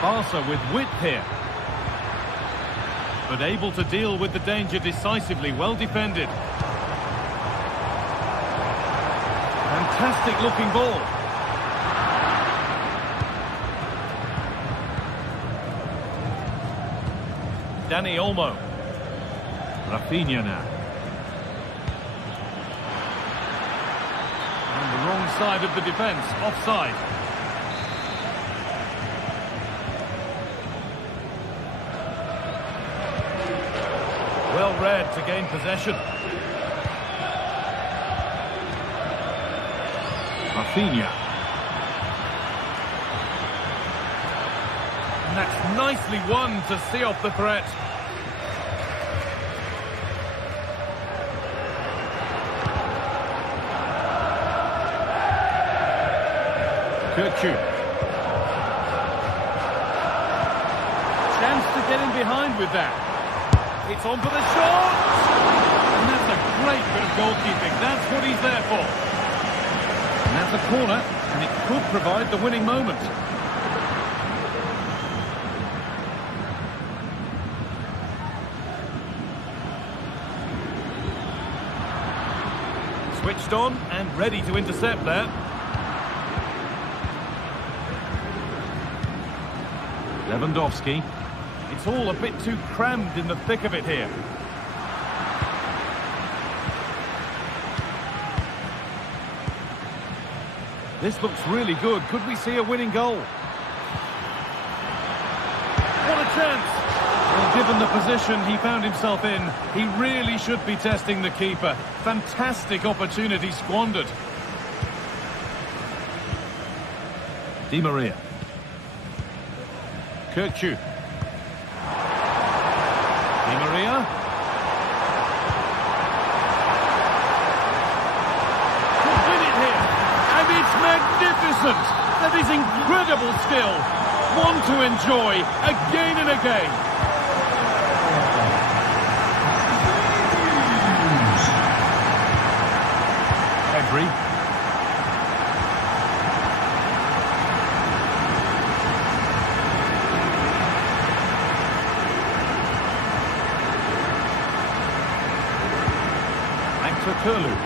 Barca with width here. But able to deal with the danger decisively, well defended. Fantastic looking ball. Dani Olmo. Rafinha now. On the wrong side of the defence, offside. Well read to gain possession. Rafinha. And that's nicely won to see off the threat. Kökçü. Chance to get in behind with that. It's on for the shot! And that's a great bit of goalkeeping. That's what he's there for. And that's a corner, and it could provide the winning moment. Switched on and ready to intercept there. Lewandowski. It's all a bit too crammed in the thick of it here. This looks really good. Could we see a winning goal? What a chance! Well, given the position he found himself in, he really should be testing the keeper. Fantastic opportunity squandered. Di Maria. Kökçü. Di Maria. Could win it here. And it's magnificent. That is incredible skill. One to enjoy again and again. Pedri. Curlew.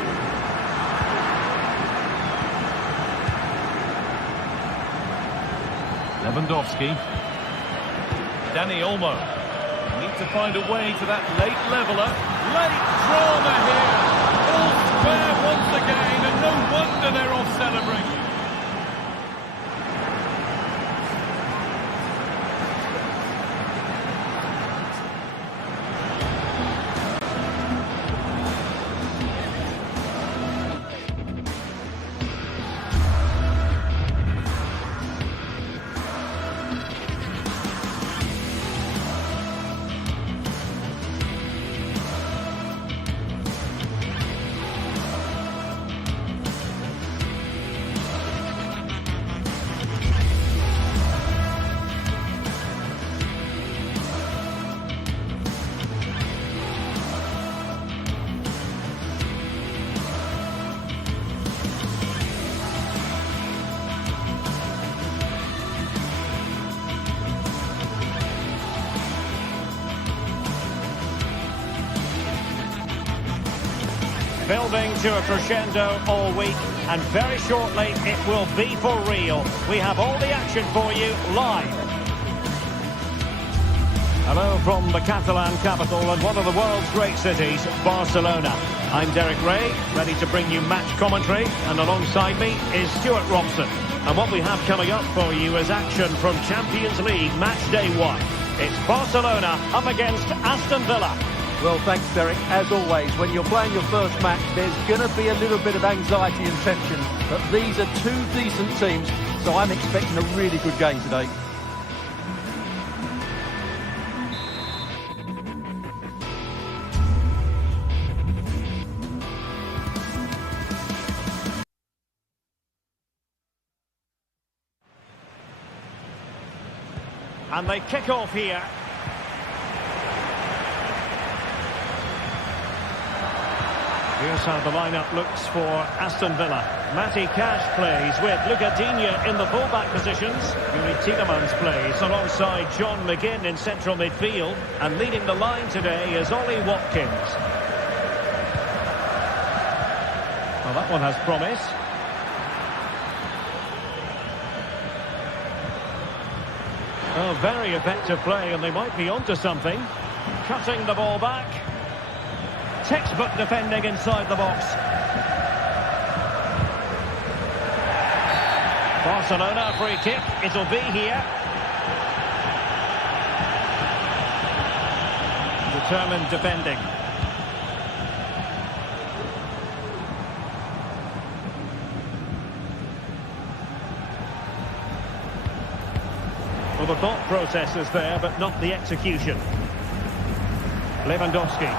Lewandowski. Dani Olmo. Need to find a way to that late leveller. Late drama here. All square once again, and no wonder they're off celebrating. building to a crescendo all week, and very shortly it will be for real. We have all the action for you live. Hello from the Catalan capital and one of the world's great cities, Barcelona. I'm Derek Ray, ready to bring you match commentary, and alongside me is Stuart Robson. And what we have coming up for you is action from Champions League match day 1. It's Barcelona up against Aston Villa. Well, thanks, Derek. As always, when you're playing your first match, there's going to be a little bit of anxiety and tension. But these are two decent teams, so I'm expecting a really good game today. And they kick off here. Here's how the lineup looks for Aston Villa. Matty Cash plays with Lucadinha in the fullback positions. Yuri Tielemans plays alongside John McGinn in central midfield. And leading the line today is Ollie Watkins. Well, that one has promise. Oh, very effective play, and they might be onto something. Cutting the ball back. Textbook defending inside the box. Barcelona free kick. It'll be here. Determined defending. Well, the thought process is there, but not the execution. Lewandowski.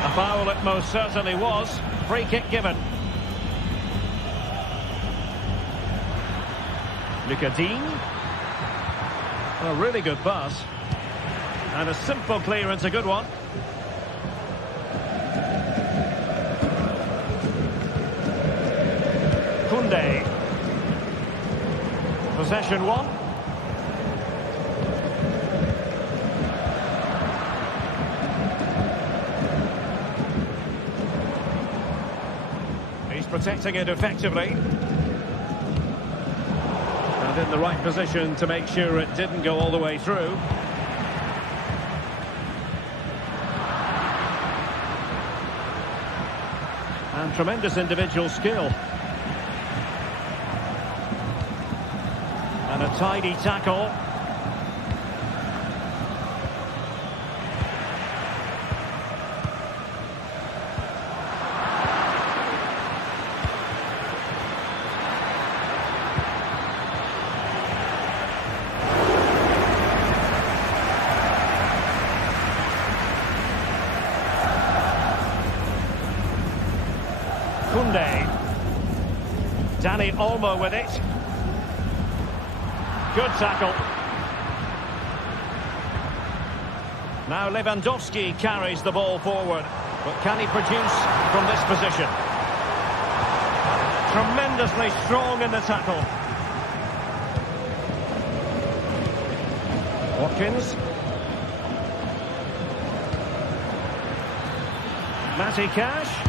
A foul it most certainly was. Free kick given. Lucadinha. A really good pass. And a simple clearance, a good one. Koundé. Possession 1. He's protecting it effectively. And in the right position to make sure it didn't go all the way through. And tremendous individual skill. And a tidy tackle. Koundé. Dani Olmo with it. Good tackle. Now Lewandowski carries the ball forward. But can he produce from this position? Tremendously strong in the tackle. Watkins. Matty Cash.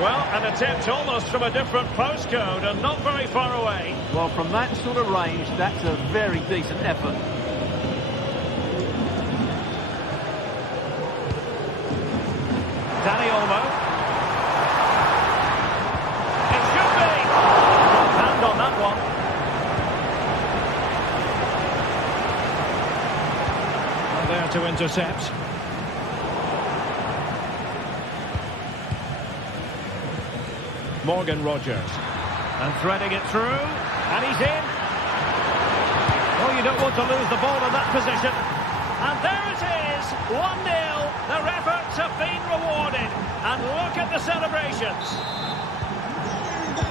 Well, an attempt almost from a different postcode and not very far away. Well, from that sort of range, that's a very decent effort. Dani Olmo. It should be. Hand on that one. And there to intercept. Morgan Rogers. And threading it through. And he's in. Oh, you don't want to lose the ball in that position. And there it is. 1-0. Their efforts have been rewarded. And look at the celebrations.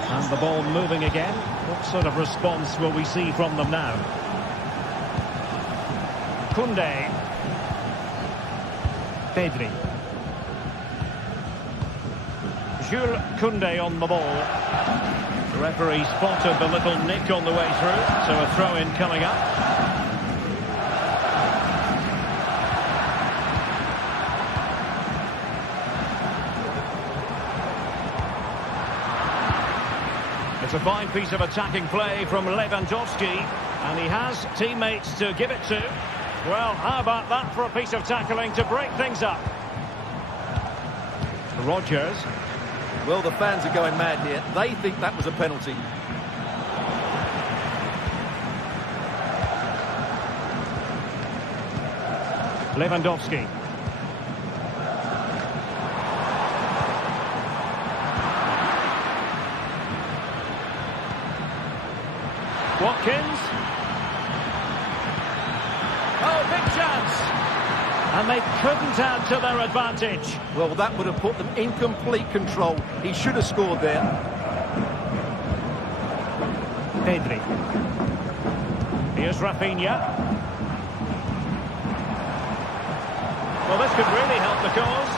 And the ball moving again. What sort of response will we see from them now? Koundé. Pedri. Jules Koundé on the ball. The referee spotted the little nick on the way through, so a throw-in coming up. It's a fine piece of attacking play from Lewandowski, and he has teammates to give it to. Well, how about that for a piece of tackling to break things up? Rodgers. Well, the fans are going mad here. They think that was a penalty. Lewandowski. Watkins. Oh, big chance. And they couldn't add to their advantage. Well, that would have put them in complete control. He should have scored there. Pedri. Here's Rafinha. Well, this could really help the cause.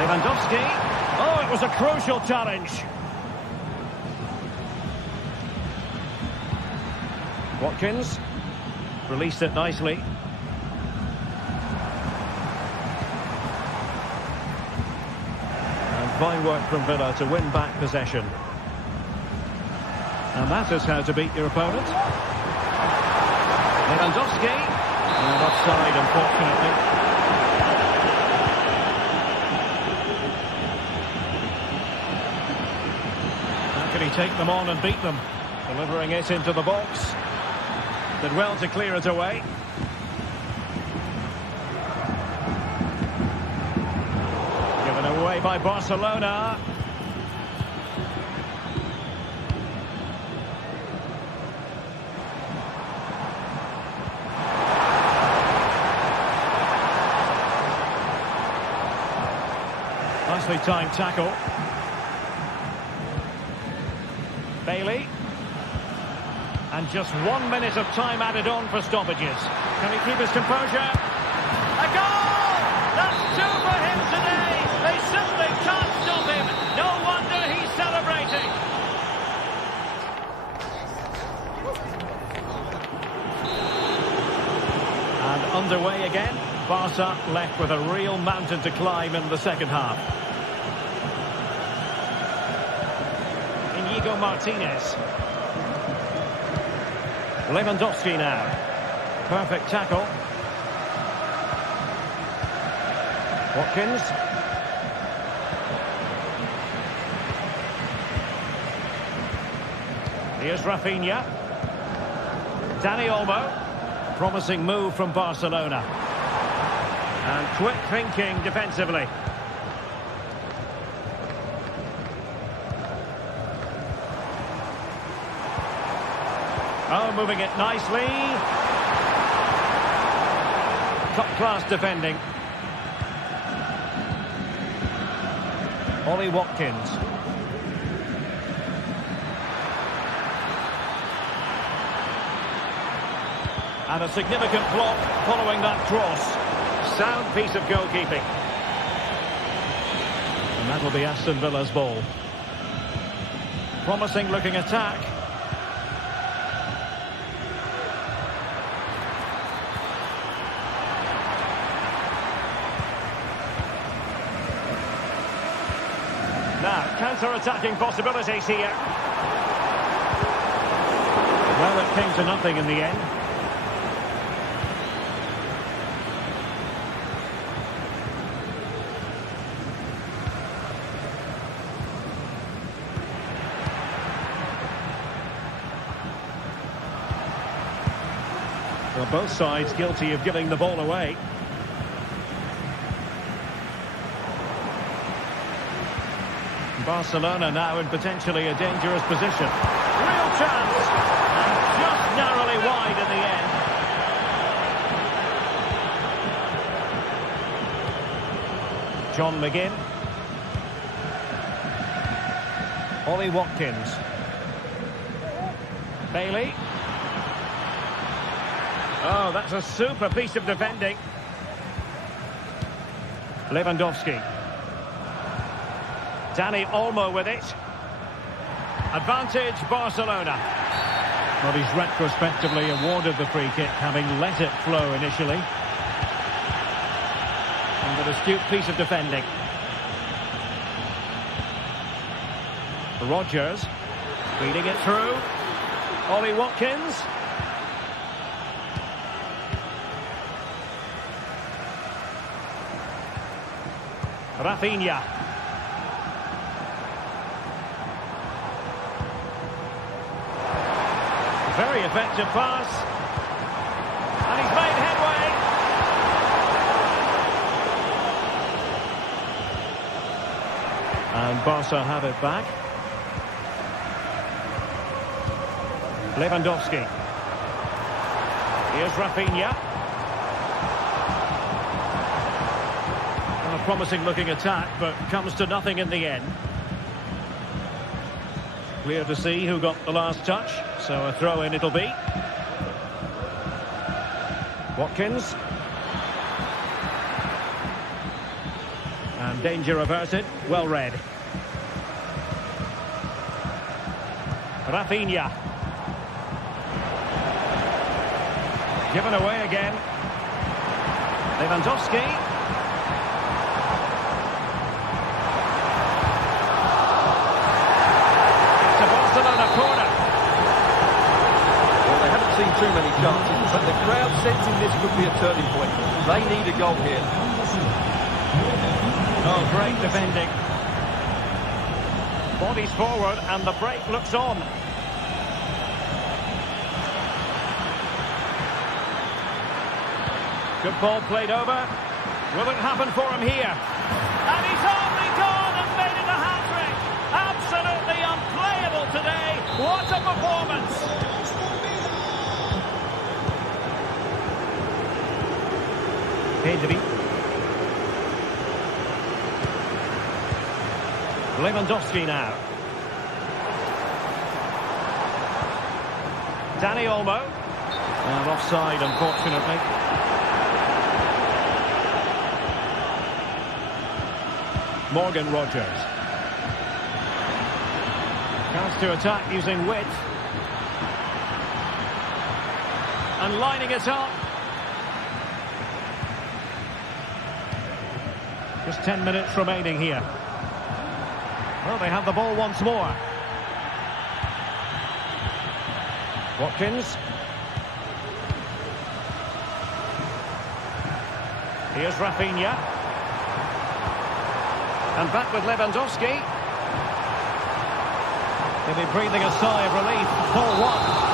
Lewandowski. Oh, it was a crucial challenge. Watkins. Released it nicely. Fine work from Villa to win back possession. And that is how to beat your opponent. Lewandowski. And offside, unfortunately. How can he take them on and beat them? Delivering it into the box. Did well to clear it away. Away by Barcelona. Nicely timed tackle. Bailey. And just 1 minute of time added on for stoppages. Can he keep his composure? A goal! That's 2 for him today! They simply can't stop him. No wonder he's celebrating. And underway again. Barca left with a real mountain to climb in the second half. Inigo Martinez. Lewandowski now. Perfect tackle. Watkins. Here's Rafinha. Dani Olmo. Promising move from Barcelona. And quick thinking defensively. Oh, moving it nicely. Top-class defending. Ollie Watkins. And a significant block following that cross. Sound piece of goalkeeping. And that'll be Aston Villa's ball. Promising looking attack. Now, counter-attacking possibilities here. Well, it came to nothing in the end. Well, both sides guilty of giving the ball away. Barcelona now in potentially a dangerous position. Real chance! And just narrowly wide in the end. John McGinn. Ollie Watkins. Bailey. Oh, that's a super piece of defending. Lewandowski. Dani Olmo with it. Advantage Barcelona. Well, he's retrospectively awarded the free kick, having let it flow initially. And an astute piece of defending. Rodgers feeding it through. Ollie Watkins. Rafinha. Very effective pass. And he's made headway. And Barca have it back. Lewandowski. Here's Rafinha. And a promising looking attack, but comes to nothing in the end. Clear to see who got the last touch, so a throw-in it'll be. Watkins. And danger averted, well read. Rafinha. Given away again. Lewandowski. Corner. Well, they haven't seen too many chances, but the crowd sensing this could be a turning point. They need a goal here. Oh, great defending. Bodies forward and the break looks on. Good ball played over. Will it happen for him here? And he's only gone and made it a hat-trick. Absolutely unplayable today. What a performance! Pedri. Lewandowski now. Dani Olmo. And offside, unfortunately. Morgan Rodgers. Chance to attack using width. And lining it up. Just 10 minutes remaining here. Well, they have the ball once more. Watkins. Here's Rafinha. And back with Lewandowski. He'll be breathing a sigh of relief. 4-1.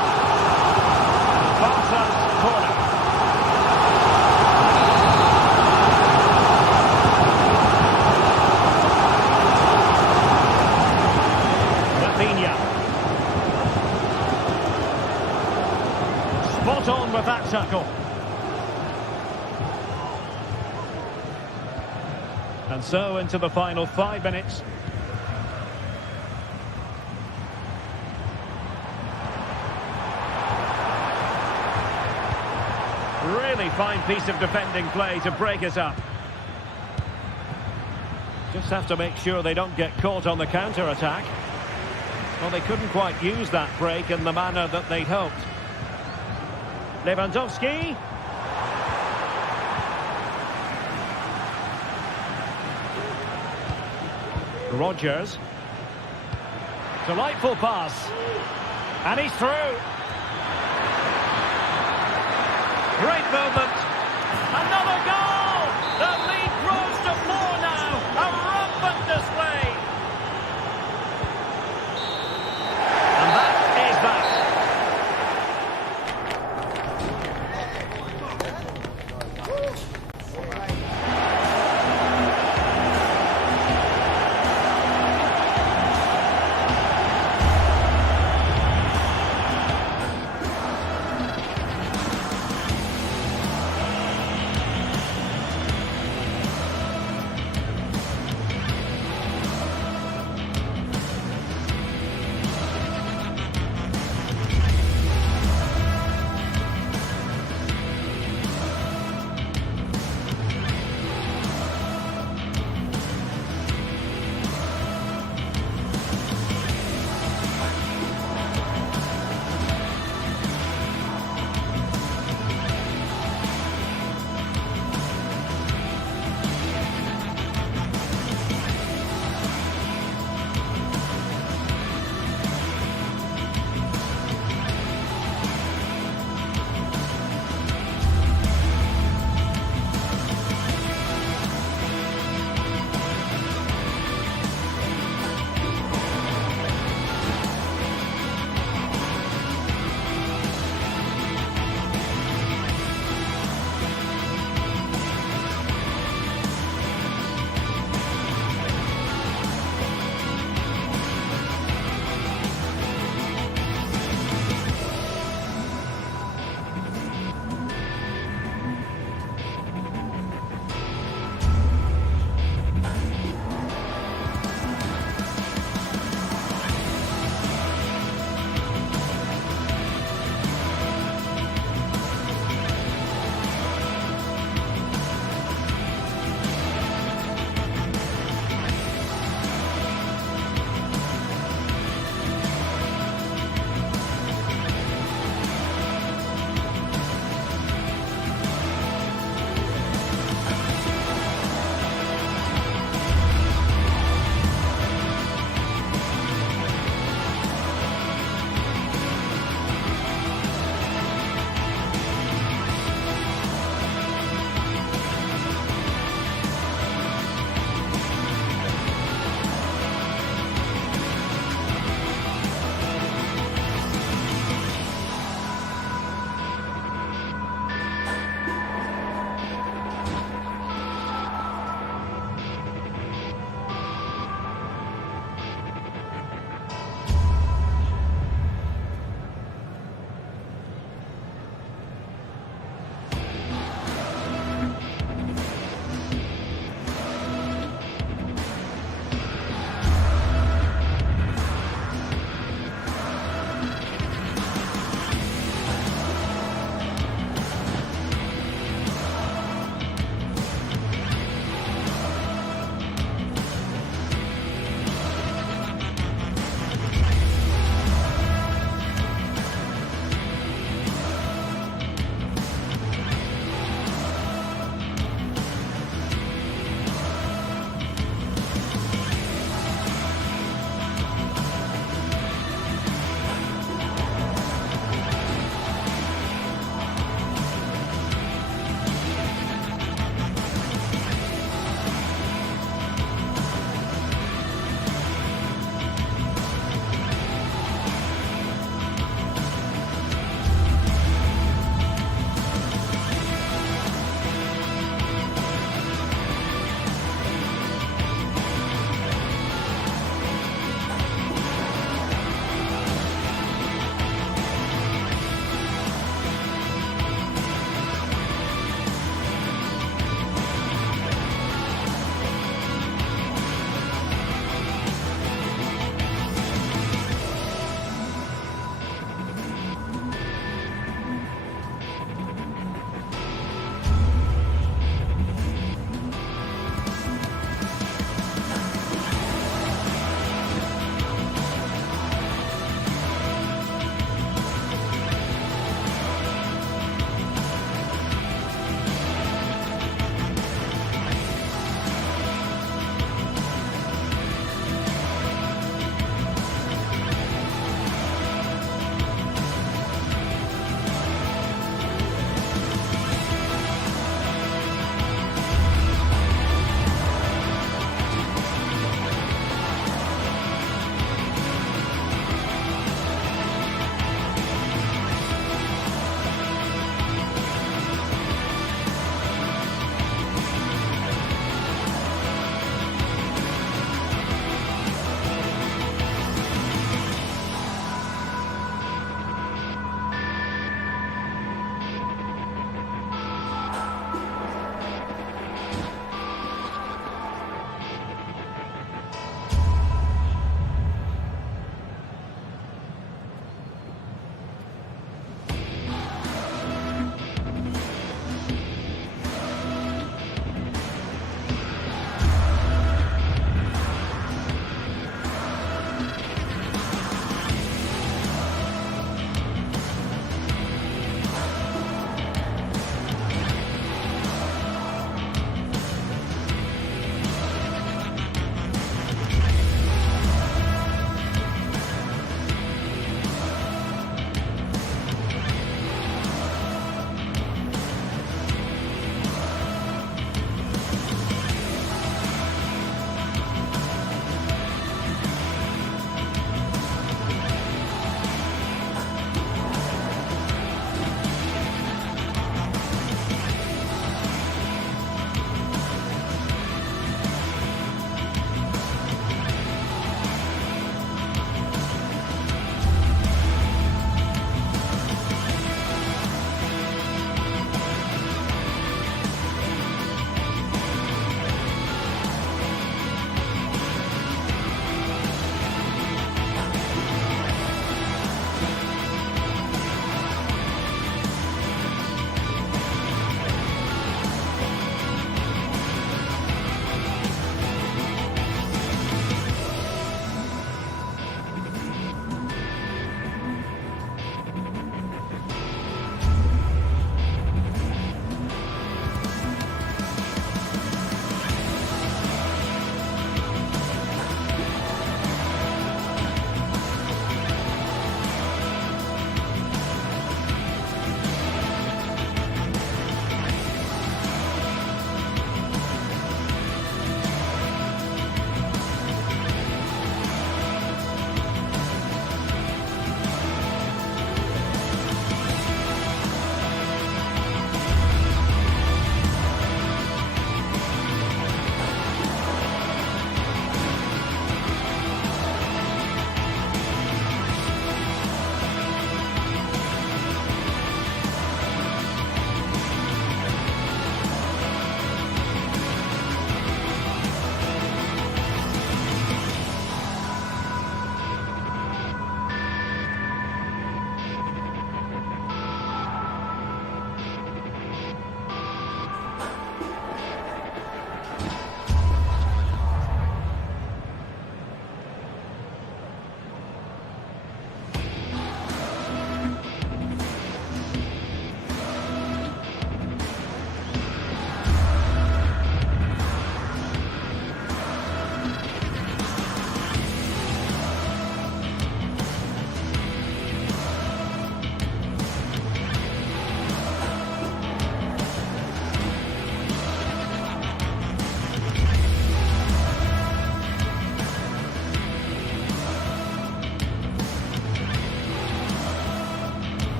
Barca's corner. Rafinha. Spot on with that tackle. And so into the final 5 minutes. Really fine piece of defending play to break it up. Just have to make sure they don't get caught on the counter-attack. Well, they couldn't quite use that break in the manner that they'd hoped. Lewandowski. Rodgers. Delightful pass. And he's through. Great movement. Another goal! The lead grows to 4 now. A rampant display. And that is that.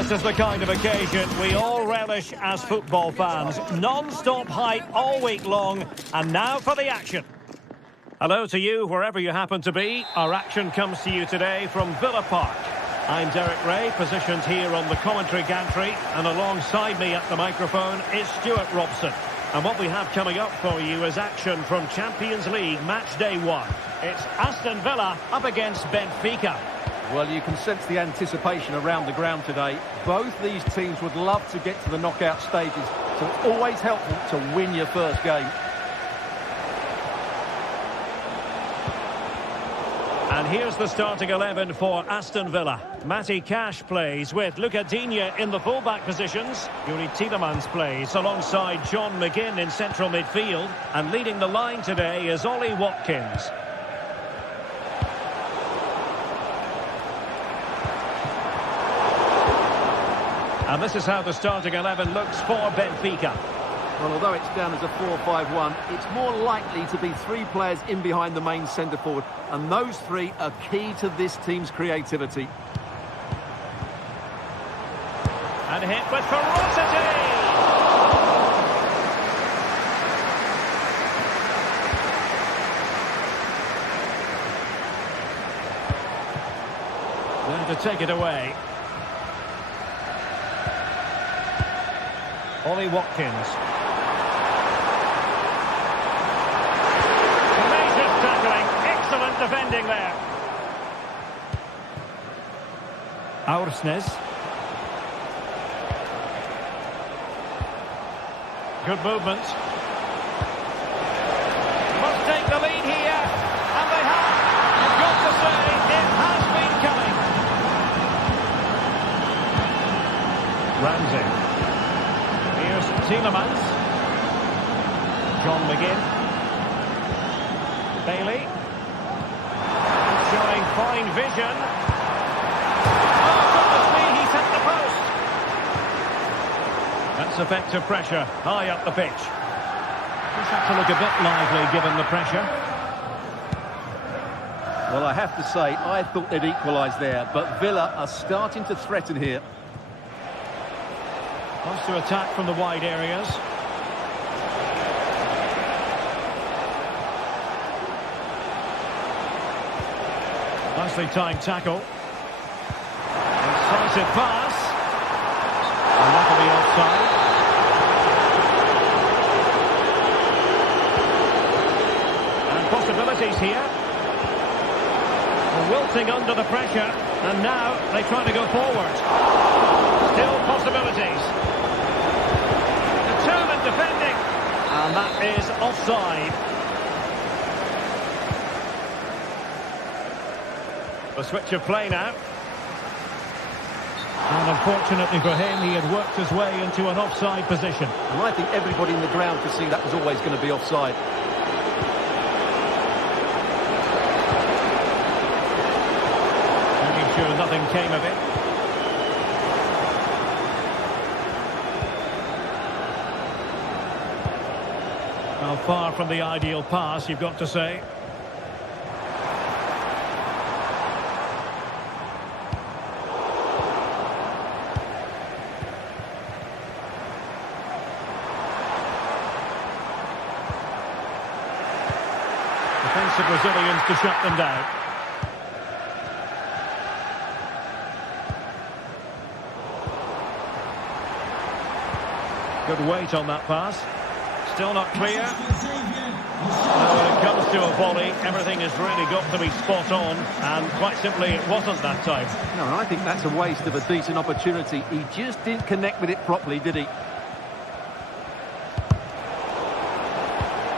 This is the kind of occasion we all relish as football fans. Non-stop hype all week long, and now for the action. Hello to you, wherever you happen to be. Our action comes to you today from Villa Park. I'm Derek Ray, positioned here on the commentary gantry, and alongside me at the microphone is Stuart Robson. And what we have coming up for you is action from Champions League match day 1. It's Aston Villa up against Benfica. Well, you can sense the anticipation around the ground today. Both these teams would love to get to the knockout stages, so it's always helpful to win your first game. And here's the starting 11 for Aston Villa. Matty Cash plays with Luca Digne in the full-back positions. Yuri Tielemans plays alongside John McGinn in central midfield. And leading the line today is Ollie Watkins. And this is how the starting 11 looks for Benfica. Well, although it's down as a 4-5-1, it's more likely to be 3 players in behind the main centre-forward. And those 3 are key to this team's creativity. And hit with ferocity! Going to take it away. Ollie Watkins. Tenacious tackling, excellent defending there. Aursnes. Good movement. Must take the lead here, and they have. You've got to say, it has been coming. Ramsey. Here's Tielemans. John McGinn. Bailey. Showing fine vision. Oh, goodness me, he's hit the post. That's effective pressure, high up the pitch. Just have to look a bit lively given the pressure. Well, I have to say, I thought they'd equalise there, but Villa are starting to threaten here. Wants to attack from the wide areas. Nicely timed tackle. Incisive pass. And that'll be offside. And possibilities here. Wilting under the pressure. And now they try to go forward. Still possibilities. Determined defending. And that is offside. The switch of play now. And unfortunately for him, he had worked his way into an offside position. And I think everybody in the ground could see that was always going to be offside. Making sure nothing came of it. Well, far from the ideal pass, you've got to say. Defensive Brazilians to shut them down. Good weight on that pass. Still not clear. When it comes to a volley, everything has really got to be spot on, and quite simply, it wasn't that time. No, I think that's a waste of a decent opportunity. He just didn't connect with it properly, did he?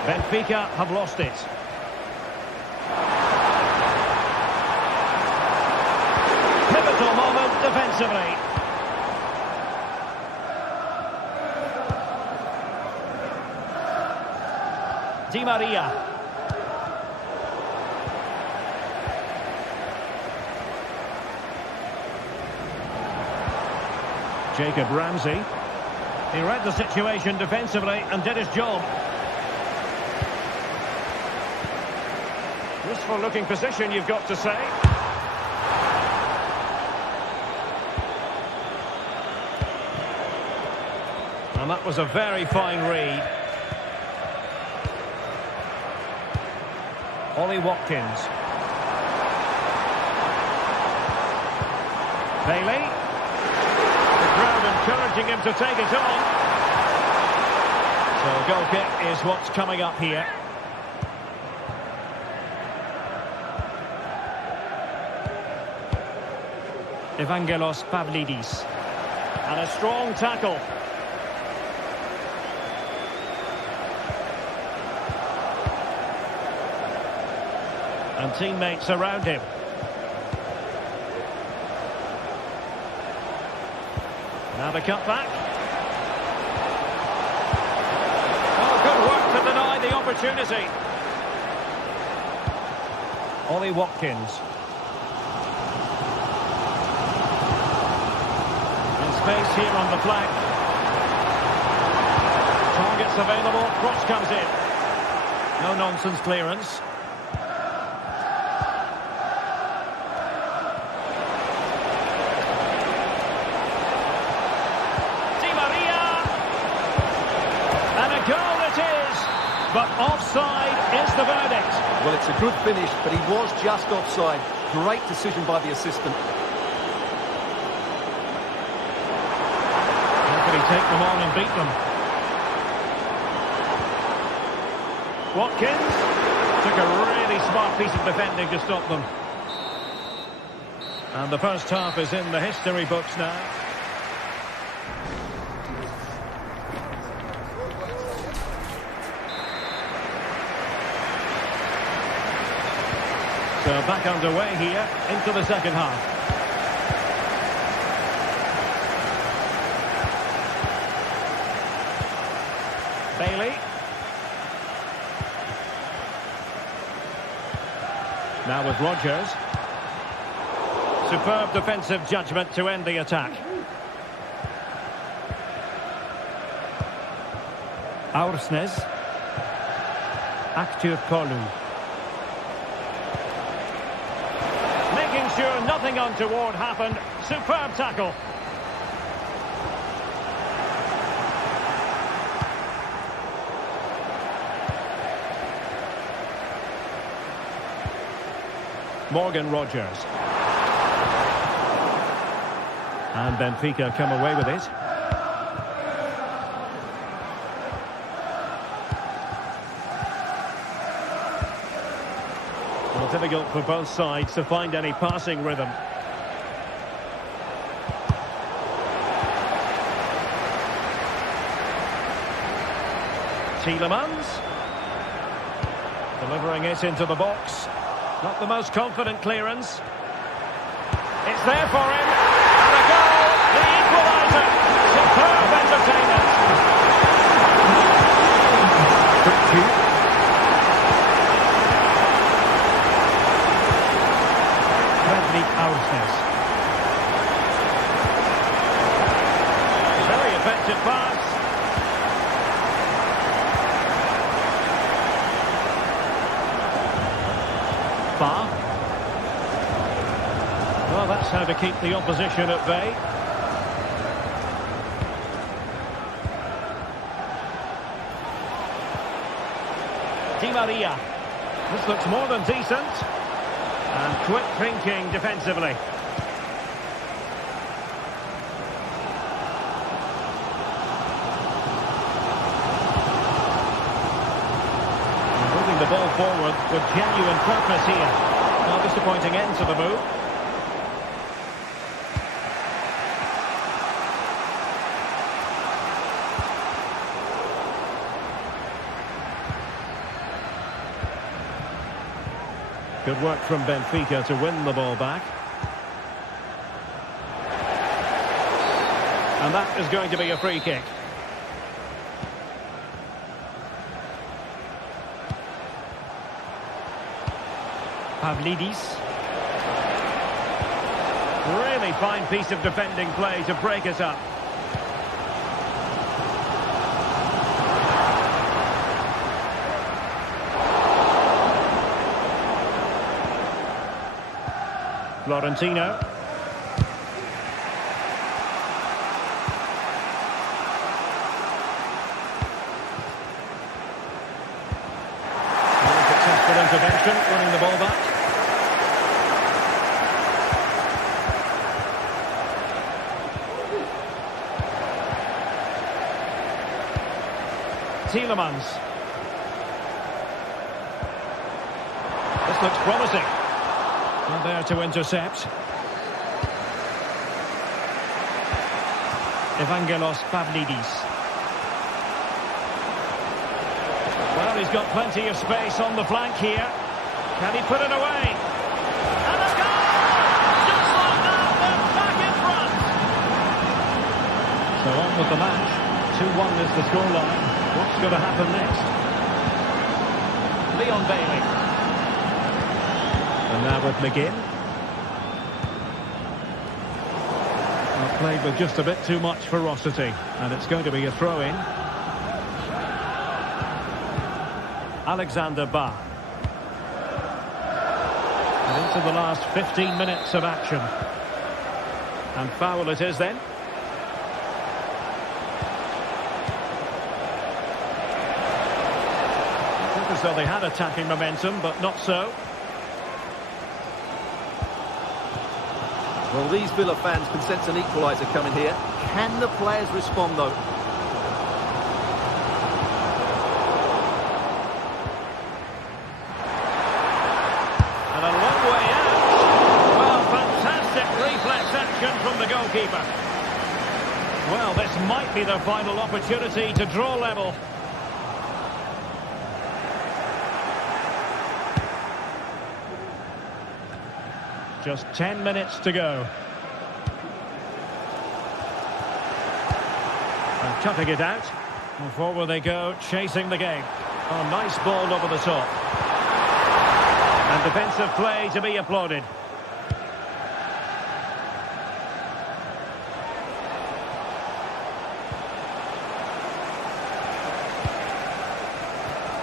Benfica have lost it. Pivotal moment defensively. Di Maria. Jacob Ramsey. He read the situation defensively and did his job. Useful looking position, you've got to say. that was a very fine read. Ollie Watkins. Bailey. The crowd encouraging him to take it on. So a goal kick is what's coming up here. Evangelos Pavlidis. And a strong tackle. And teammates around him. Now the cutback. Oh, good work to deny the opportunity. Ollie Watkins. In space here on the flank. Targets available. Cross comes in. No nonsense clearance. But offside is the verdict. Well, it's a good finish, but he was just offside. Great decision by the assistant. How can he take them on and beat them? Watkins took a really smart piece of defending to stop them. And the first half is in the history books now. So back underway here into the second half. Bailey. Now with Rodgers. Superb defensive judgment to end the attack. Aursnes. Aktur Kolu. Making sure nothing untoward happened. Superb tackle. Morgan Rodgers. And Benfica come away with it. Well, difficult for both sides to find any passing rhythm. Tielemans. Delivering it into the box. Not the most confident clearance. It's there for him. And a goal. The equaliser. Superb entertainment. Aursnes. Very effective pass. Far. Well, that's how to keep the opposition at bay. Di Maria. This looks more than decent. And quick thinking defensively. Moving the ball forward with genuine purpose here. No disappointing end to the move. Good work from Benfica to win the ball back. And that is going to be a free kick. Pavlidis. Really fine piece of defending play to break us up. Florentino. intervention, winning the ball back. Tielemans. This looks promising. Not there to intercept. Evangelos Pavlidis. Well, he's got plenty of space on the flank here. Can he put it away? And a goal! Just like that, they're back in front. So on with the match. 2-1 is the scoreline. What's going to happen next? Leon Bailey. And now with McGinn. Well, played with just a bit too much ferocity. And it's going to be a throw-in. Alexander Ba. And into the last 15 minutes of action. And foul it is then. As though they had attacking momentum, but not so. Well, these Villa fans can sense an equaliser coming here. Can the players respond, though? And a long way out. Well, fantastic reflex action from the goalkeeper. Well, this might be their final opportunity to draw level. Just 10 minutes to go. And cutting it out. And forward they go, chasing the game. Oh, nice ball over the top. And defensive play to be applauded.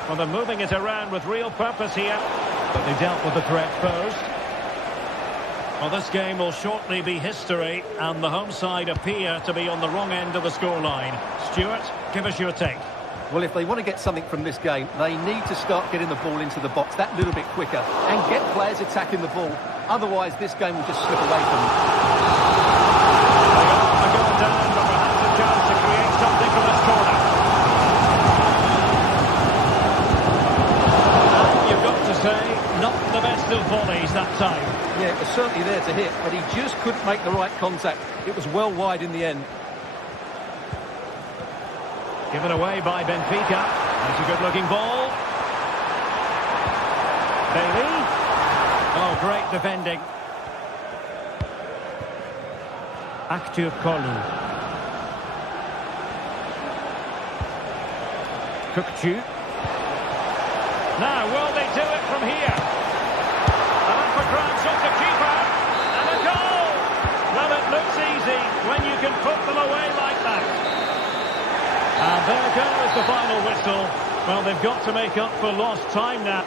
Well, they're moving it around with real purpose here. But they dealt with the threat posed. Well, this game will shortly be history, and the home side appear to be on the wrong end of the scoreline. Stuart, give us your take. Well, if they want to get something from this game, they need to start getting the ball into the box that little bit quicker and get players attacking the ball. Otherwise, this game will just slip away from them. They got the goal down, but perhaps a chance to create something from this corner. And you've got to say, not the best of volleys that time. Yeah, it was certainly there to hit, but he just couldn't make the right contact. It was well wide in the end. Given away by Benfica. That's a good-looking ball. Bailey. Oh, great defending. Aktu Kolu. Kukcu. Now, will they do it from here? For grabs off the keeper, and a goal! Well, it looks easy when you can put them away like that. And there goes the final whistle. Well, they've got to make up for lost time now.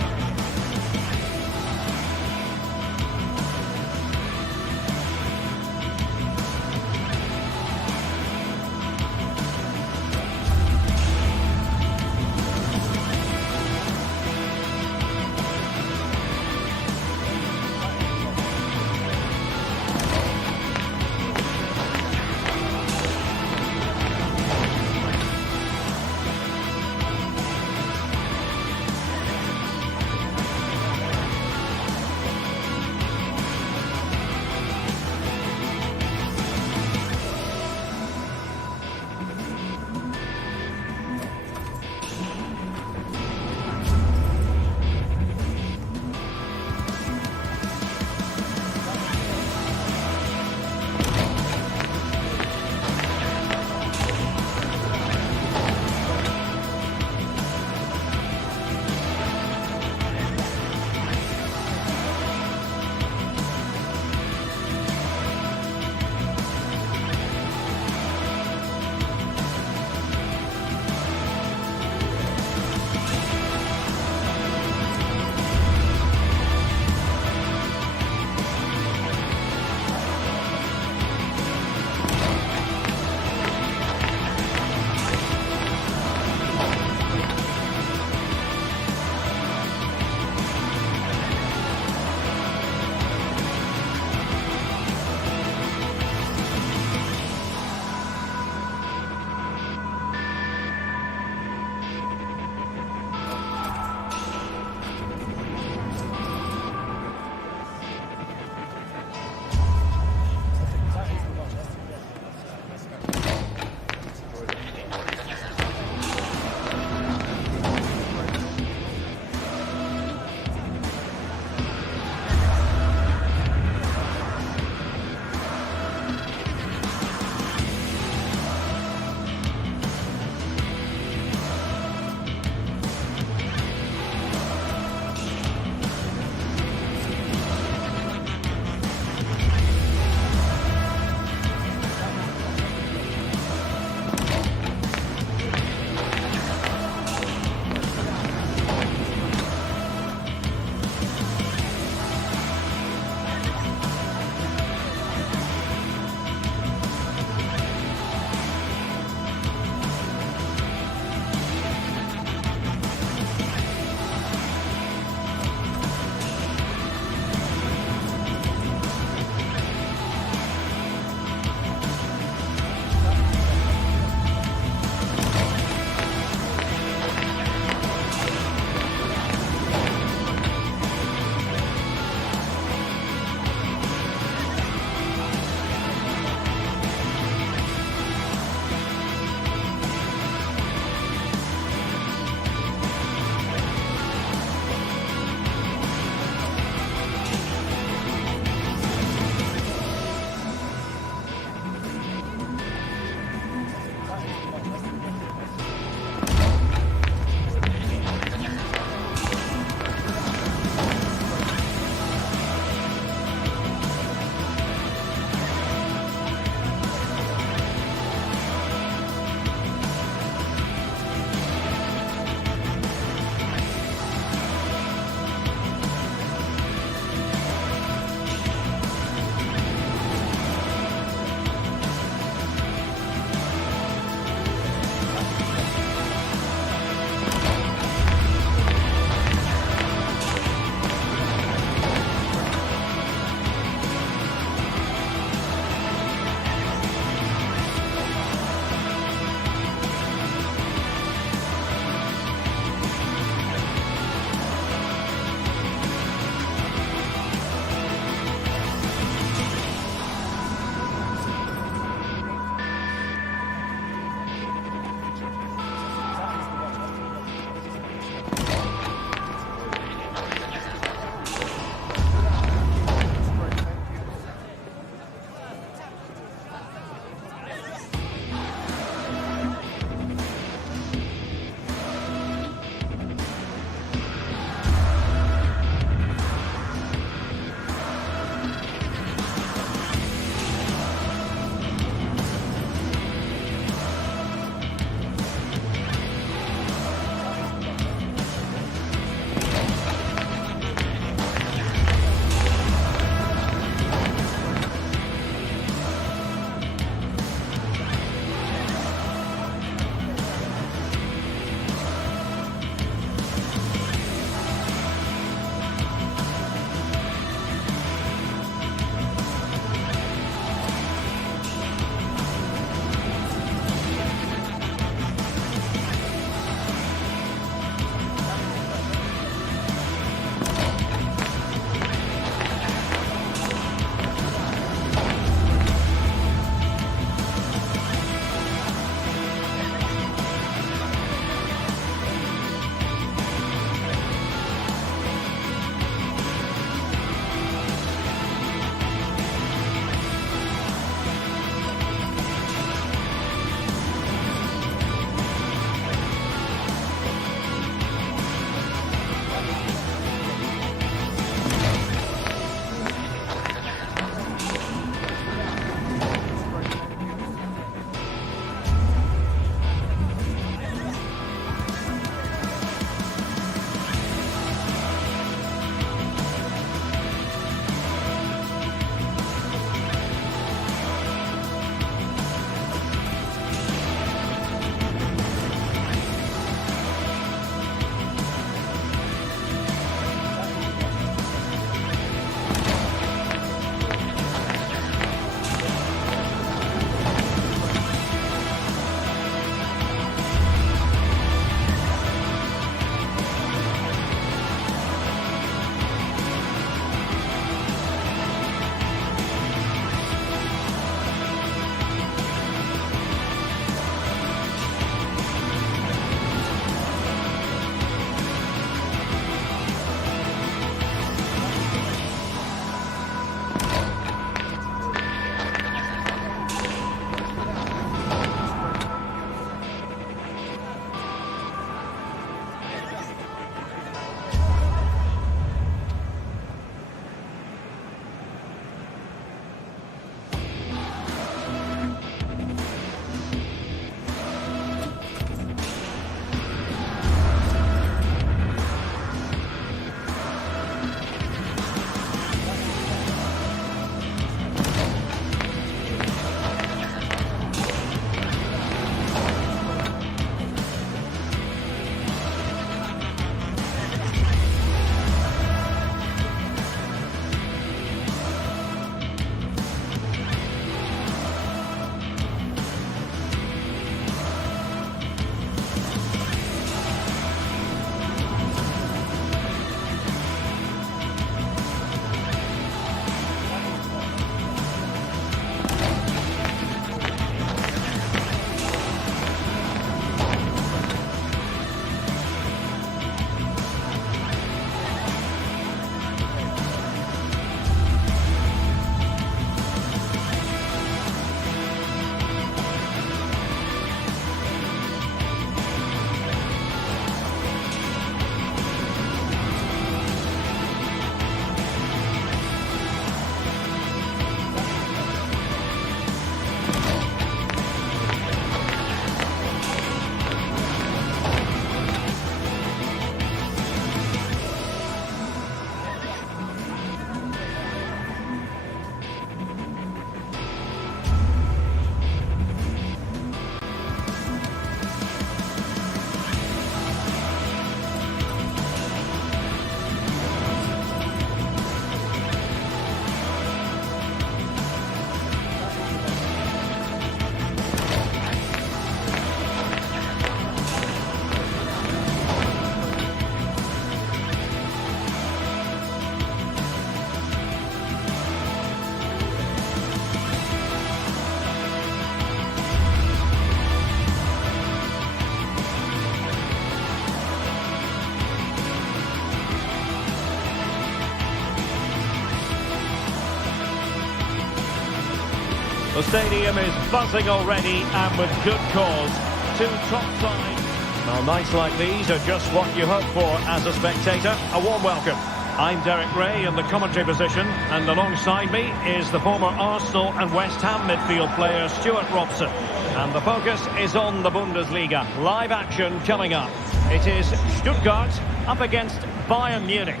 The stadium is buzzing already, and with good cause. Two top sides. Well, nights like these are just what you hope for as a spectator. A warm welcome. I'm Derek Ray in the commentary position, and alongside me is the former Arsenal and West Ham midfield player Stuart Robson. And the focus is on the Bundesliga. Live action coming up. It is Stuttgart up against Bayern Munich.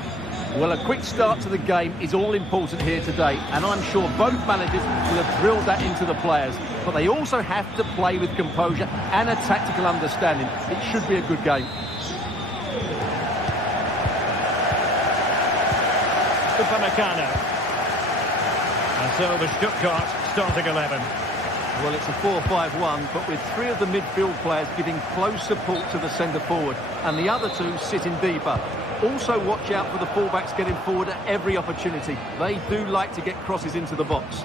Well, a quick start to the game is all important here today, and I'm sure both managers will have drilled that into the players. But they also have to play with composure and a tactical understanding. It should be a good game. Upamecano. And so the Stuttgart starting 11. Well, it's a 4-5-1, but with three of the midfield players giving close support to the centre forward, and the other two sitting deeper. Also watch out for the fullbacks getting forward at every opportunity. They do like to get crosses into the box.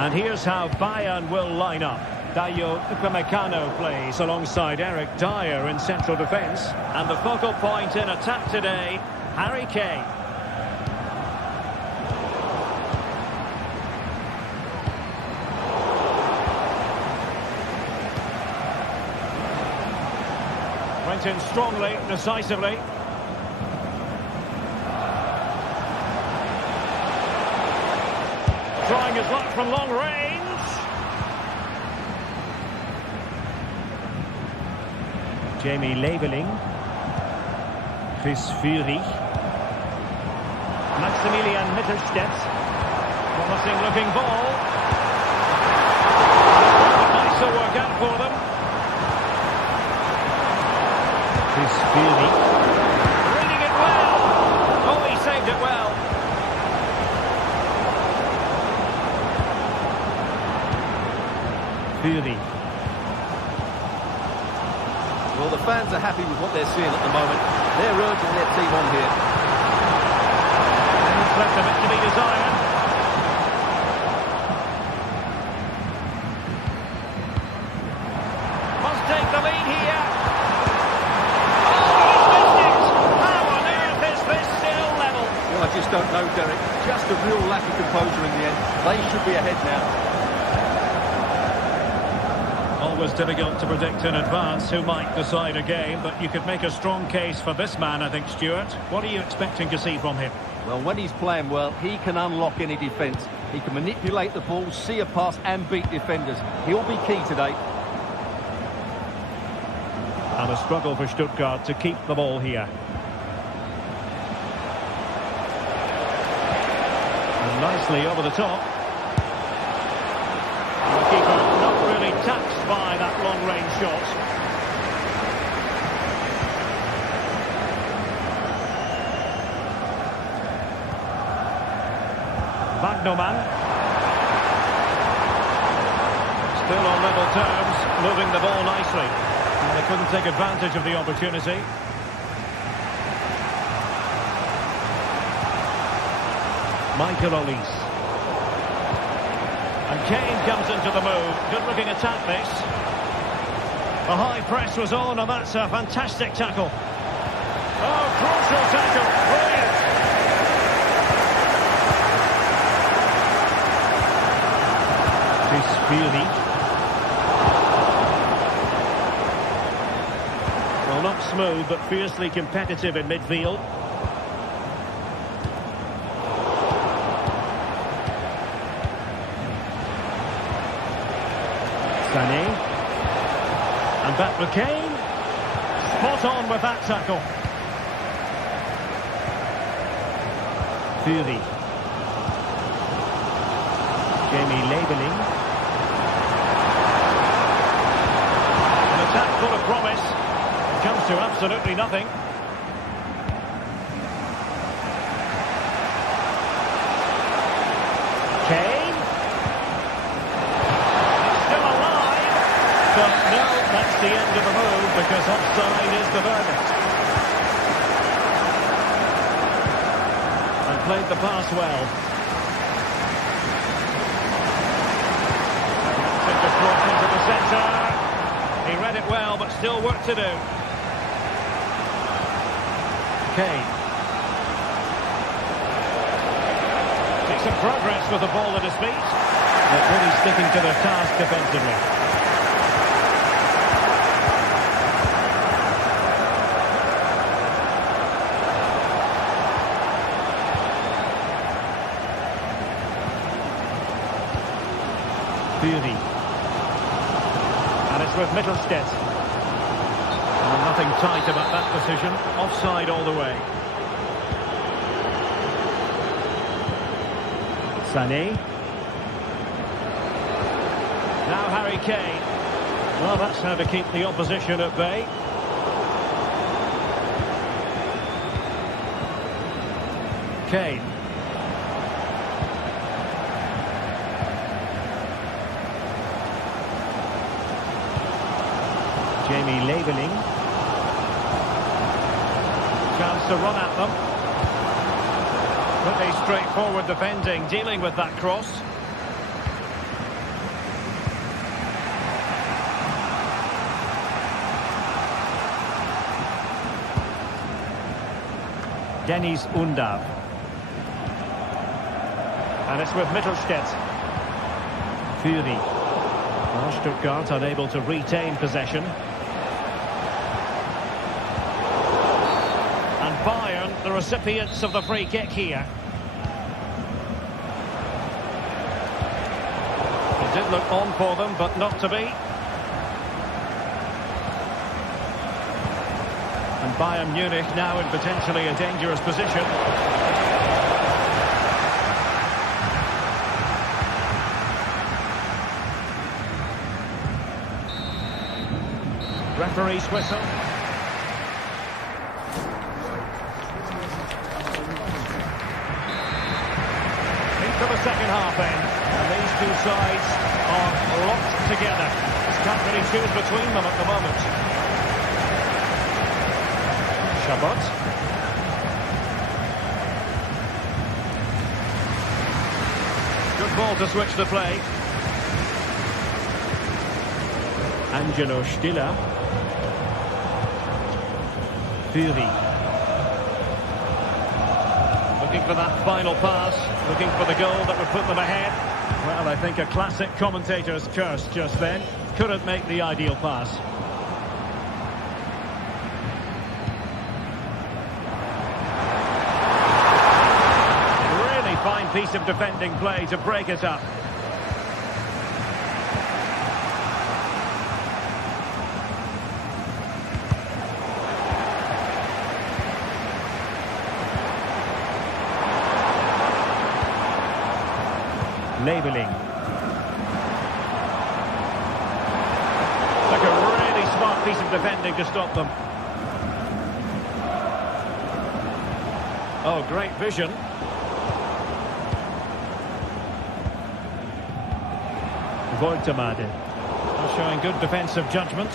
And here's how Bayern will line up. Dayo Upamecano plays alongside Eric Dyer in central defence. And the focal point in attack today, Harry Kane. Went in strongly, decisively. Trying his luck from long range. Jamie Leveling. Chris Führig. Maximilian Mittelstädt. Promising looking ball. Nice to work out for them. Chris Führig. Reading it well. Oh, he saved it well. Führig. Well, the fans are happy with what they're seeing at the moment. They're urging their team on here. And it's left a bit to be desired. Must take the lead here. I just don't know, Derek. Just a real lack of composure in the end. They should be ahead now. Always difficult to predict in advance who might decide a game, but you could make a strong case for this man, I think, Stuart. What are you expecting to see from him? Well, when he's playing well, he can unlock any defence. He can manipulate the ball, see a pass and beat defenders. He'll be key today. And a struggle for Stuttgart to keep the ball here. Nicely over the top. And the keeper not really touched by that long-range shot. Magnoman. Still on level terms, moving the ball nicely. And they couldn't take advantage of the opportunity. Michael Olise. And Kane comes into the move. Good-looking attack, this. The high press was on, and that's a fantastic tackle. Oh, crucial tackle. Brilliant. Führig. Well, not smooth, but fiercely competitive in midfield. Sané. And back with Kane. Spot on with that tackle. Führig. Jamie Leveling. An attack full of promise. It comes to absolutely nothing. Kane. But no, that's the end of the move because offside is the verdict. And played the pass well. Sent the cross into the centre. He read it well, but still work to do. Kane. some progress with the ball at his feet. But really sticking to their task defensively. Fury. And it's with Mittelstedt. And nothing tight about that decision. Offside all the way. Sané. Now Harry Kane. Well, that's how to keep the opposition at bay. Kane. Jamie Leveling. Chance to run at them. Pretty straightforward defending, dealing with that cross. Dennis Undav. And it's with Mittelstedt. Fury. Well, Stuttgart unable to retain possession. And Bayern, the recipients of the free kick here. It did look on for them, but not to be. And Bayern Munich now in potentially a dangerous position. Referee's whistle. Into the second half then. And these two sides are locked together. Just can't really choose between them at the moment. Chabot. Good ball to switch the play. Angelo Stiller. Fury. Looking for that final pass. Looking for the goal that would put them ahead. Well, I think a classic commentator's curse just then. Couldn't make the ideal pass. Fine piece of defending play to break it up. Leveling. Like a really smart piece of defending to stop them. Oh, great vision. Voigtemaden. Showing good defensive judgment.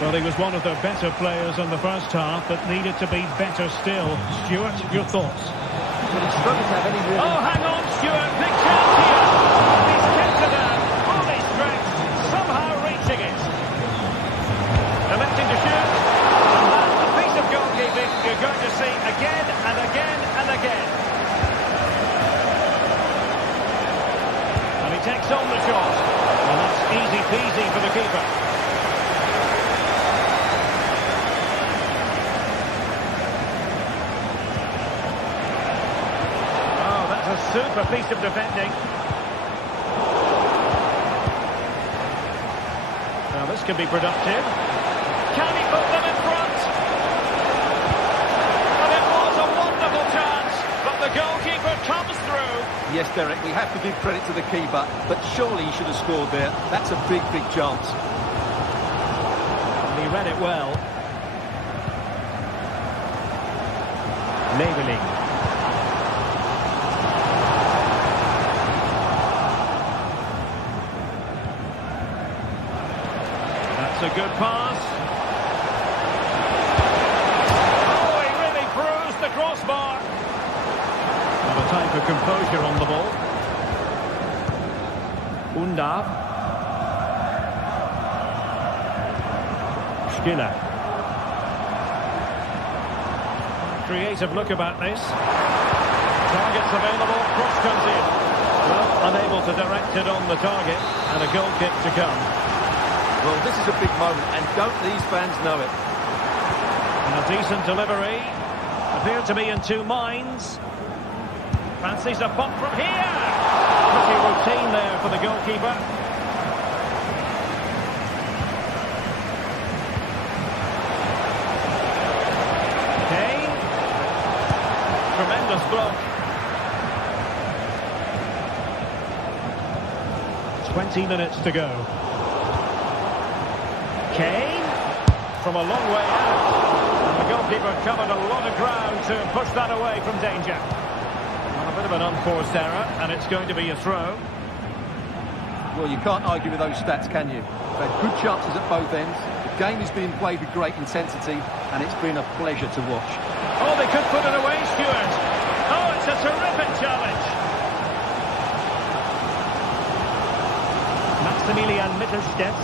Well, he was one of the better players in the first half, but needed to be better still. Stuart, your thoughts? Oh, hang on, Stuart. Big chance here. He's kept it down. Fully stretched. Somehow reaching it. Electing to shoot. And that's a piece of goalkeeping you're going to see again and again and again. Takes on the shot. And that's easy peasy for the keeper. Oh, that's a super piece of defending. Now this can be productive. Can he put them in front? And it was a wonderful chance, but the goalkeeper comes through. Yes, Derek, we have to give credit to the keeper, but surely he should have scored there. That's a big, big chance. And he read it well. Leveling. That's a good pass. Oh, he really bruised the crossbar. A time for composure on the ball. Undav. Stiller. Creative look about this. Targets available, cross comes in. Well, unable to direct it on the target, and a goal kick to come. Well, this is a big moment, and don't these fans know it? And a decent delivery. Appeared to be in two minds. Fancies a pop from here. Pretty routine there for the goalkeeper. Kane. Tremendous block. 20 minutes to go. Kane. From a long way out. And the goalkeeper covered a lot of ground to push that away from danger. Well, a bit of an unforced error, and it's going to be a throw. Well, you can't argue with those stats, can you? They've had good chances at both ends. The game is being played with great intensity, and it's been a pleasure to watch. Oh, they could put it away, Stuart. Oh, it's a terrific challenge. Maximilian Mittelstädt.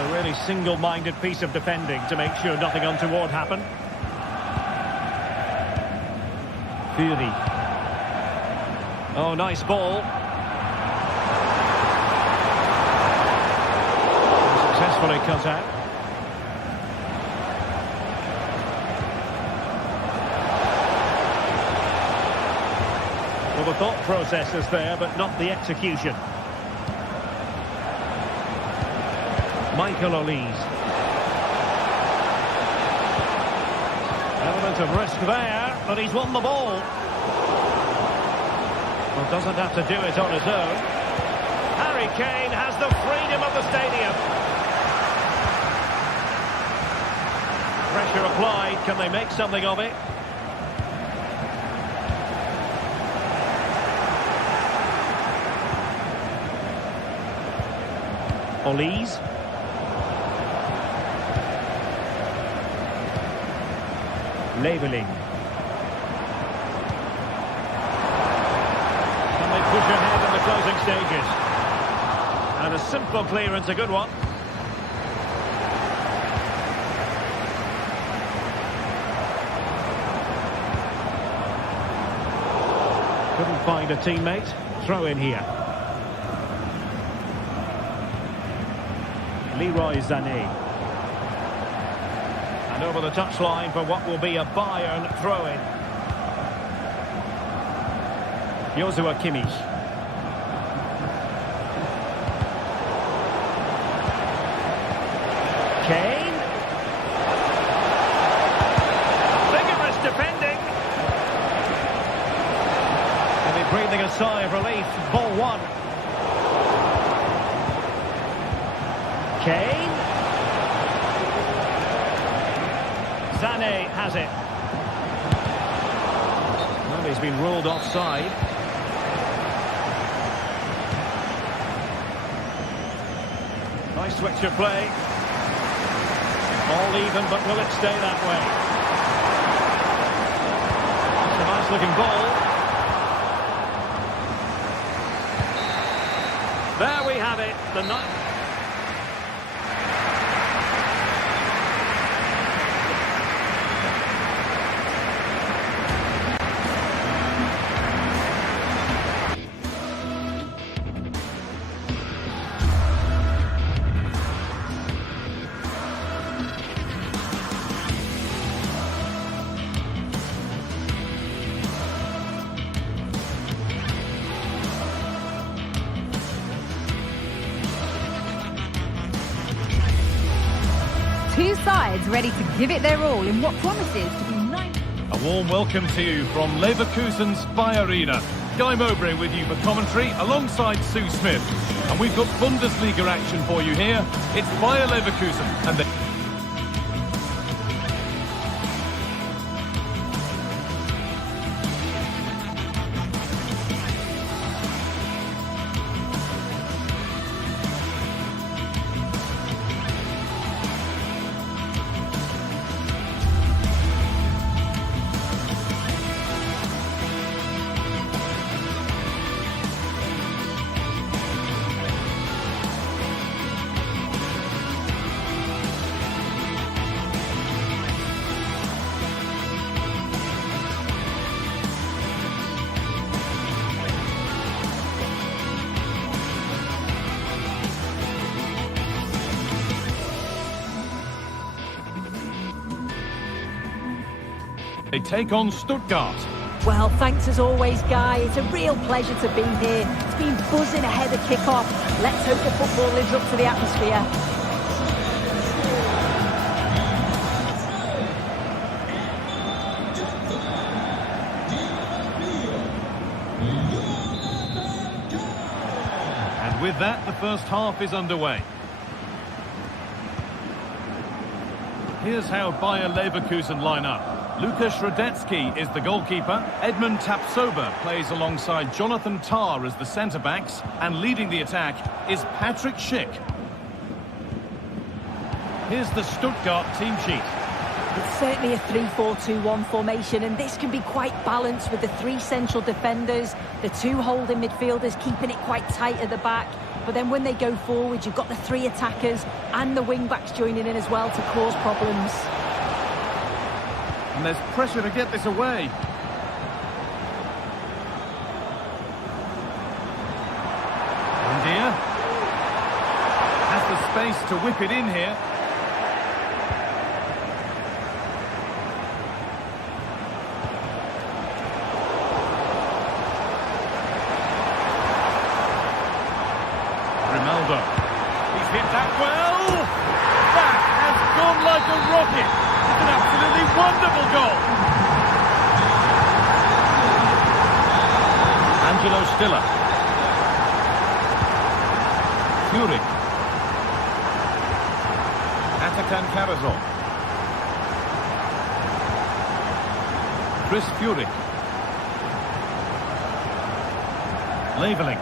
A really single-minded piece of defending to make sure nothing untoward happened. Fury. Oh, nice ball. Successfully cut out. Well, the thought process is there, but not the execution. Michael Olise. Element of risk there, but he's won the ball. Well, doesn't have to do it on his own. Harry Kane has the freedom of the stadium. Pressure applied. Can they make something of it? Olise. Leveling. Can they push ahead in the closing stages? And a simple clearance, a good one. Couldn't find a teammate. Throw in here. Leroy Sané. And over the touchline for what will be a Bayern throw-in. Joshua Kimmich. Kane. Vigorous defending. Maybe breathing a sigh of relief. Ball one. Kane. Sané has it. Well, he's been ruled offside. Nice switch of play. All even, but will it stay that way? It's a nice looking ball. There we have it. The night. Two sides ready to give it their all in what promises to be nice. A warm welcome to you from Leverkusen's Bayern. Guy Mowbray with you for commentary alongside Sue Smith. And we've got Bundesliga action for you here. It's Bayer Leverkusen and the They take on Stuttgart. Well, thanks as always, Guy. It's a real pleasure to be here. It's been buzzing ahead of kick-off. Let's hope the football lives up to the atmosphere. And with that, the first half is underway. Here's how Bayern Leverkusen line up. Lukas Radetzky is the goalkeeper. Edmund Tapsoba plays alongside Jonathan Tah as the centre-backs. And leading the attack is Patrick Schick. Here's the Stuttgart team sheet. It's certainly a 3-4-2-1 formation, and this can be quite balanced with the three central defenders, the two holding midfielders keeping it quite tight at the back. But then when they go forward, you've got the three attackers and the wing-backs joining in as well to cause problems. And there's pressure to get this away. India has the space to whip it in here. He's hit that well. That has gone like a rocket. It's an absolutely wonderful goal. Angelo Stiller. Furyk. Atakan Karazor. Chris Furyk. Leveling.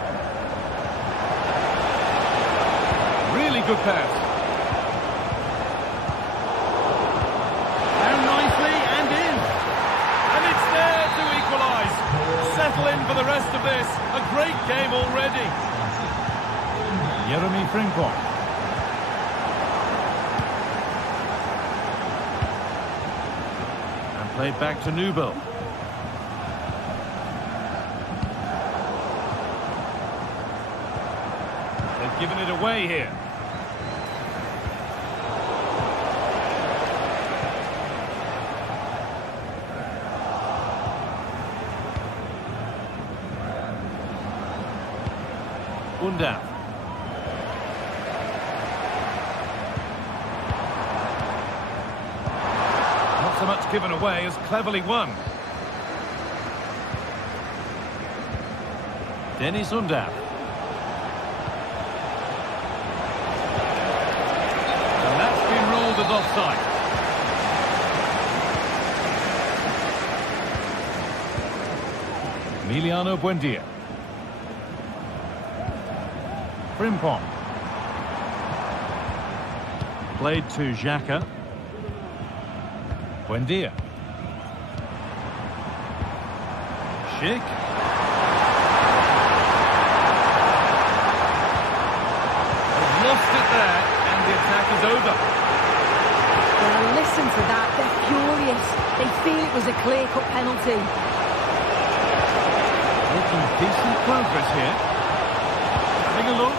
Really good pass. Down nicely and in. And it's there to equalise. Settle in for the rest of this. A great game already. Jeremy Frimpong. And played back to Nubel. They've given it away here. Undav. Not so much given away as cleverly won. Dennis Undav. And that's been ruled as offside. Emiliano Buendia. Frimpong. Played to Xhaka. Buendia. Schick. They've lost it there, and the attack is over. Well, listen to that. They're furious. They feel it was a clear-cut penalty. Making decent progress here. Having a look.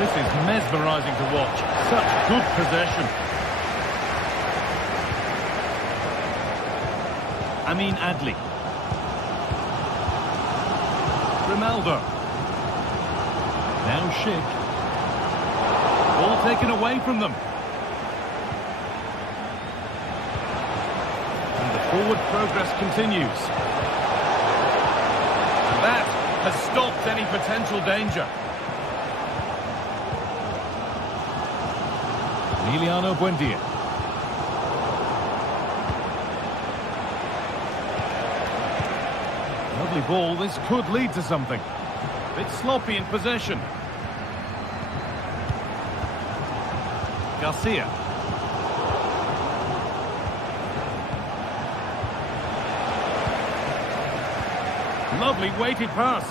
This is mesmerising to watch. Such good possession. Amin Adli. Ronaldo. Now Schick. Ball taken away from them. And the forward progress continues. And that has stopped any potential danger. Emiliano Buendia. Lovely ball. This could lead to something. Bit sloppy in possession. Garcia. Lovely weighted pass.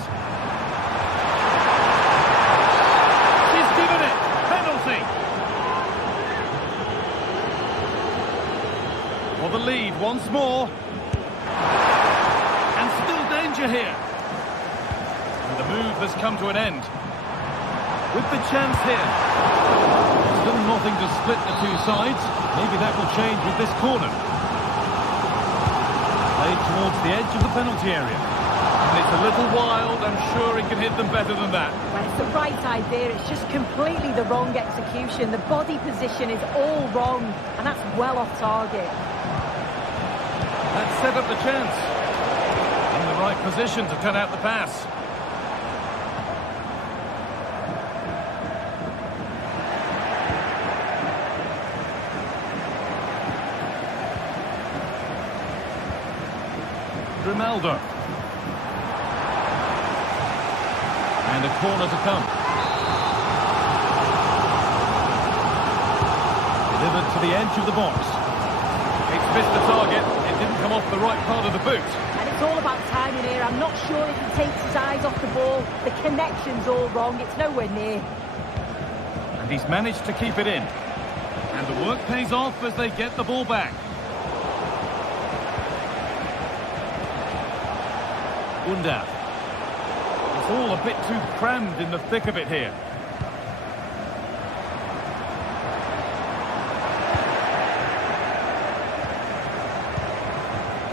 She's given it. Penalty. For the lead once more. And still danger here. And the move has come to an end. With the chance here. Still nothing to split the two sides. Maybe that will change with this corner. Played towards the edge of the penalty area. And it's a little wild. I'm sure he can hit them better than that. Well, it's the right idea. It's just completely the wrong execution. The body position is all wrong, and that's well off target. That set up the chance. In the right position to cut out the pass. Ronaldo. And a corner to come. Delivered to the edge of the box. It's missed the target. It didn't come off the right part of the boot. And it's all about timing here. I'm not sure if he takes his eyes off the ball. The connection's all wrong. It's nowhere near. And he's managed to keep it in. And the work pays off as they get the ball back. Unda. It's all a bit too crammed in the thick of it here.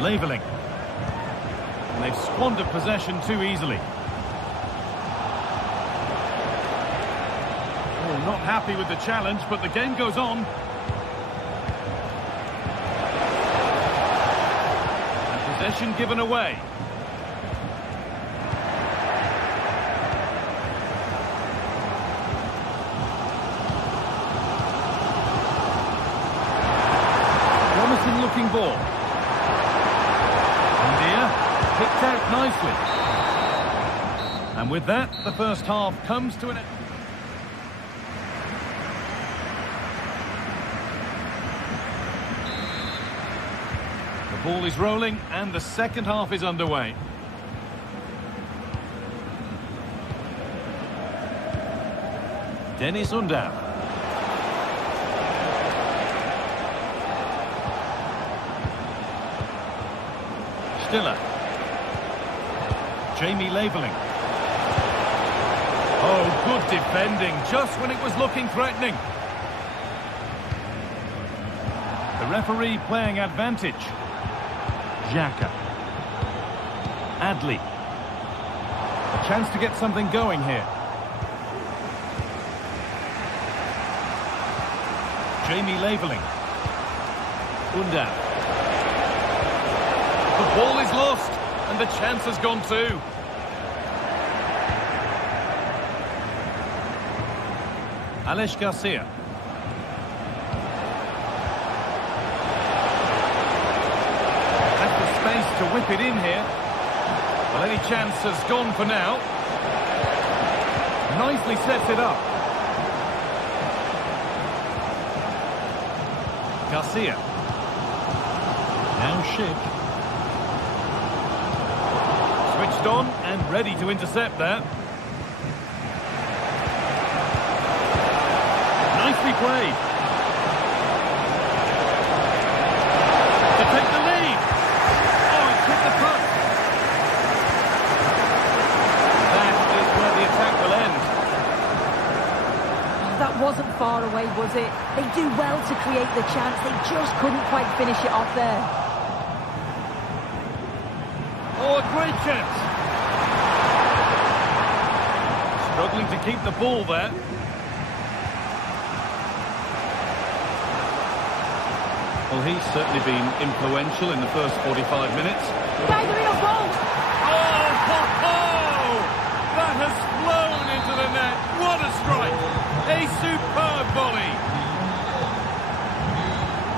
Leveling. And they've squandered possession too easily. Oh, not happy with the challenge, but the game goes on. And possession given away. Promising looking ball. Picked out nicely. And with that, the first half comes to an end. The ball is rolling and the second half is underway. Dennis Unda. Stiller. Jamie Leveling. Oh, good defending, just when it was looking threatening. The referee playing advantage. Xhaka. Adli. A chance to get something going here. Jamie Leveling. Unda. The ball is lost. And the chance has gone too. Alex Garcia. Has the space to whip it in here. Well, any chance has gone for now. Nicely sets it up. Garcia. Now Schick. Switched on and ready to intercept that. Nicely played. To take the lead. Oh, it took the punt. That is where the attack will end. That wasn't far away, was it? They do well to create the chance. They just couldn't quite finish it off there. Oh, a great chance. Struggling to keep the ball there. Well, he's certainly been influential in the first 45 minutes. Gathering a goal. Oh, ho, ho! That has flown into the net. What a strike. A superb volley.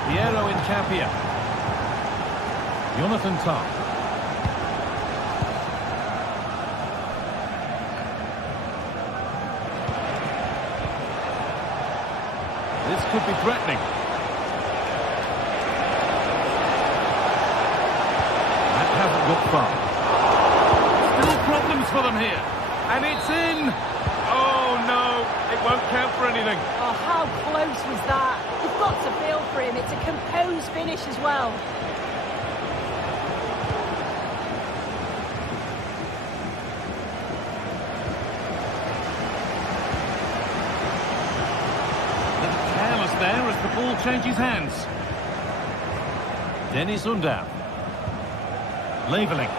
Piero Incapia. Jonathan Tah. This could be threatening. That hasn't got far. Still problems for them here. And it's in. Oh, no. It won't count for anything. Oh, how close was that? You've got to feel for him. It's a composed finish as well. there as the ball changes hands. Dennis Undav. Leveling.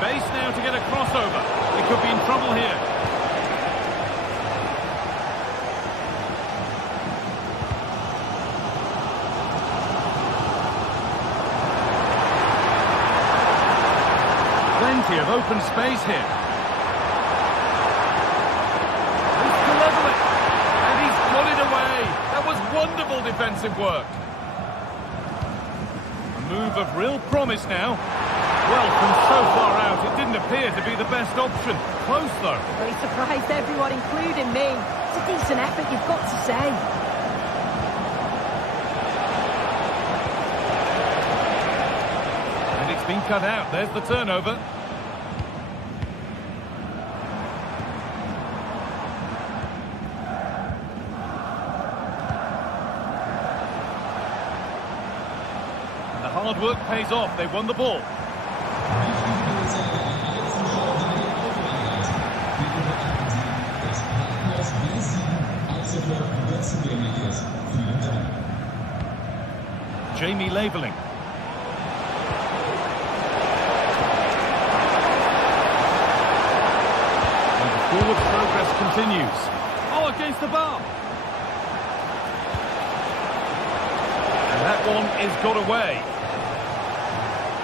Space now to get a crossover. They could be in trouble here. Plenty of open space here. He's to level it. And he's put it away. That was wonderful defensive work. A move of real promise now. Well, from so far out, it didn't appear to be the best option. Close, though. Well, he surprised everyone, including me. It's a decent effort, you've got to say. And it's been cut out. There's the turnover. And the hard work pays off. They won the ball. Jamie Leveling. And the forward progress continues. Oh, against the bar. And that one is got away.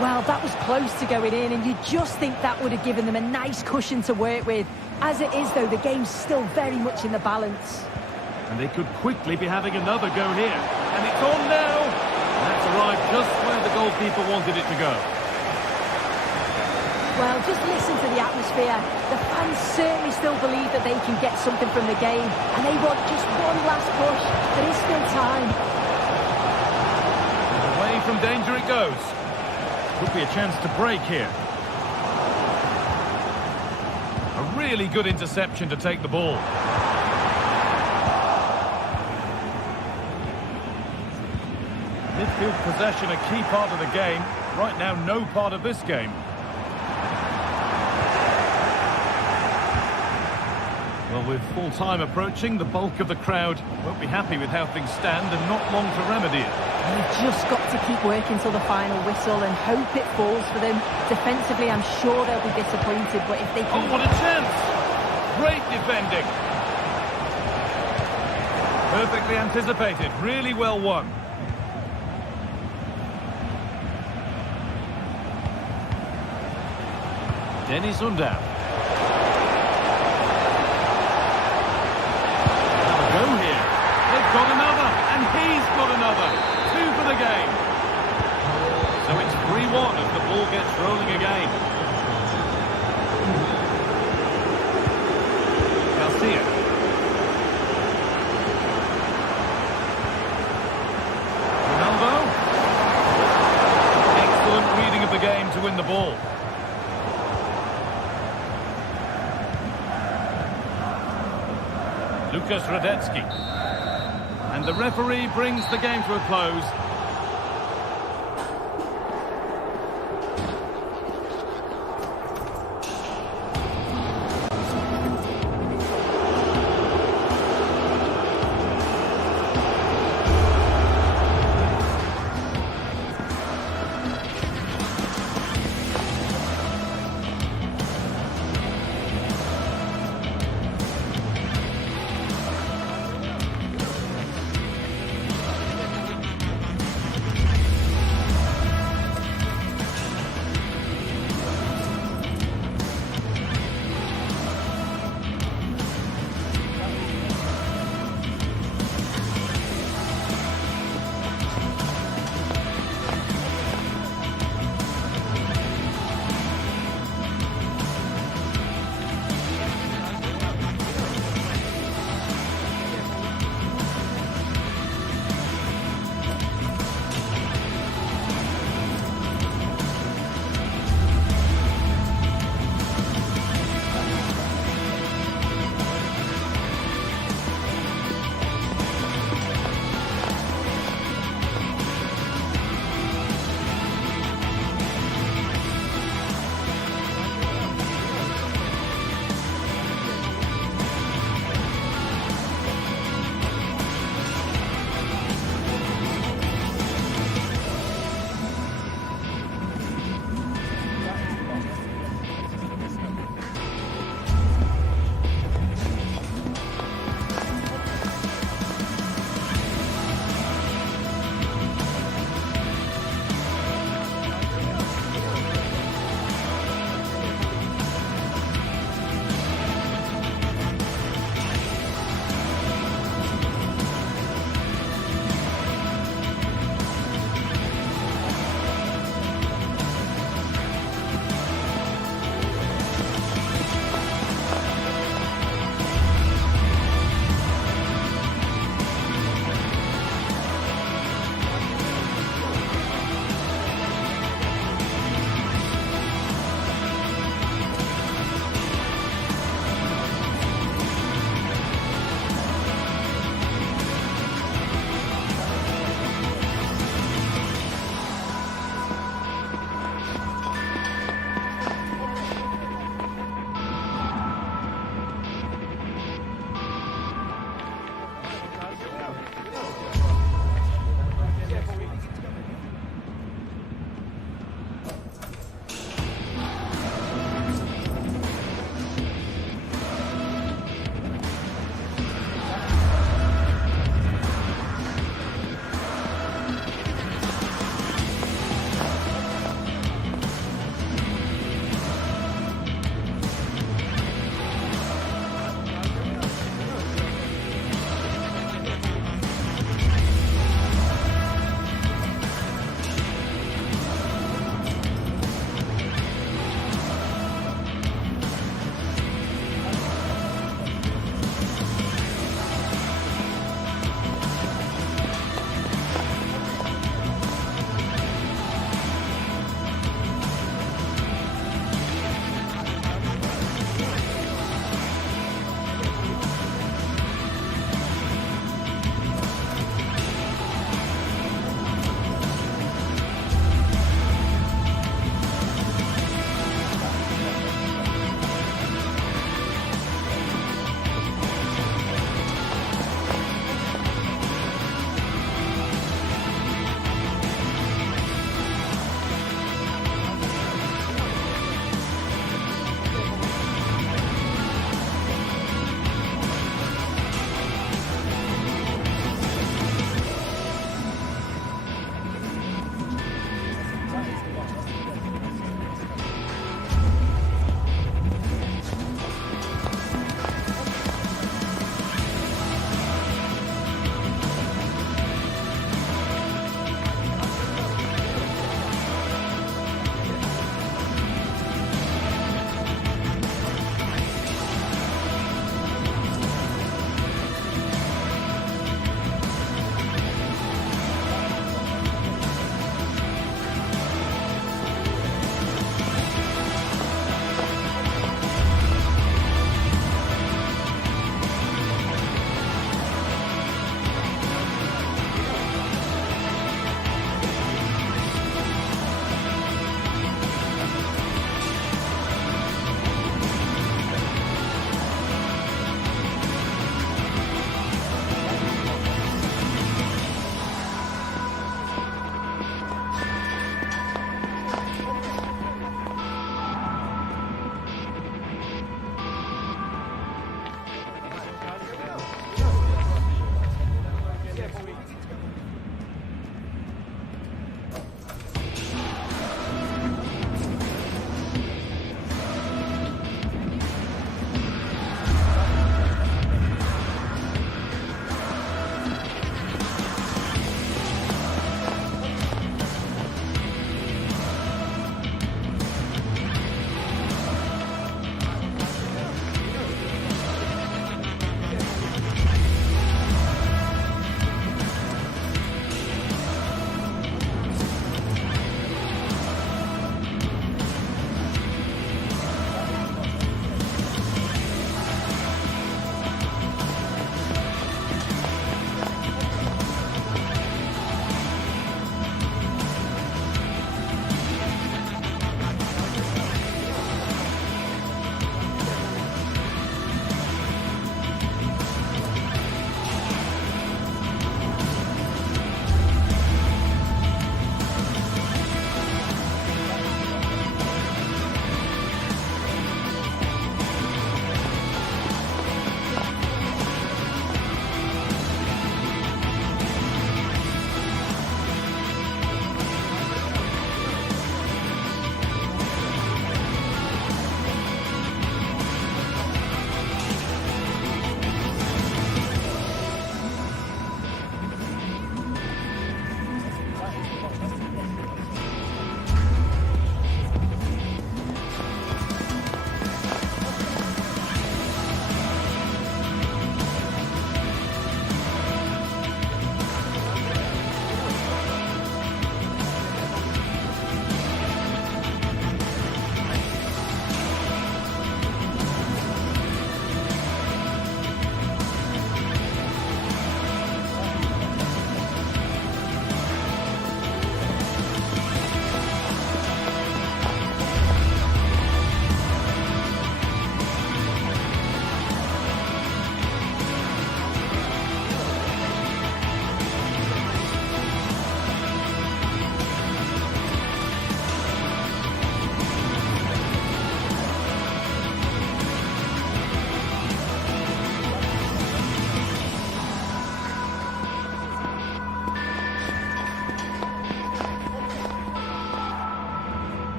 Well, that was close to going in, and you just think that would have given them a nice cushion to work with. As it is, though, the game's still very much in the balance. And they could quickly be having another go here. And it's on now. And that's arrived just where the goalkeeper wanted it to go. Well, just listen to the atmosphere. The fans certainly still believe that they can get something from the game, and they want just one last push. There is still time. And away from danger it goes. Could be a chance to break here. A really good interception to take the ball. Midfield possession a key part of the game. Right now, no part of this game. Well, with full time approaching, the bulk of the crowd won't be happy with how things stand and not long to remedy it. They've just got to keep working till the final whistle and hope it falls for them. Defensively, I'm sure they'll be disappointed, but if they can... Oh, what a chance! Great defending. Perfectly anticipated, really well won. Dennis Undav. Have a go here. They've got another, and he's got another. 2 for the game. So it's 3-1 as the ball gets rolling again. Garcia. Ronaldo. Excellent reading of the game to win the ball. Lucas Radetzky. And the referee brings the game to a close.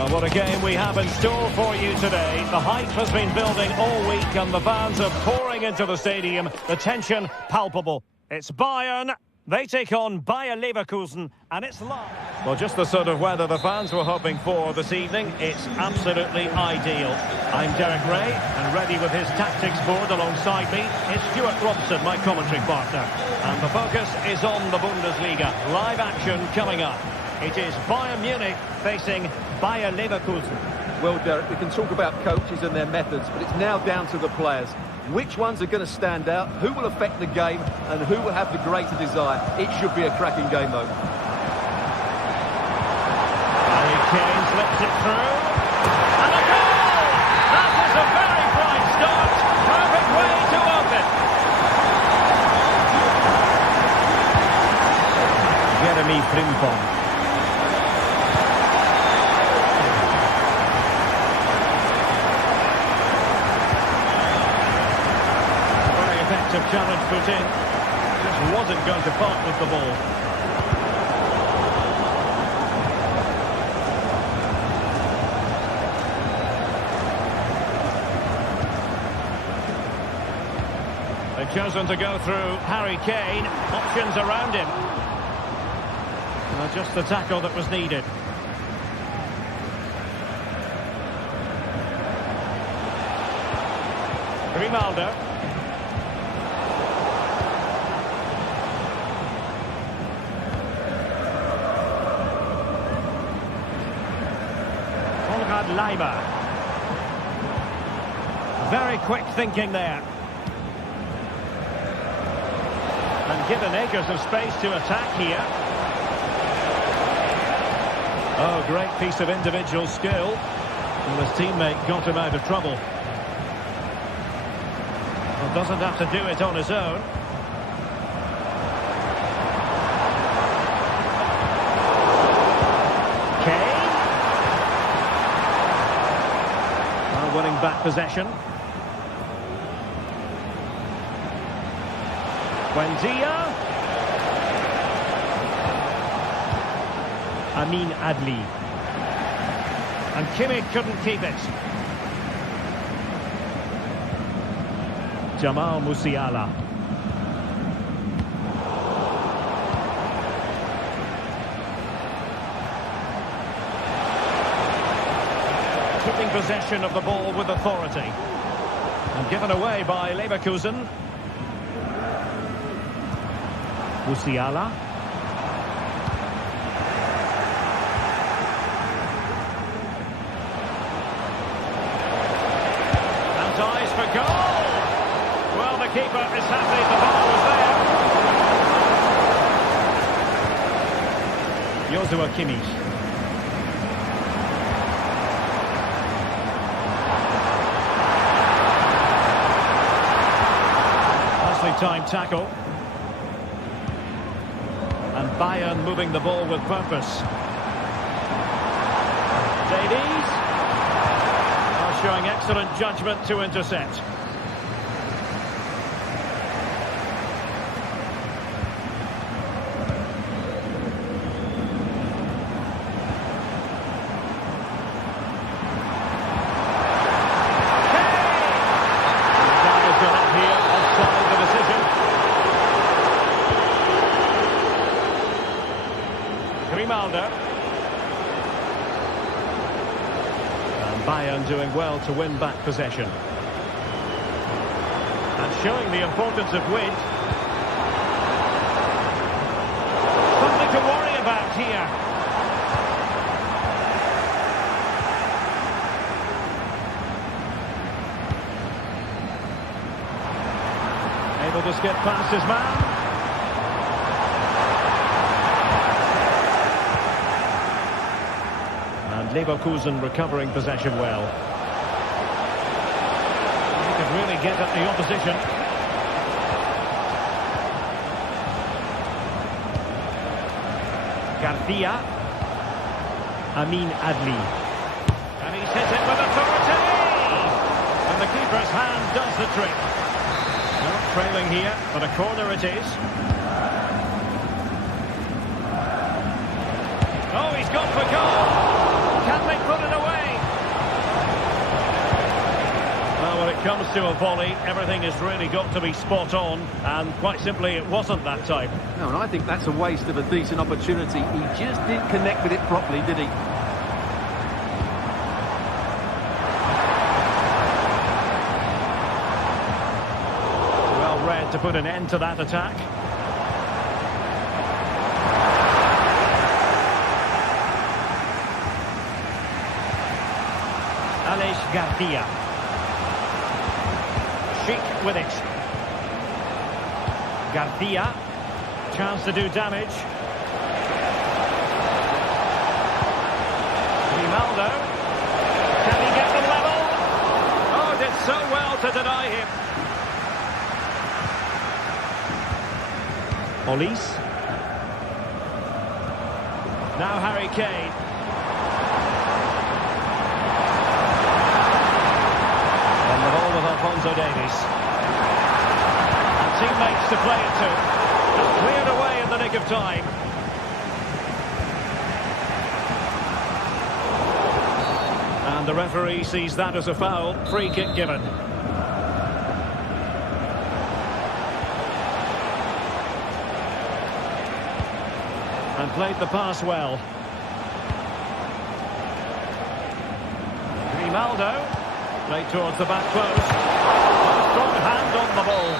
Well, what a game we have in store for you today. The hype has been building all week and the fans are pouring into the stadium. The tension palpable. It's Bayern. They take on Bayern Leverkusen, and it's live. Well, just the sort of weather the fans were hoping for this evening. It's absolutely ideal. I'm Derek Ray, and ready with his tactics board alongside me is Stuart Robson, my commentary partner. And the focus is on the Bundesliga. Live action coming up. It is Bayern Munich facing Bayern Leverkusen. Well, Derek, we can talk about coaches and their methods, but it's now down to the players. Which ones are going to stand out, who will affect the game, and who will have the greater desire? It should be a cracking game, though. Harry Kane slips it through. And a goal! That is a very bright start. Perfect way to open. Jeremy Frimpong. Challenge put in, just wasn't going to part with the ball. They've chosen to go through Harry Kane, options around him. Just the tackle that was needed. Grimaldo. Leiber. Very quick thinking there. And given acres of space to attack here. Oh, great piece of individual skill. And his teammate got him out of trouble. Well, doesn't have to do it on his own. Winning back possession. Buendia. Amin Adli. And Kimmich couldn't keep it. Jamal Musiala. Keeping possession of the ball with authority. And given away by Leverkusen. Musiala. And eyes for goal! Well, the keeper is happy the ball was there. Joshua Kimmich. Time tackle. And Bayern moving the ball with purpose. Davies are showing excellent judgment to intercept. And Bayern doing well to win back possession. And showing the importance of width. Something to worry about here. Able to skip past his man. Leverkusen recovering possession well. He could really get at the opposition. Garcia. Amin Adli. And he's hit it with authority! And the keeper's hand does the trick. Not trailing here, but a corner it is. Oh, he's gone for goal! Can they put it away? comes to a volley, everything has really got to be spot on, and quite simply it wasn't that time. No, and I think that's a waste of a decent opportunity. He just didn't connect with it properly, did he? Well read to put an end to that attack. Garcia. Sheik with it. Garcia. Chance to do damage. Grimaldo. Can he get them level? Oh, did so well to deny him. Olise. Now Harry Kane. Alphonso Davies. And teammates to play it to. Just cleared away in the nick of time. And the referee sees that as a foul. Free kick given. And played the pass well. Grimaldo. Played towards the back post. A strong hand on the ball.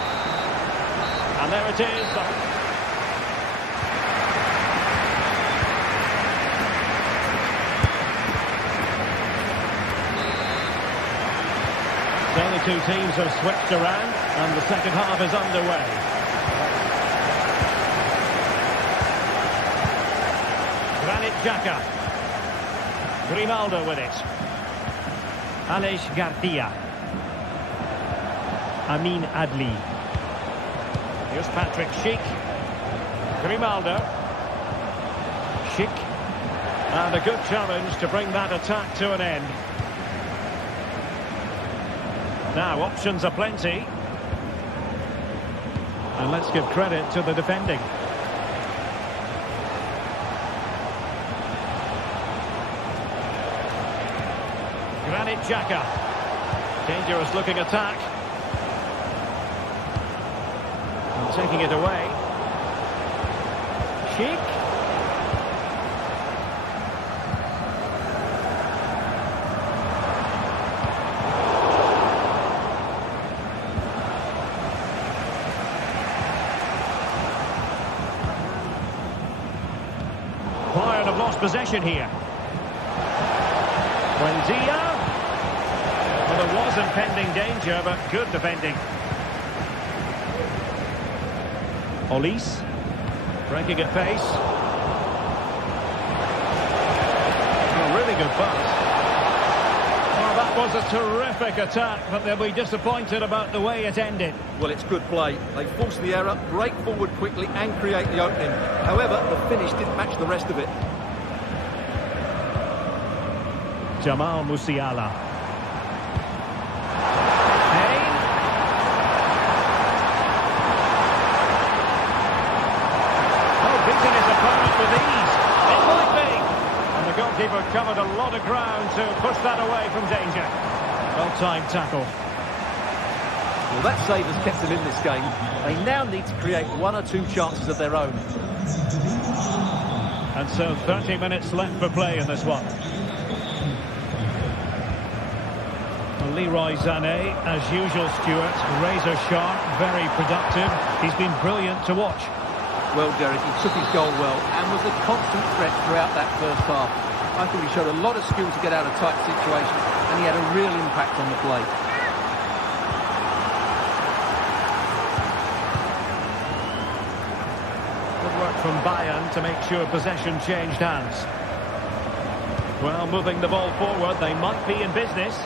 And there it is. So the two teams have switched around and the second half is underway. Granit Xhaka. Grimaldo with it. Aleix Garcia. Amin Adli. Here's Patrick Schick. Grimaldo. Schick. And a good challenge to bring that attack to an end. Now, options are plenty. And let's give credit to the defending. Granit Xhaka. Dangerous looking attack. And taking it away. Sheik. Bayern have lost possession here. Buendia. Well, there was impending danger, but good defending. Olise. Breaking at pace. A really good pass. Oh, that was a terrific attack, but they'll be disappointed about the way it ended. Well, it's good play. They force the error, break forward quickly and create the opening. However, the finish didn't match the rest of it. Jamal Musiala. Beating his opponent with ease. It might be. And the goalkeeper covered a lot of ground to push that away from danger. Well-timed tackle. Well, that save has kept them in this game. They now need to create one or two chances of their own. And so 30 minutes left for play in this one. Leroy Sané, as usual, Stuart, razor sharp, very productive. He's been brilliant to watch. Well, Derek, he took his goal well and was a constant threat throughout that first half. I thought he showed a lot of skill to get out of tight situations, and he had a real impact on the play. Good work from Bayern to make sure possession changed hands. Well, moving the ball forward, they might be in business.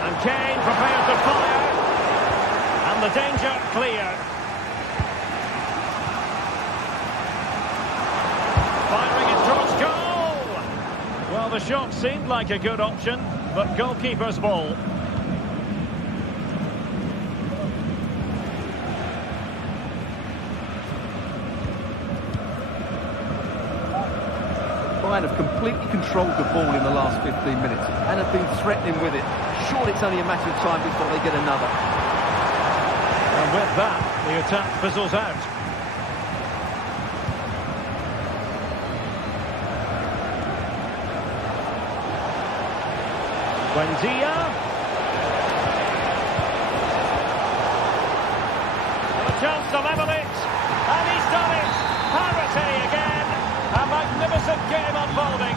And Kane prepared to fire. And the danger cleared. Firing it towards goal! Well, the shot seemed like a good option, but goalkeeper's ball. Bayern have completely completely controlled the ball in the last 15 minutes and have been threatening with it. Surely it's only a matter of time before they get another. And with that, the attack fizzles out. Buendia. A chance to level it. And he's done it. Parity again. A magnificent game unfolding.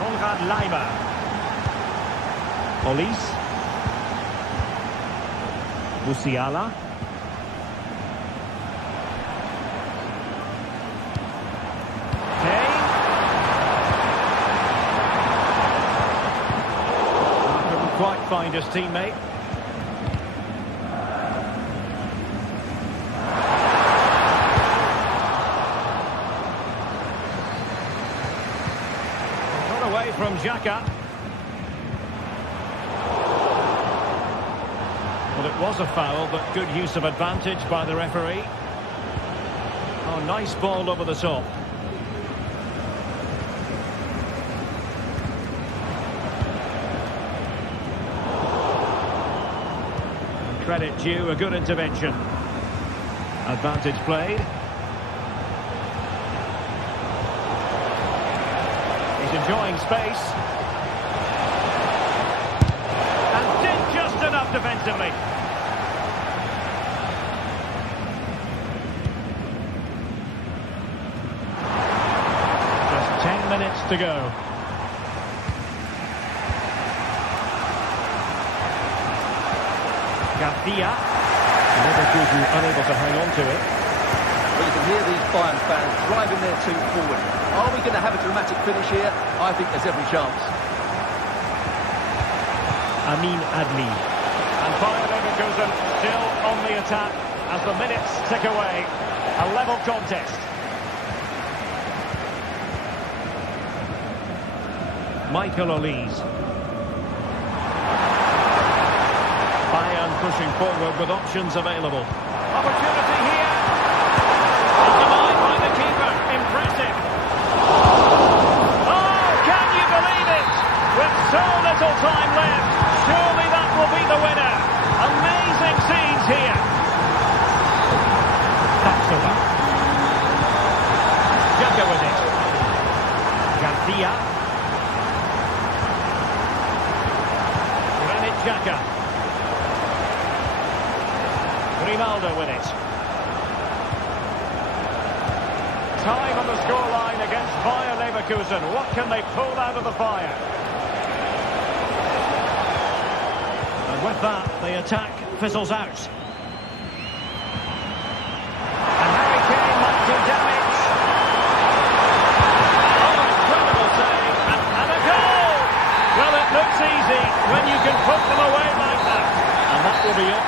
Konrad Leimer. Olis. Musiala. Kane. Couldn't quite find his teammate. Got away from Xhaka. Well, it was a foul, but good use of advantage by the referee. Oh, nice ball over the top. Credit due, a good intervention. Advantage played. He's enjoying space. And did just enough defensively. Just 10 minutes to go. Garcia. Leverkusen unable to hang on to it. Well, you can hear these Bayern fans driving their team forward. Are we going to have a dramatic finish here? I think there's every chance. Amin Adli. And Bayern Leverkusen still on the attack as the minutes tick away. A level contest. Michael Olise. Bayern pushing forward with options available. Opportunity here. And denied by the keeper. Impressive. Oh, can you believe it? With so little time left, surely that will be the winner. Amazing scenes here. Tapsoba. Xhaka with it. Garcia. Granit Xhaka. Ronaldo with it. Time on the scoreline against Bayern Leverkusen. What can they pull out of the fire? And with that, the attack fizzles out. And Harry Kane might do damage. Oh, incredible save. And a goal! Well, it looks easy when you can put them away like that. And that will be it.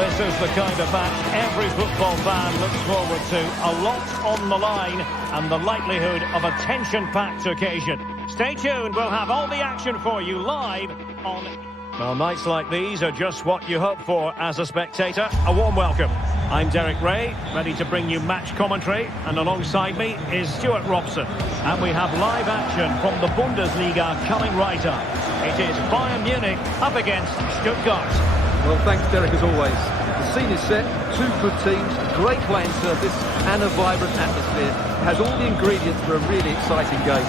this is the kind of match every football fan looks forward to. A lot on the line and the likelihood of a tension-packed occasion. Stay tuned, we'll have all the action for you live on... Well, nights like these are just what you hope for as a spectator. A warm welcome. I'm Derek Ray, ready to bring you match commentary, and alongside me is Stuart Robson. And we have live action from the Bundesliga coming right up. It is Bayern Munich up against Stuttgart. Well, thanks, Derek, as always. The scene is set, two good teams, great playing surface, and a vibrant atmosphere. It has all the ingredients for a really exciting game.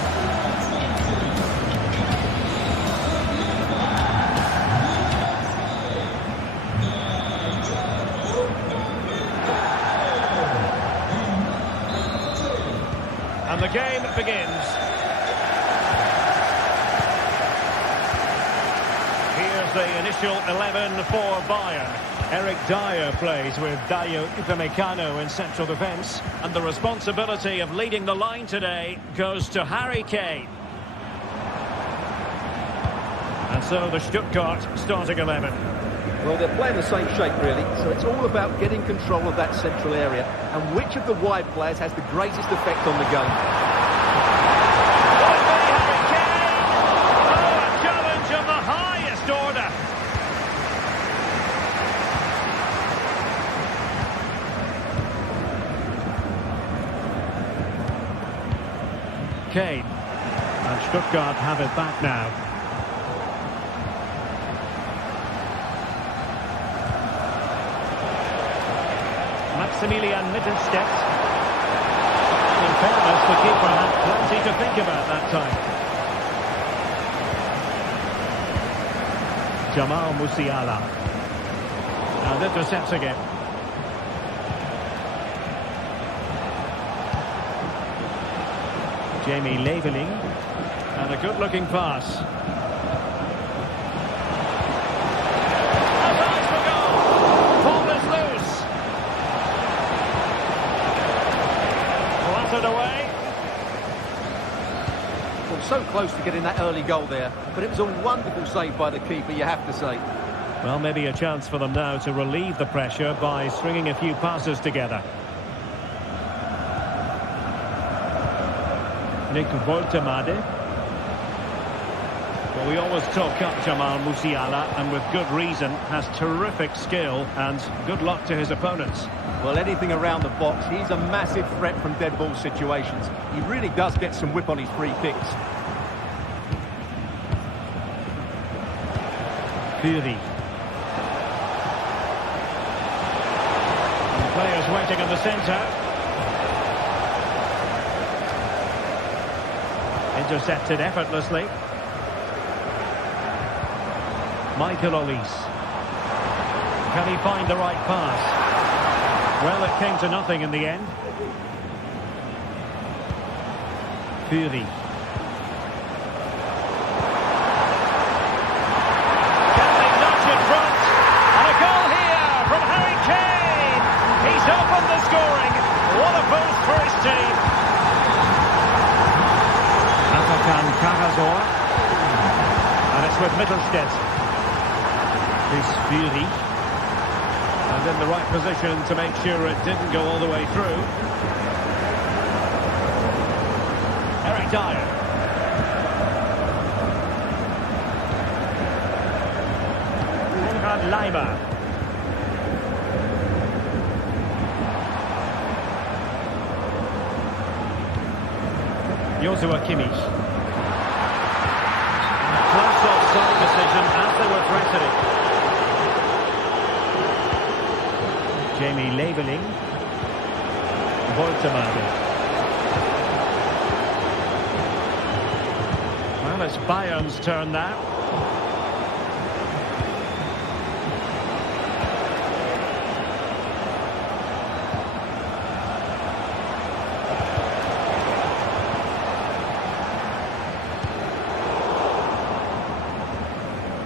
And the game begins. Here's the initial 11 for Bayern. Eric Dyer plays with Dayo Upamecano in central defence. And the responsibility of leading the line today goes to Harry Kane. And so the Stuttgart starting 11. Well, they're playing the same shape, really, so it's all about getting control of that central area and which of the wide players has the greatest effect on the game. Will it be Harry Kane? Oh, a challenge of the highest order. Kane. And Stuttgart have it back now. Maximilian Mittelstädt. In fairness, the keeper had plenty to think about that time. Jamal Musiala. And intercepts again. Jamie Leveling. And a good-looking pass. Away. Well, so close to getting that early goal there, but it was a wonderful save by the keeper, you have to say. Well, maybe a chance for them now to relieve the pressure by stringing a few passes together. Nick Woltemade. Well, we always talk up Jamal Musiala, and with good reason, has terrific skill and good luck to his opponents. Well, anything around the box, he's a massive threat from dead ball situations. He really does get some whip on his free kicks. Fury. And players waiting in the centre. Intercepted effortlessly. Michael Olise. Can he find the right pass? Well, it came to nothing in the end. Fury. Can they nudge in front? And a goal here from Harry Kane. He's opened the scoring. What a boost for his team. Atakan Cavazor. And it's with Mittelstädt. This Fury. And in the right position to make sure it didn't go all the way through. Eric Dyer. Konrad Leimer. Joshua Kimmich. Close offside decision as they were threatening. Jamie Leveling. Woltemade. Well, it's Bayern's turn now.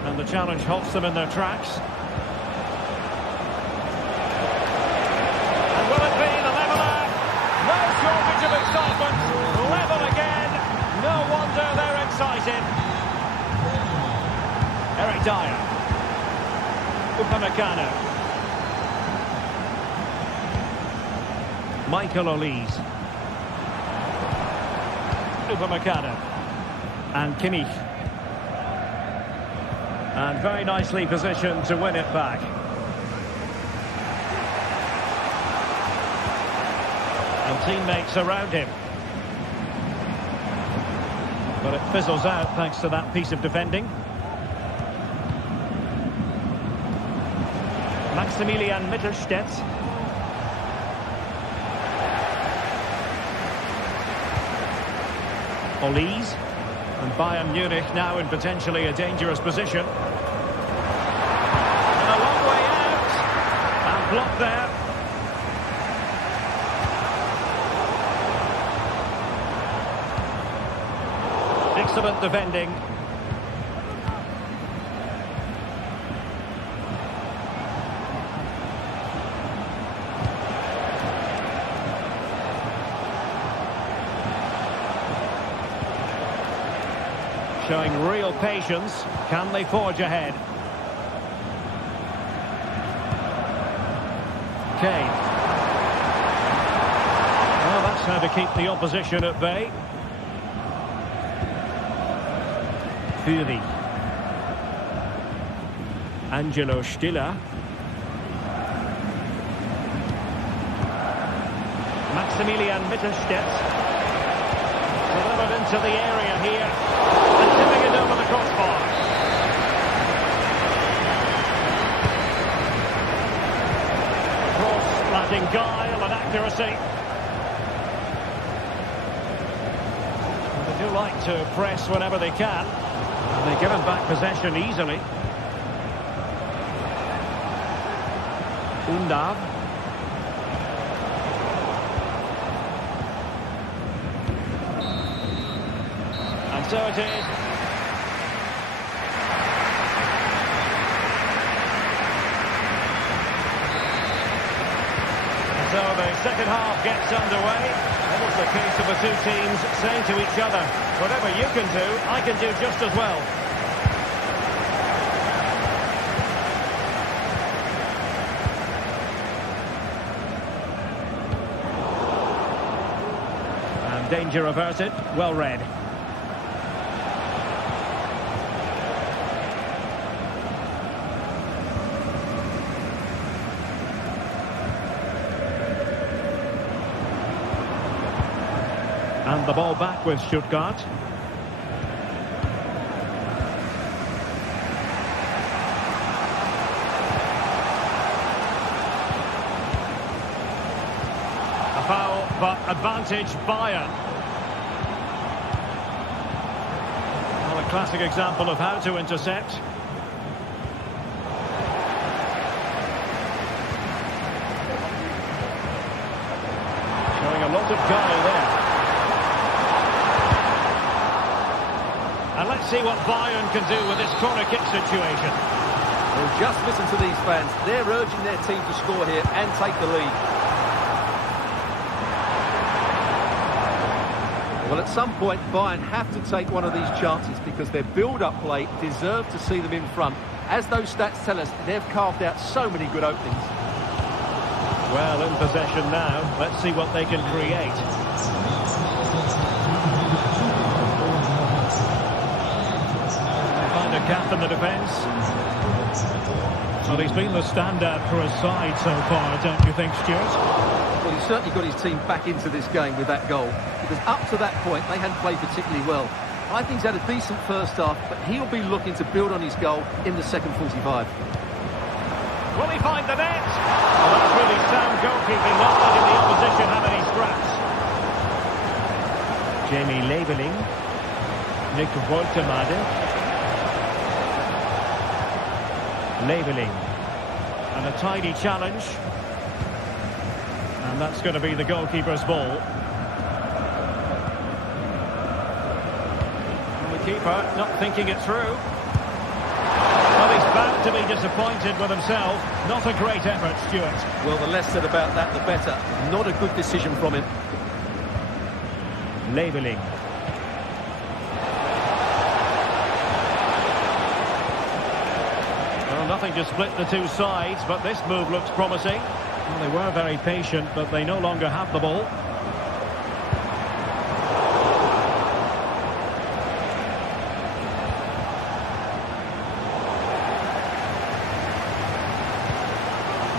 And the challenge halts them in their tracks. Of excitement, level again, no wonder they're excited. Eric Dyer, Upamecano, Michael Olise. Upamecano. And Kimmich. And very nicely positioned to win it back. And teammates around him. But it fizzles out thanks to that piece of defending. Maximilian Mittelstädt. Olise. And Bayern Munich now in potentially a dangerous position. And a long way out. And blocked there. Excellent defending. Showing real patience. Can they forge ahead? Kane. Well, that's how to keep the opposition at bay. Fury. Angelo Stiller. Maximilian Mittelstädt. Delivered into the area here. And tipping it over the crossbar. Cross lacking guile and accuracy. And they do like to press whenever they can. And they give him back possession easily. Undav. And so it is. So the second half gets underway. That was the case of the two teams saying to each other, whatever you can do, I can do just as well. And danger averted, well read. And the ball back with Stuttgart. A foul, but advantage Bayern. Well, a classic example of how to intercept. Showing a lot of guile there. And let's see what Bayern can do with this corner kick situation. Well, just listen to these fans. They're urging their team to score here and take the lead. Well, at some point, Bayern have to take one of these chances because their build-up play deserve to see them in front. As those stats tell us, they've carved out so many good openings. Well, in possession now. Let's see what they can create. A gap in the defence. Well, he's been the standout for his side so far, don't you think, Stuart? Well, he's certainly got his team back into this game with that goal, because up to that point they hadn't played particularly well. I think he's had a decent first half, but he'll be looking to build on his goal in the second 45. Will he find the net? Oh, that's really sound goalkeeping, not letting the opposition have any scraps. Jamie Leveling. Nick Woltemade. Leveling. And a tidy challenge. And that's going to be the goalkeeper's ball. And the keeper not thinking it through. Well, he's bound to be disappointed with himself. Not a great effort, Stuart. Well, the less said about that, the better. Not a good decision from him. Leveling. Well, nothing to split the two sides, but this move looks promising. Well, they were very patient, but they no longer have the ball.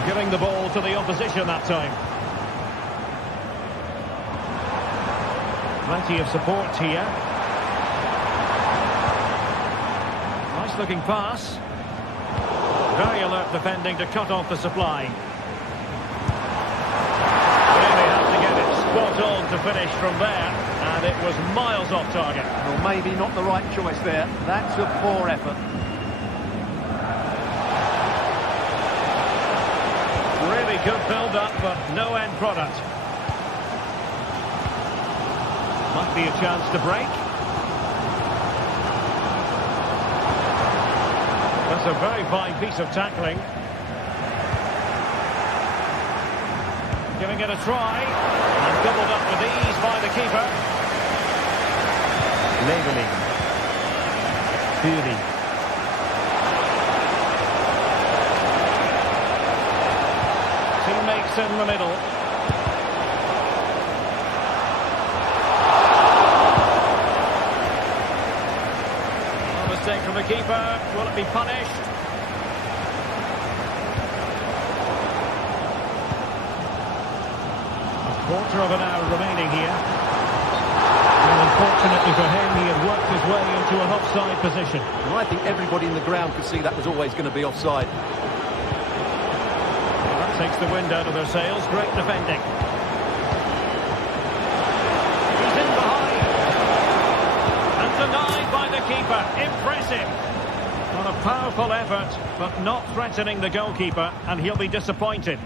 Giving the ball to the opposition that time. Plenty of support here. Nice looking pass. Very alert defending to cut off the supply. Really have to get it spot on to finish from there, and it was miles off target. Well, maybe not the right choice there. That's a poor effort. Really good build-up, but no end product. Might be a chance to break. That's a very fine piece of tackling. Giving it a try. And doubled up with ease by the keeper. Leverkusen. Fury. Teammates in the middle. Mistake from the keeper. Will it be punished? A quarter of an hour remaining here. And unfortunately for him, he had worked his way into an offside position. And I think everybody in the ground could see that was always going to be offside. Well, that takes the wind out of their sails. Great defending. He's in behind. And denied by the keeper. Impressive. Well, a powerful effort, but not threatening the goalkeeper, and he'll be disappointed.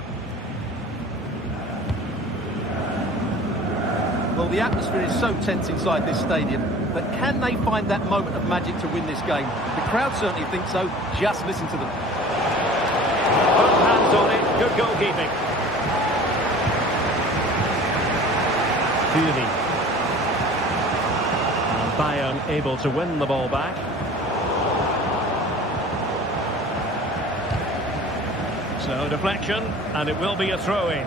Well, the atmosphere is so tense inside this stadium, but can they find that moment of magic to win this game? The crowd certainly think so. Just listen to them. Both hands on it. Good goalkeeping. Fury. And Bayern able to win the ball back. So deflection, and it will be a throw-in.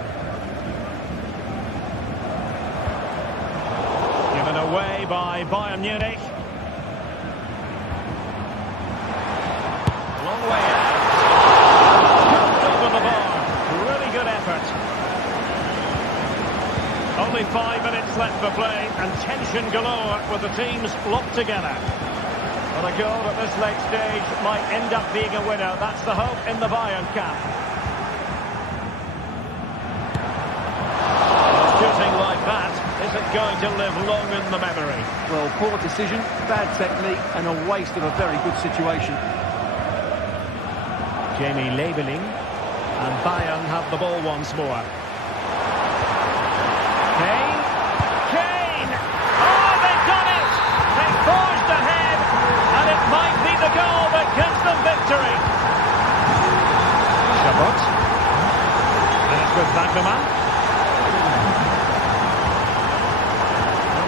Given away by Bayern Munich. Long way out. Just over the bar. Really good effort. Only 5 minutes left for play, and tension galore with the teams locked together. Well, a goal at this late stage might end up being a winner. That's the hope in the Bayern camp. Shooting like that isn't going to live long in the memory. Well, poor decision, bad technique, and a waste of a very good situation. Jamie Leveling, and Bayern have the ball once more. Kane. Kane! Oh, they've done it! They forged ahead, and it might be the goal that gives them victory. Chabot. And it's with Wagnerman.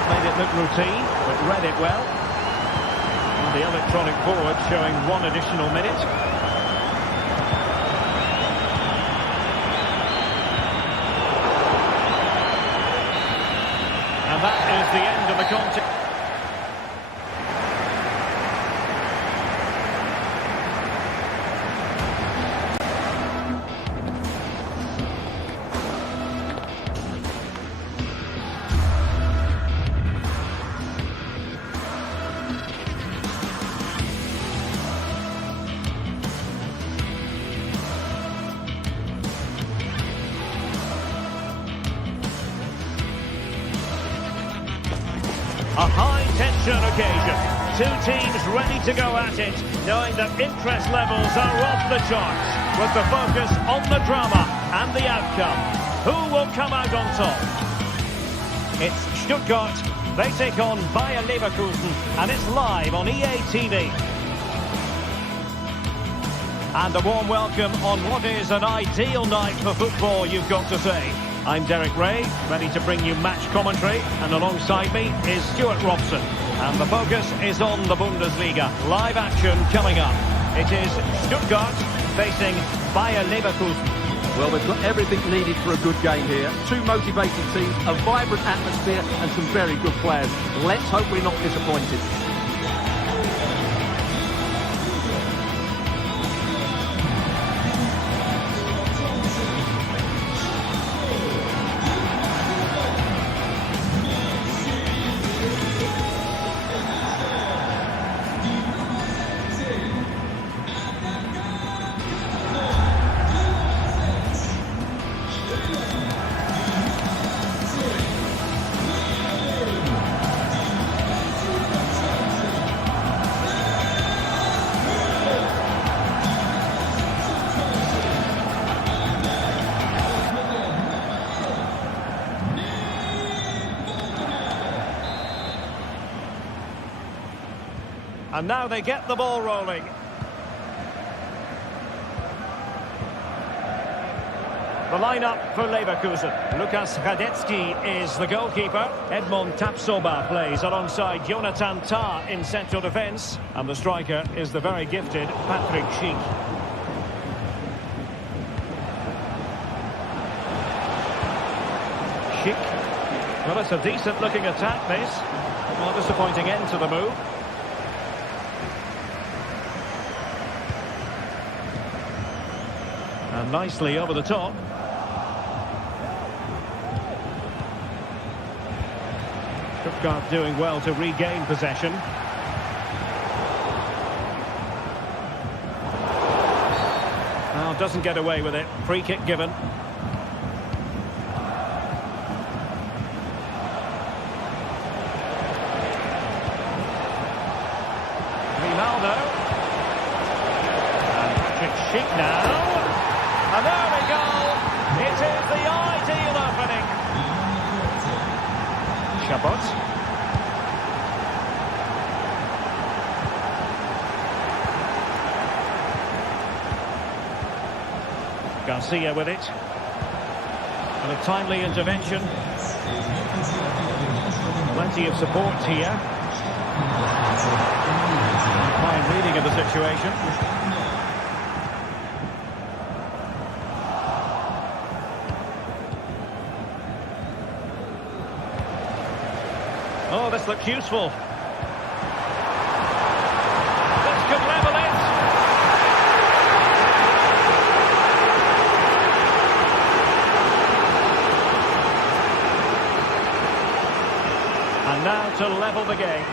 Made it look routine, but read it well. And the electronic board showing 1 additional minute. And that is the end of the contest. A high-tension occasion. Two teams ready to go at it, knowing that interest levels are off the charts, with the focus on the drama and the outcome. Who will come out on top? It's Stuttgart. They take on Bayern Leverkusen, and it's live on EA TV. And a warm welcome on what is an ideal night for football, you've got to say. I'm Derek Ray, ready to bring you match commentary, and alongside me is Stuart Robson. And the focus is on the Bundesliga. Live action coming up. It is Stuttgart facing Bayern Leverkusen. Well, they've got everything needed for a good game here. Two motivated teams, a vibrant atmosphere and some very good players. Let's hope we're not disappointed. And now they get the ball rolling. The lineup for Leverkusen. Lukas Radetzky is the goalkeeper. Edmond Tapsoba plays alongside Jonathan Tah in central defence. And the striker is the very gifted Patrick Schick. Schick. Well, it's a decent looking attack, this. Not disappointing end to the move. And nicely over the top. Stuttgart doing well to regain possession. Now doesn't get away with it. Free kick given. Ronaldo. And Patrick Schick now. And there we go. It is the ideal opening. Chabot. Garcia with it. And a timely intervention. Plenty of support here. Fine reading of the situation. Oh, this looks useful. This could level it. And now to level the game.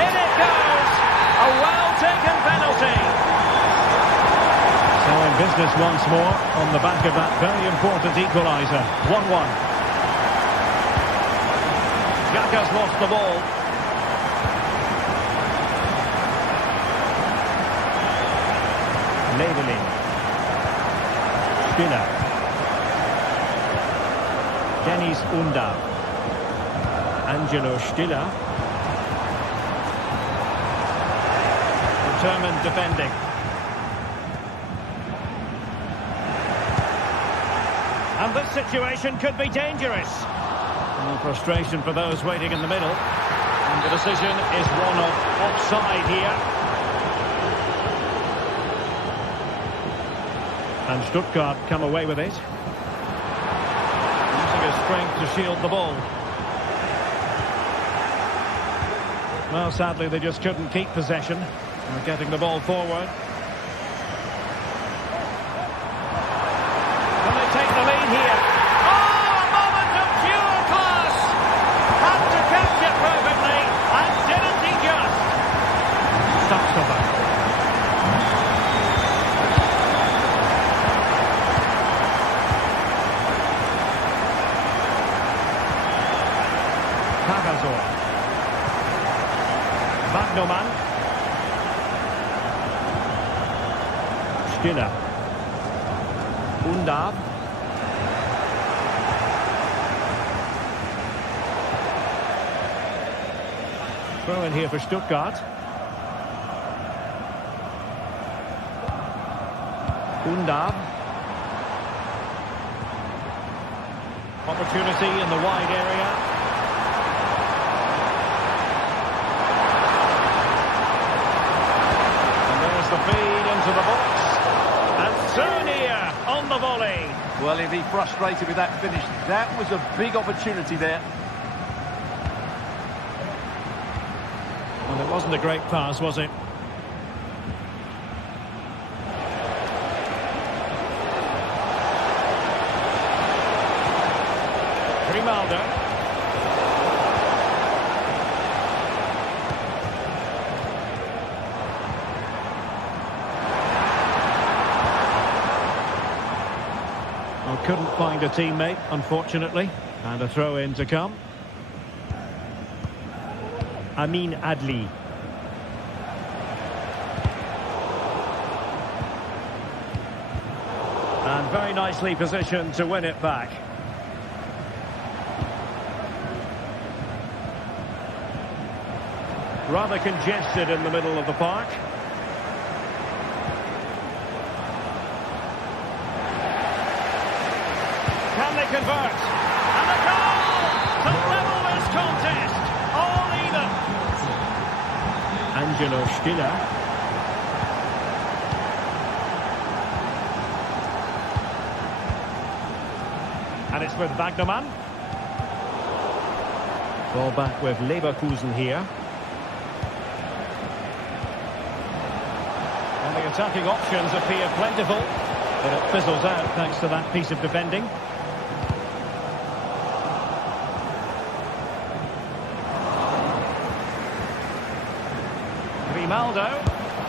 In it goes! A well-taken penalty. So in business once more on the back of that very important equaliser. 1-1. Xhaka's lost the ball. Leverkusen. Spinner. Dennis Unda. Angelo Stiller. Determined defending. And this situation could be dangerous. And frustration for those waiting in the middle. And the decision is one of offside here. And Stuttgart come away with it. Using his strength to shield the ball. Well, sadly, they just couldn't keep possession. They're getting the ball forward. Can they take the lead here? Oh, a moment of pure class! Had to catch it perfectly, and didn't he just? Tapsoba. Pagazor. Wagnerman. Stiller. Unda. Throw in here for Stuttgart. Unda. Opportunity in the wide area. And there's the feed into the box. And Sernier on the volley. Well, if he frustrated with that finish, that was a big opportunity there. Well, it wasn't a great pass, was it? Grimaldo. Well, couldn't find a teammate, unfortunately. And a throw-in to come. Amin Adli. And very nicely positioned to win it back. Rather congested in the middle of the park. Can they convert? And a goal to level this contest. All even. Angelo Stiller. And it's with Wagnerman. Ball back with Leverkusen here. And the attacking options appear plentiful, but it fizzles out thanks to that piece of defending. Grimaldo,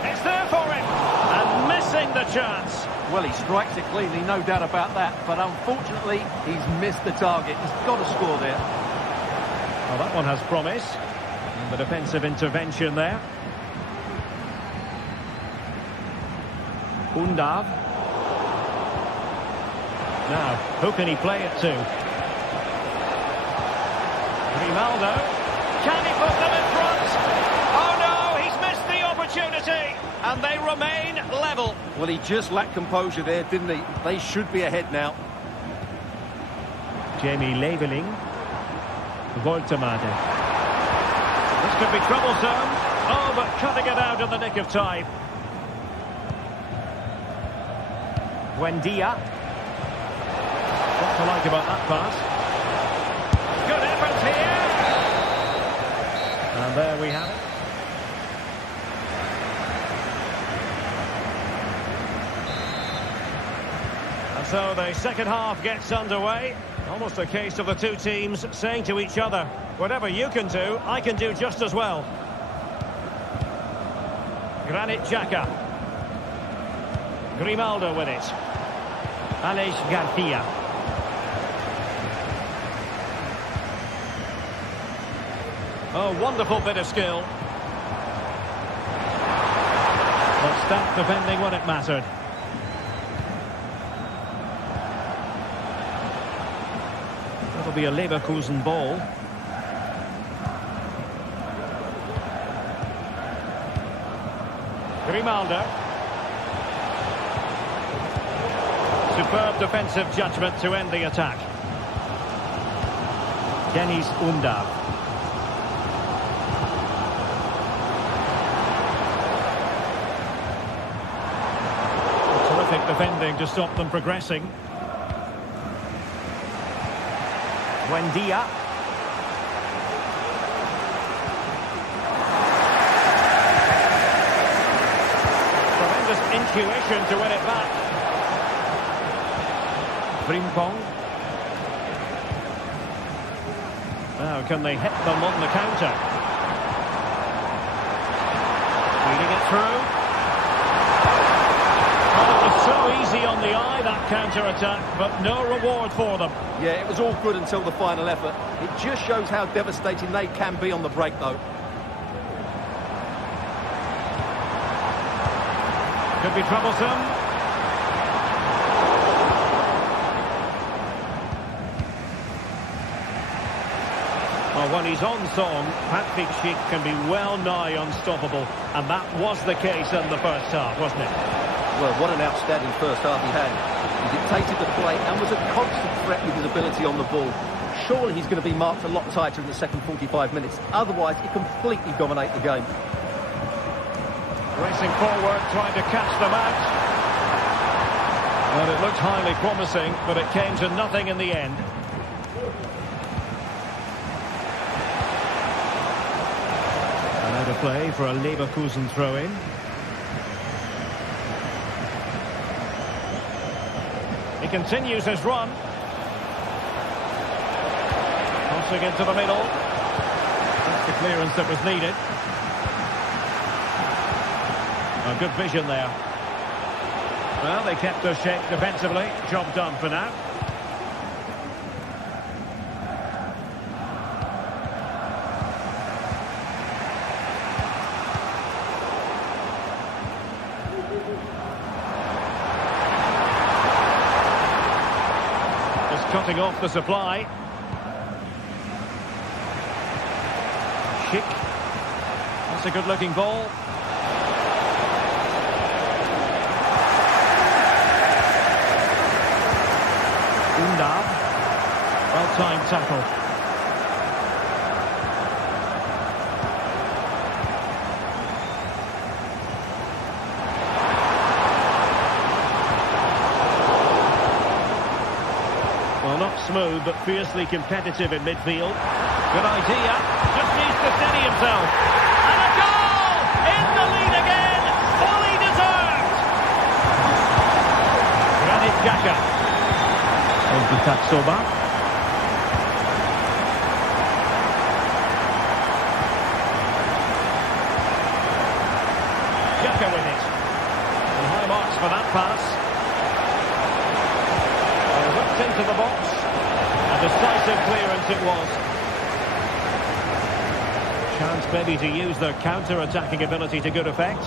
it's there for him, and missing the chance. Well, he strikes it cleanly, no doubt about that, but unfortunately, he's missed the target. He's got to score there. Well, that one has promise. And the defensive intervention there. Undav. Now, who can he play it to? Grimaldo. Can he put them in front? Oh no, he's missed the opportunity. And they remain level. Well, he just lacked composure there, didn't he? They should be ahead now. Jamie Leveling. Voltemade. This could be troublesome. Oh, but cutting it out in the nick of time. Buendia. What to like about that pass? Good effort here. And there we have it. And so the second half gets underway. Almost a case of the two teams saying to each other, whatever you can do, I can do just as well. Granit Xhaka. Grimaldo with it. Aleix Garcia. Oh, wonderful bit of skill. But stout defending when it mattered. That'll be a Leverkusen ball. Grimaldo. Superb defensive judgment to end the attack. Deniz Undav. Terrific defending to stop them progressing. Buendia. Tremendous intuition to win it back. Frimpong. Now, can they hit them on the counter? Feeding it through. Oh, it was so easy on the eye, that counter-attack, but no reward for them. Yeah, it was all good until the final effort. It just shows how devastating they can be on the break, though. Could be troublesome. Well, when he's on song, Patrick Schick can be well nigh unstoppable. And that was the case in the first half, wasn't it? Well, what an outstanding first half he had. He dictated the play and was a constant threat with his ability on the ball. Surely he's going to be marked a lot tighter in the second 45 minutes. Otherwise, he completely dominate the game. Racing forward, trying to catch them out. Well, it looked highly promising, but it came to nothing in the end. And out of play for a Leverkusen throw-in. He continues his run. Crossing into the middle. That's the clearance that was needed. A good vision there. Well, they kept their shape defensively. Job done for now. Just cutting off the supply. Schick. That's a good-looking ball. Well-timed tackle. Well, not smooth, but fiercely competitive in midfield. Good idea. Just needs to steady himself. And a goal! In the lead again! Fully deserved! Granit Xhaka. Of the Tatsoba. Xhaka with it. And high marks for that pass. Whipped into the box. A decisive clearance it was. Chance maybe to use their counter-attacking ability to good effect.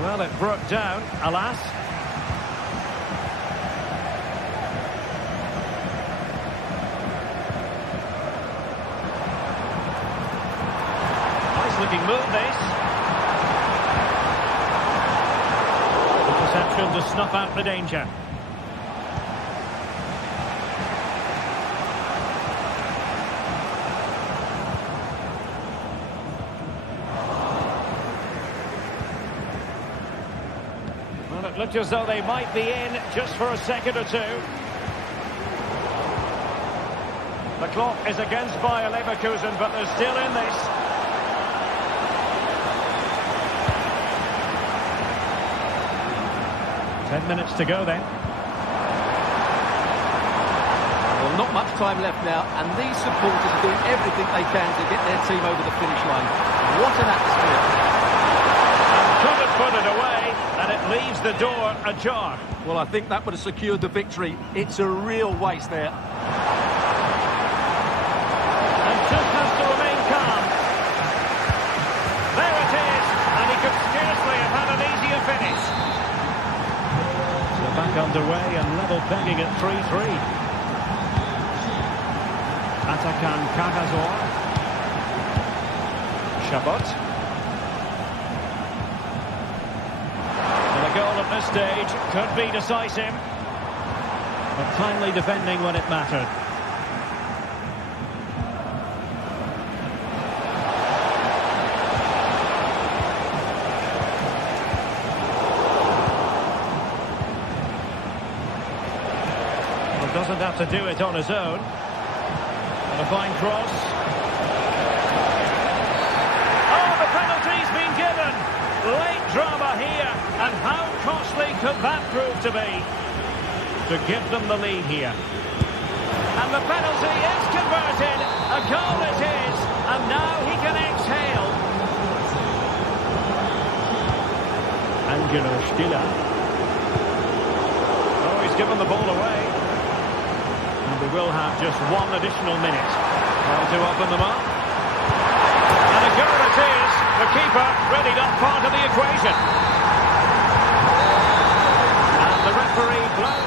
Well, it broke down, alas. Nice looking move, this. Interception to snuff out the danger. Well, it looked as though they might be in just for a second or two. The clock is against Bayern Leverkusen, but they're still in this. Minutes to go then. Well, not much time left now, and these supporters are doing everything they can to get their team over the finish line. What an atmosphere. And couldn't put it away, and it leaves the door ajar. Well, I think that would have secured the victory. It's a real waste there. And just has to remain calm. There it is, and he could scarcely have had an easier finish. Back underway and level pegging at 3-3. Atakan Cagazor. Chabot. And a goal at this stage could be decisive. But timely defending when it mattered. Doesn't have to do it on his own. And a fine cross. Oh, the penalty's been given. Late drama here. And how costly could that prove to be? To give them the lead here. And the penalty is converted. A goal it is. And now he can exhale. Angelo Stiller. Oh, he's given the ball away. And we will have just one additional minute. Trying to open them up. And a goal it is. The keeper readied up part of the equation. And the referee blows.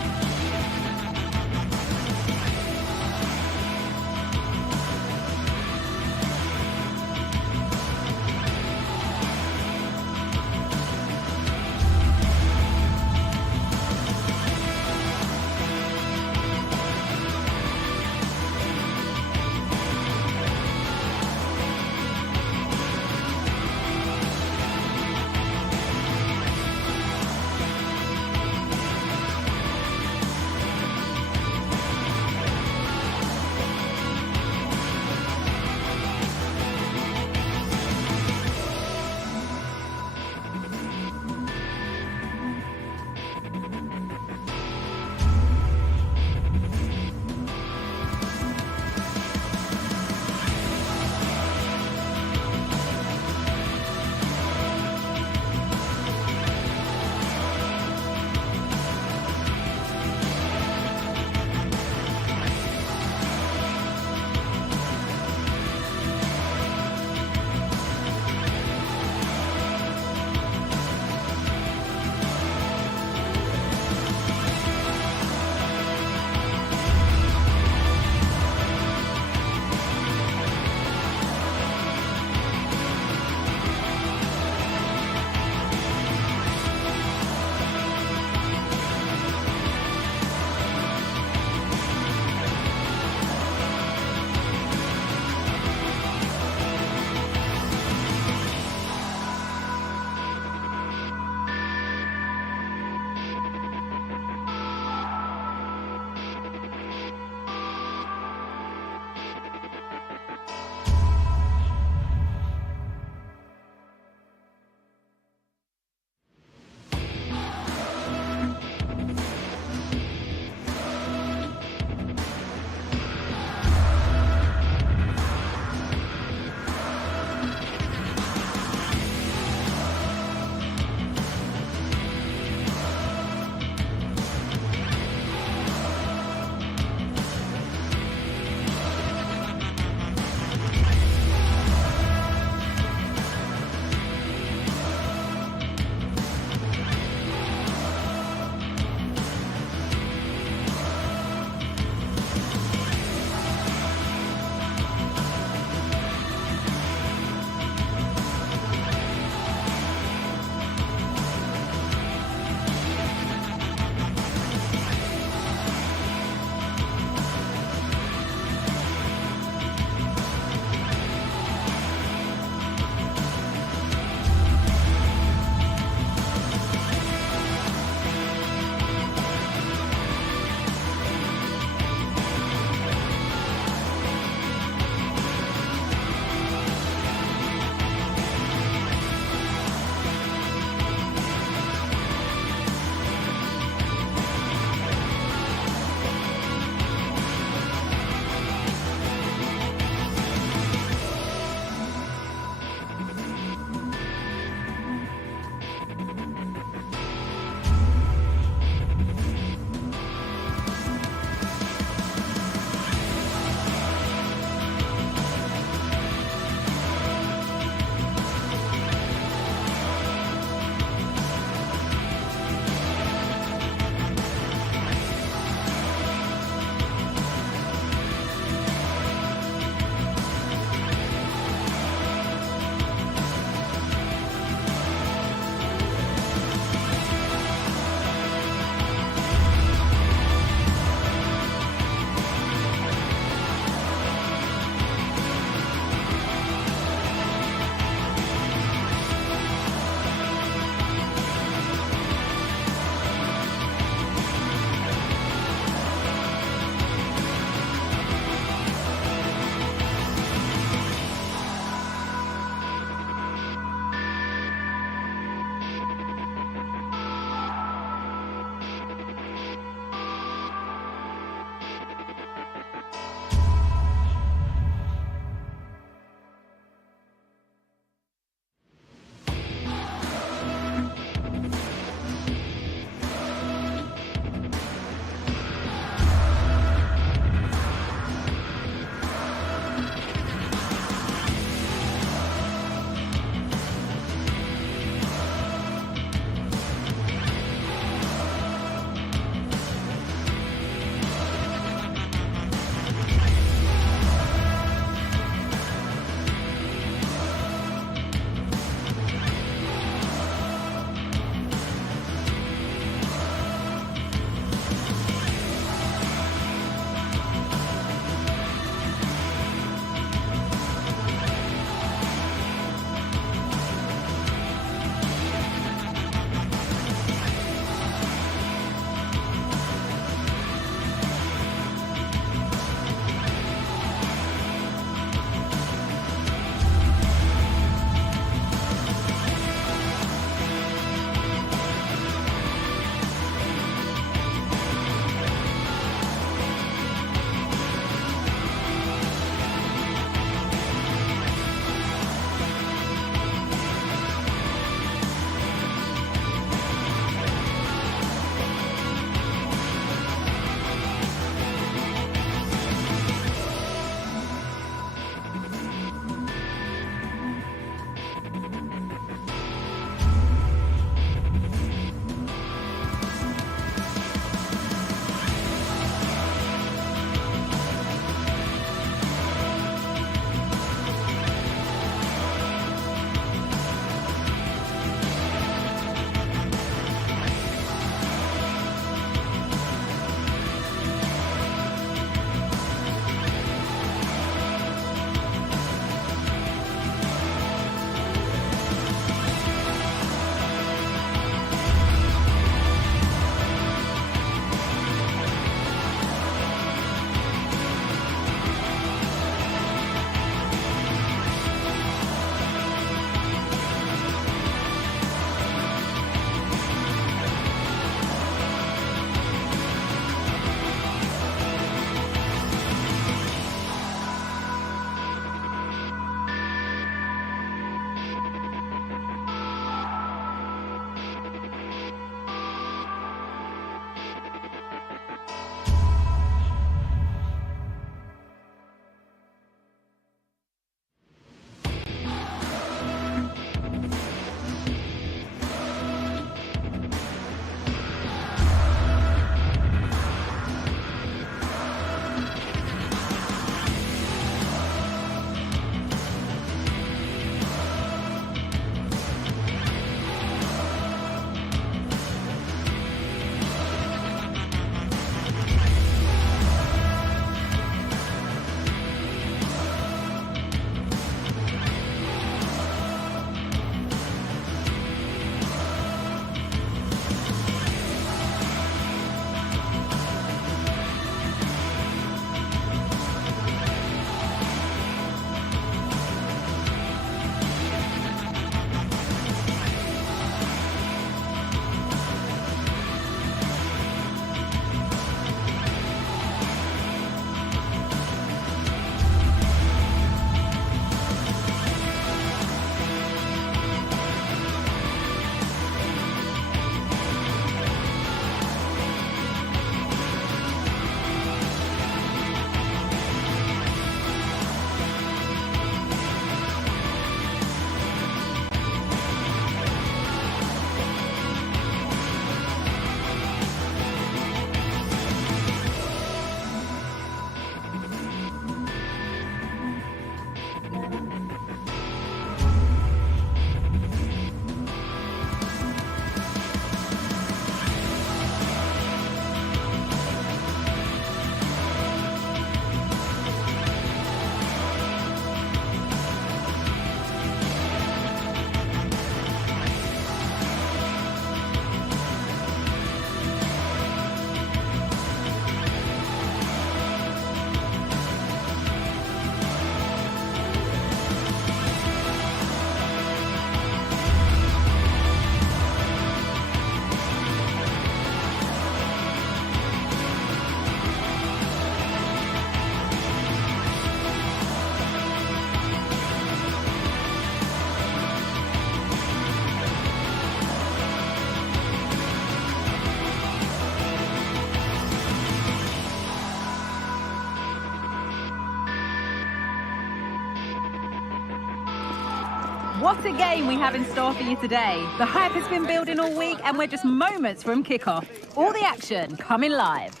What a game we have in store for you today. The hype has been building all week and we're just moments from kickoff. All the action coming live.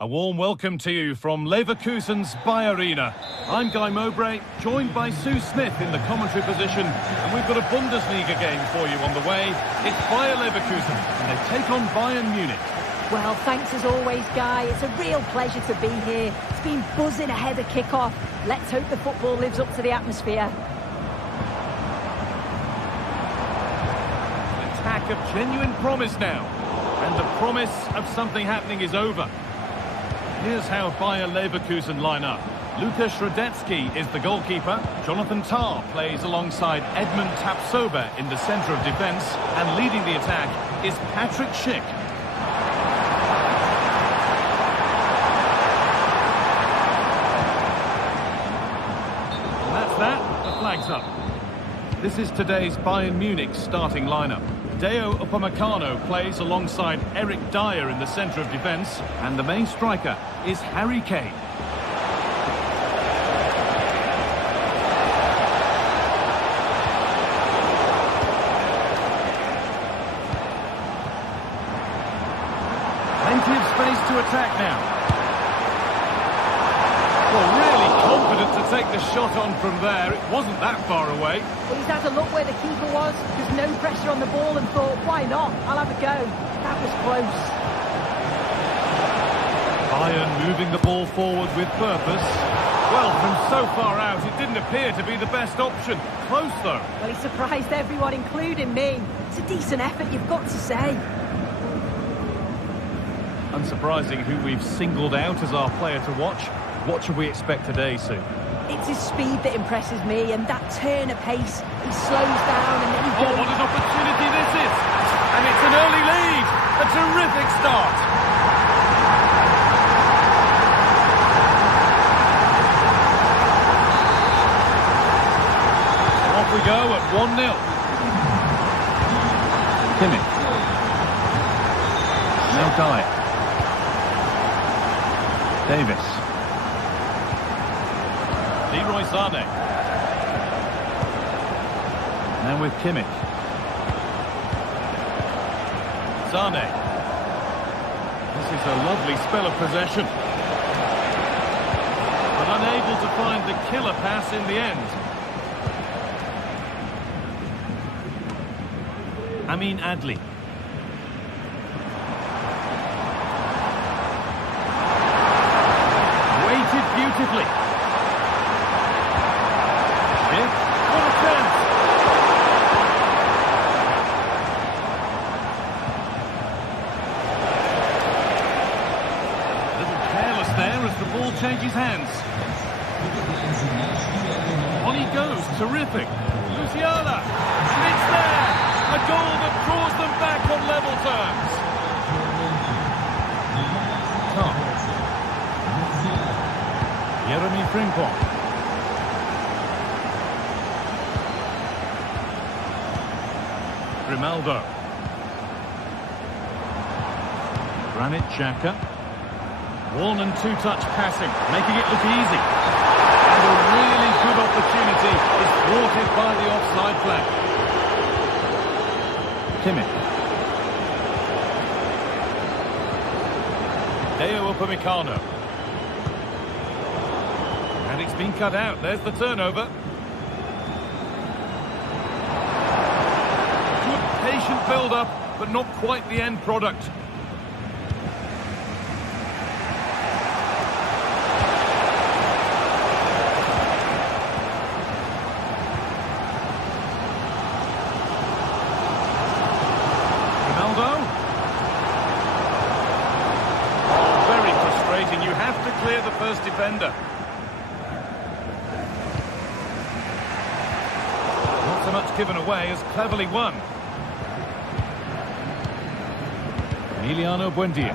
A warm welcome to you from Leverkusen's Bayern. I'm Guy Mowbray, joined by Sue Smith in the commentary position, and we've got a Bundesliga game for you on the way. It's Bayer Leverkusen, and they take on Bayern Munich. Well, thanks as always, Guy. It's a real pleasure to be here. It's been buzzing ahead of kick-off. Let's hope the football lives up to the atmosphere. An attack of genuine promise now, and the promise of something happening is over. Here's how Bayer Leverkusen line up. Lukas Radetzky is the goalkeeper. Jonathan Tah plays alongside Edmund Tapsoba in the centre of defence. And leading the attack is Patrick Schick. And that's that. The flag's up. This is today's Bayern Munich starting lineup. Deo Upamecano plays alongside Eric Dyer in the centre of defence, and the main striker is Harry Kane. Plenty of space to attack now. Well, really confident to take the shot on from there. It wasn't that far away. Well, he's had a look where the keeper was. There's no pressure on the ball and thought, why not? I'll have a go. That was close. Bayern moving the ball forward with purpose. Well, from so far out, it didn't appear to be the best option. Close, though. Well, he surprised everyone, including me. It's a decent effort, you've got to say. Unsurprising who we've singled out as our player to watch. What should we expect today, Sue? It's his speed that impresses me, and that turn of pace. He slows down and then he goes. Oh, what an opportunity this is! And it's an early lead! A terrific start! Off we go at 1-0. Kimmich. Now Dyer. Davis. Leroy Sané. Now with Kimmich. Sané. This is a lovely spell of possession. But unable to find the killer pass in the end. Amin Adli. Waited beautifully. What a chance! A little careless there as the ball changes hands. On he goes, terrific. Luciana, it's there! A goal that draws them back on level terms. Tom. Jeremy Frimpong. Grimaldo. Granit Xhaka. One and two-touch passing, making it look easy. And a really good opportunity is thwarted by the offside flag. Kimmich. Deo Upamecano. And it's been cut out. There's the turnover. Patient build-up, but not quite the end product. Ronaldo. Oh, very frustrating. You have to clear the first defender. Not so much given away as cleverly won. Emiliano Buendia.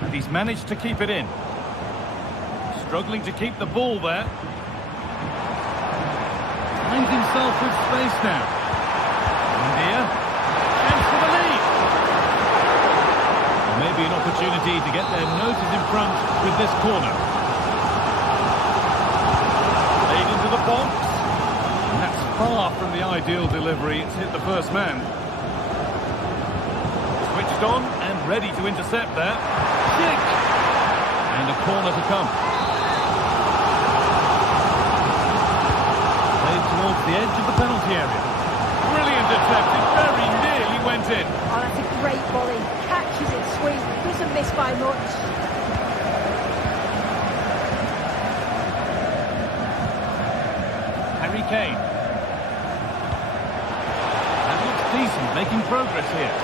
And he's managed to keep it in. Struggling to keep the ball there. Finds himself with space now. Buendia. Chance for the lead. Well, maybe be an opportunity to get their noses in front with this corner. Played into the box. And that's far from the ideal delivery. It's hit the first man. Switched on and ready to intercept there. Kick! And a corner to come. Played towards the edge of the penalty area. Brilliant attempt. It very nearly went in. Oh, that's a great volley. Catches it sweet. Doesn't miss by much. Harry Kane. That looks decent, making progress here.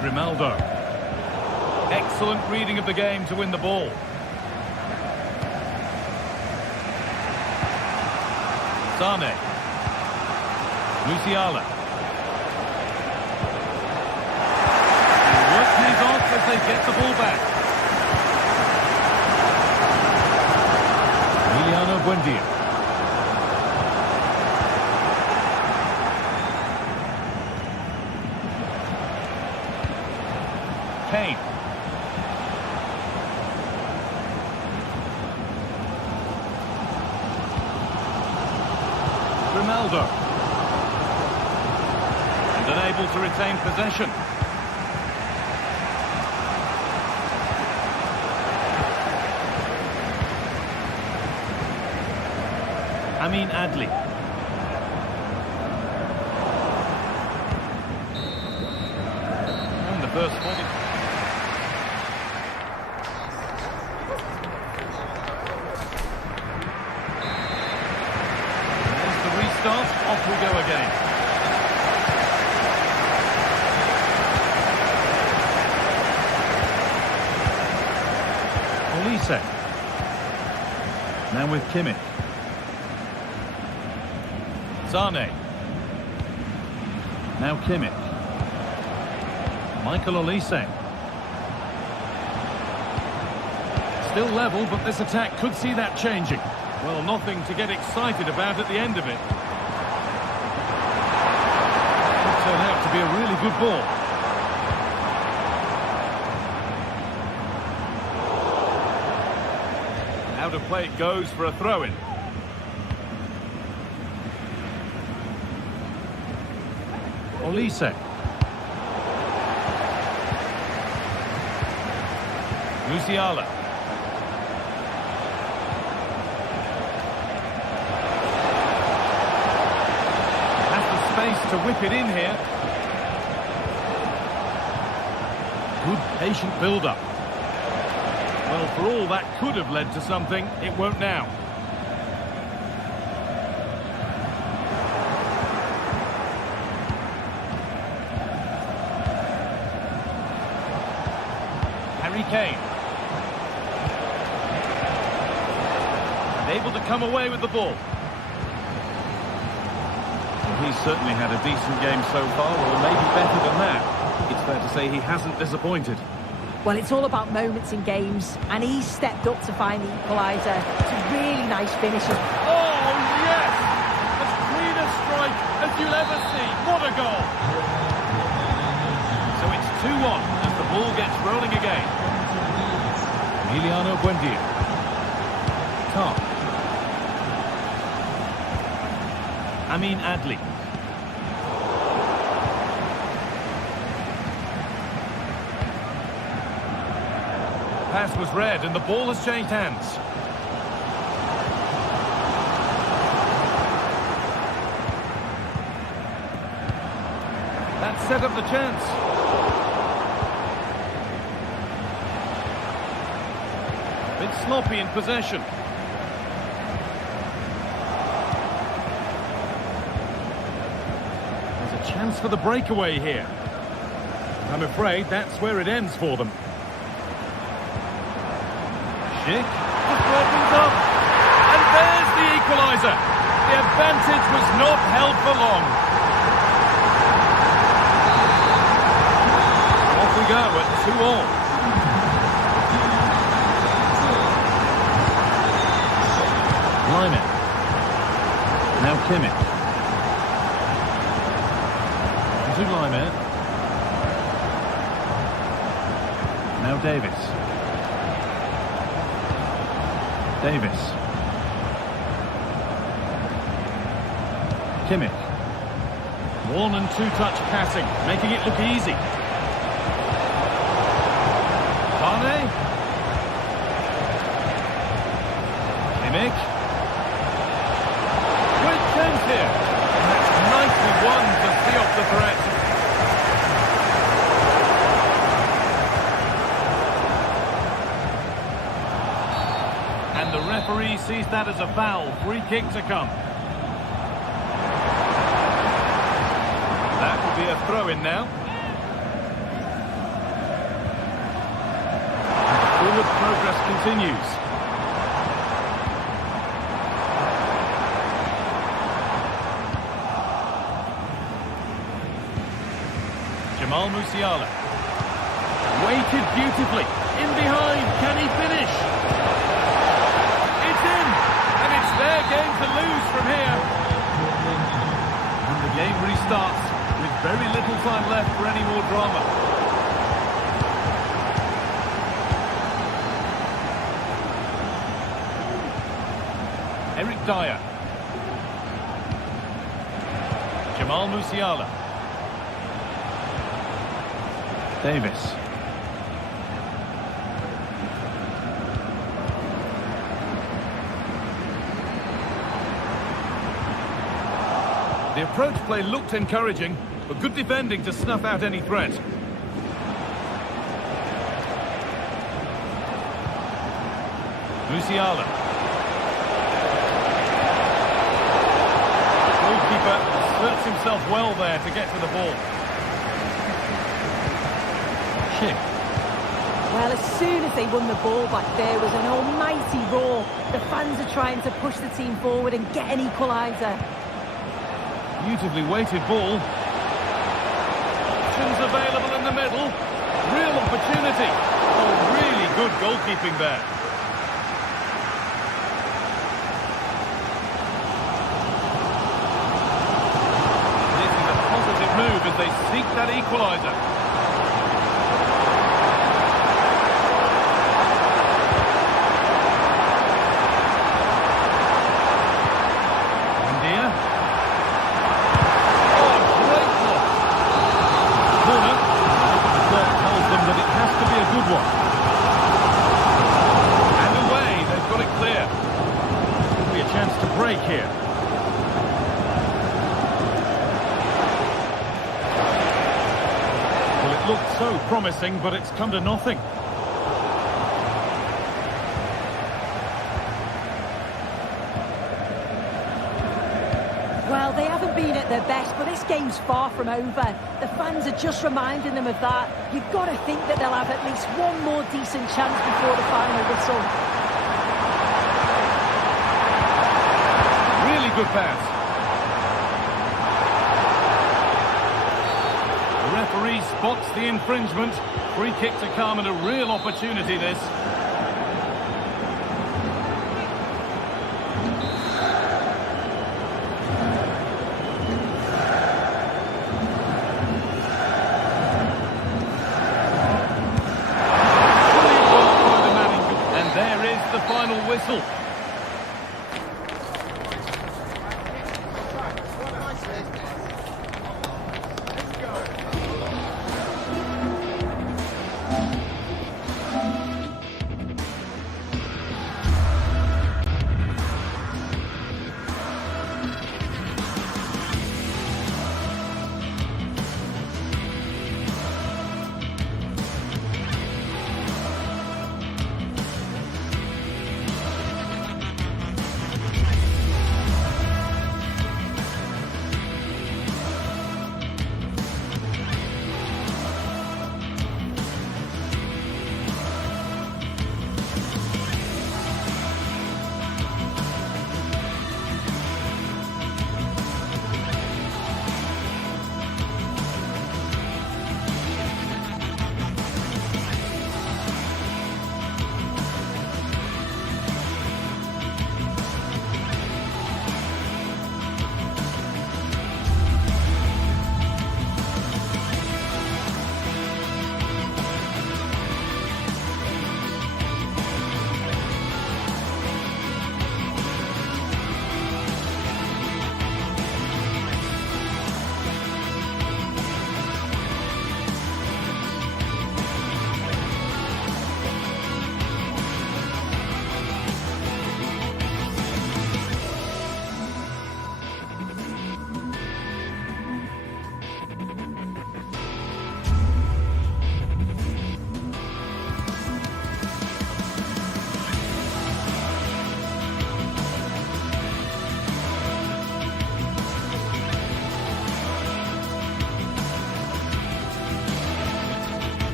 Grimaldo. Excellent reading of the game to win the ball. Sane. Musiala. Work pays off as they get the ball back. Emiliano Buendia. Kane. Grimaldo. And unable to retain possession. Amin Adli. And the first 40. Off we go again. Olise. Now with Kimmich. Sane. Now Kimmich. Michael Olise. Still level, but this attack could see that changing. Well, nothing to get excited about at the end of it. Turned out to be a really good ball. Out of play it goes for a throw-in. Olise. Musiala. To whip it in here. Good patient build-up. Well, for all that could have led to something, it won't now. Harry Kane. And able to come away with the ball. He's certainly had a decent game so far, or maybe better than that. It's fair to say he hasn't disappointed. Well, it's all about moments in games, and he's stepped up to find the equaliser. It's a really nice finish. Oh, yes! As clean a strike as you'll ever see. What a goal! So it's 2-1 as the ball gets rolling again. Emiliano Buendia. Top. Amin Adli. Pass was read and the ball has changed hands. That set up the chance. Bit sloppy in possession. Chance for the breakaway here. I'm afraid that's where it ends for them. Schick just brought things up. And there's the equaliser. The advantage was not held for long. Off we go at 2-2. Climax. Now Kimmich. To Laimer. Now Davis. Davis. Kimmich. One and two-touch passing, making it look easy. Kane. Kimmich. Great chance here. And that's nicely won to see off the threat. And the referee sees that as a foul. Free kick to come. That will be a throw-in now. And the forward progress continues. Musiala. Waited beautifully. In behind. Can he finish? It's in. And it's their game to lose from here. And the game restarts with very little time left for any more drama. Eric Dyer. Jamal Musiala. Davis. The approach play looked encouraging, but good defending to snuff out any threat. Musiala. The goalkeeper asserts himself well there to get to the ball. Well, as soon as they won the ball back, there was an almighty roar. The fans are trying to push the team forward and get an equaliser. Beautifully weighted ball. Options available in the middle. Real opportunity. Oh, really good goalkeeping there. This is a positive move as they seek that equaliser. Here. Well, it looked so promising, but it's come to nothing. Well, they haven't been at their best, but this game's far from over. The fans are just reminding them of that. You've got to think that they'll have at least one more decent chance before the final whistle. Good pass. The referee spots the infringement. Free kick to come and a real opportunity this.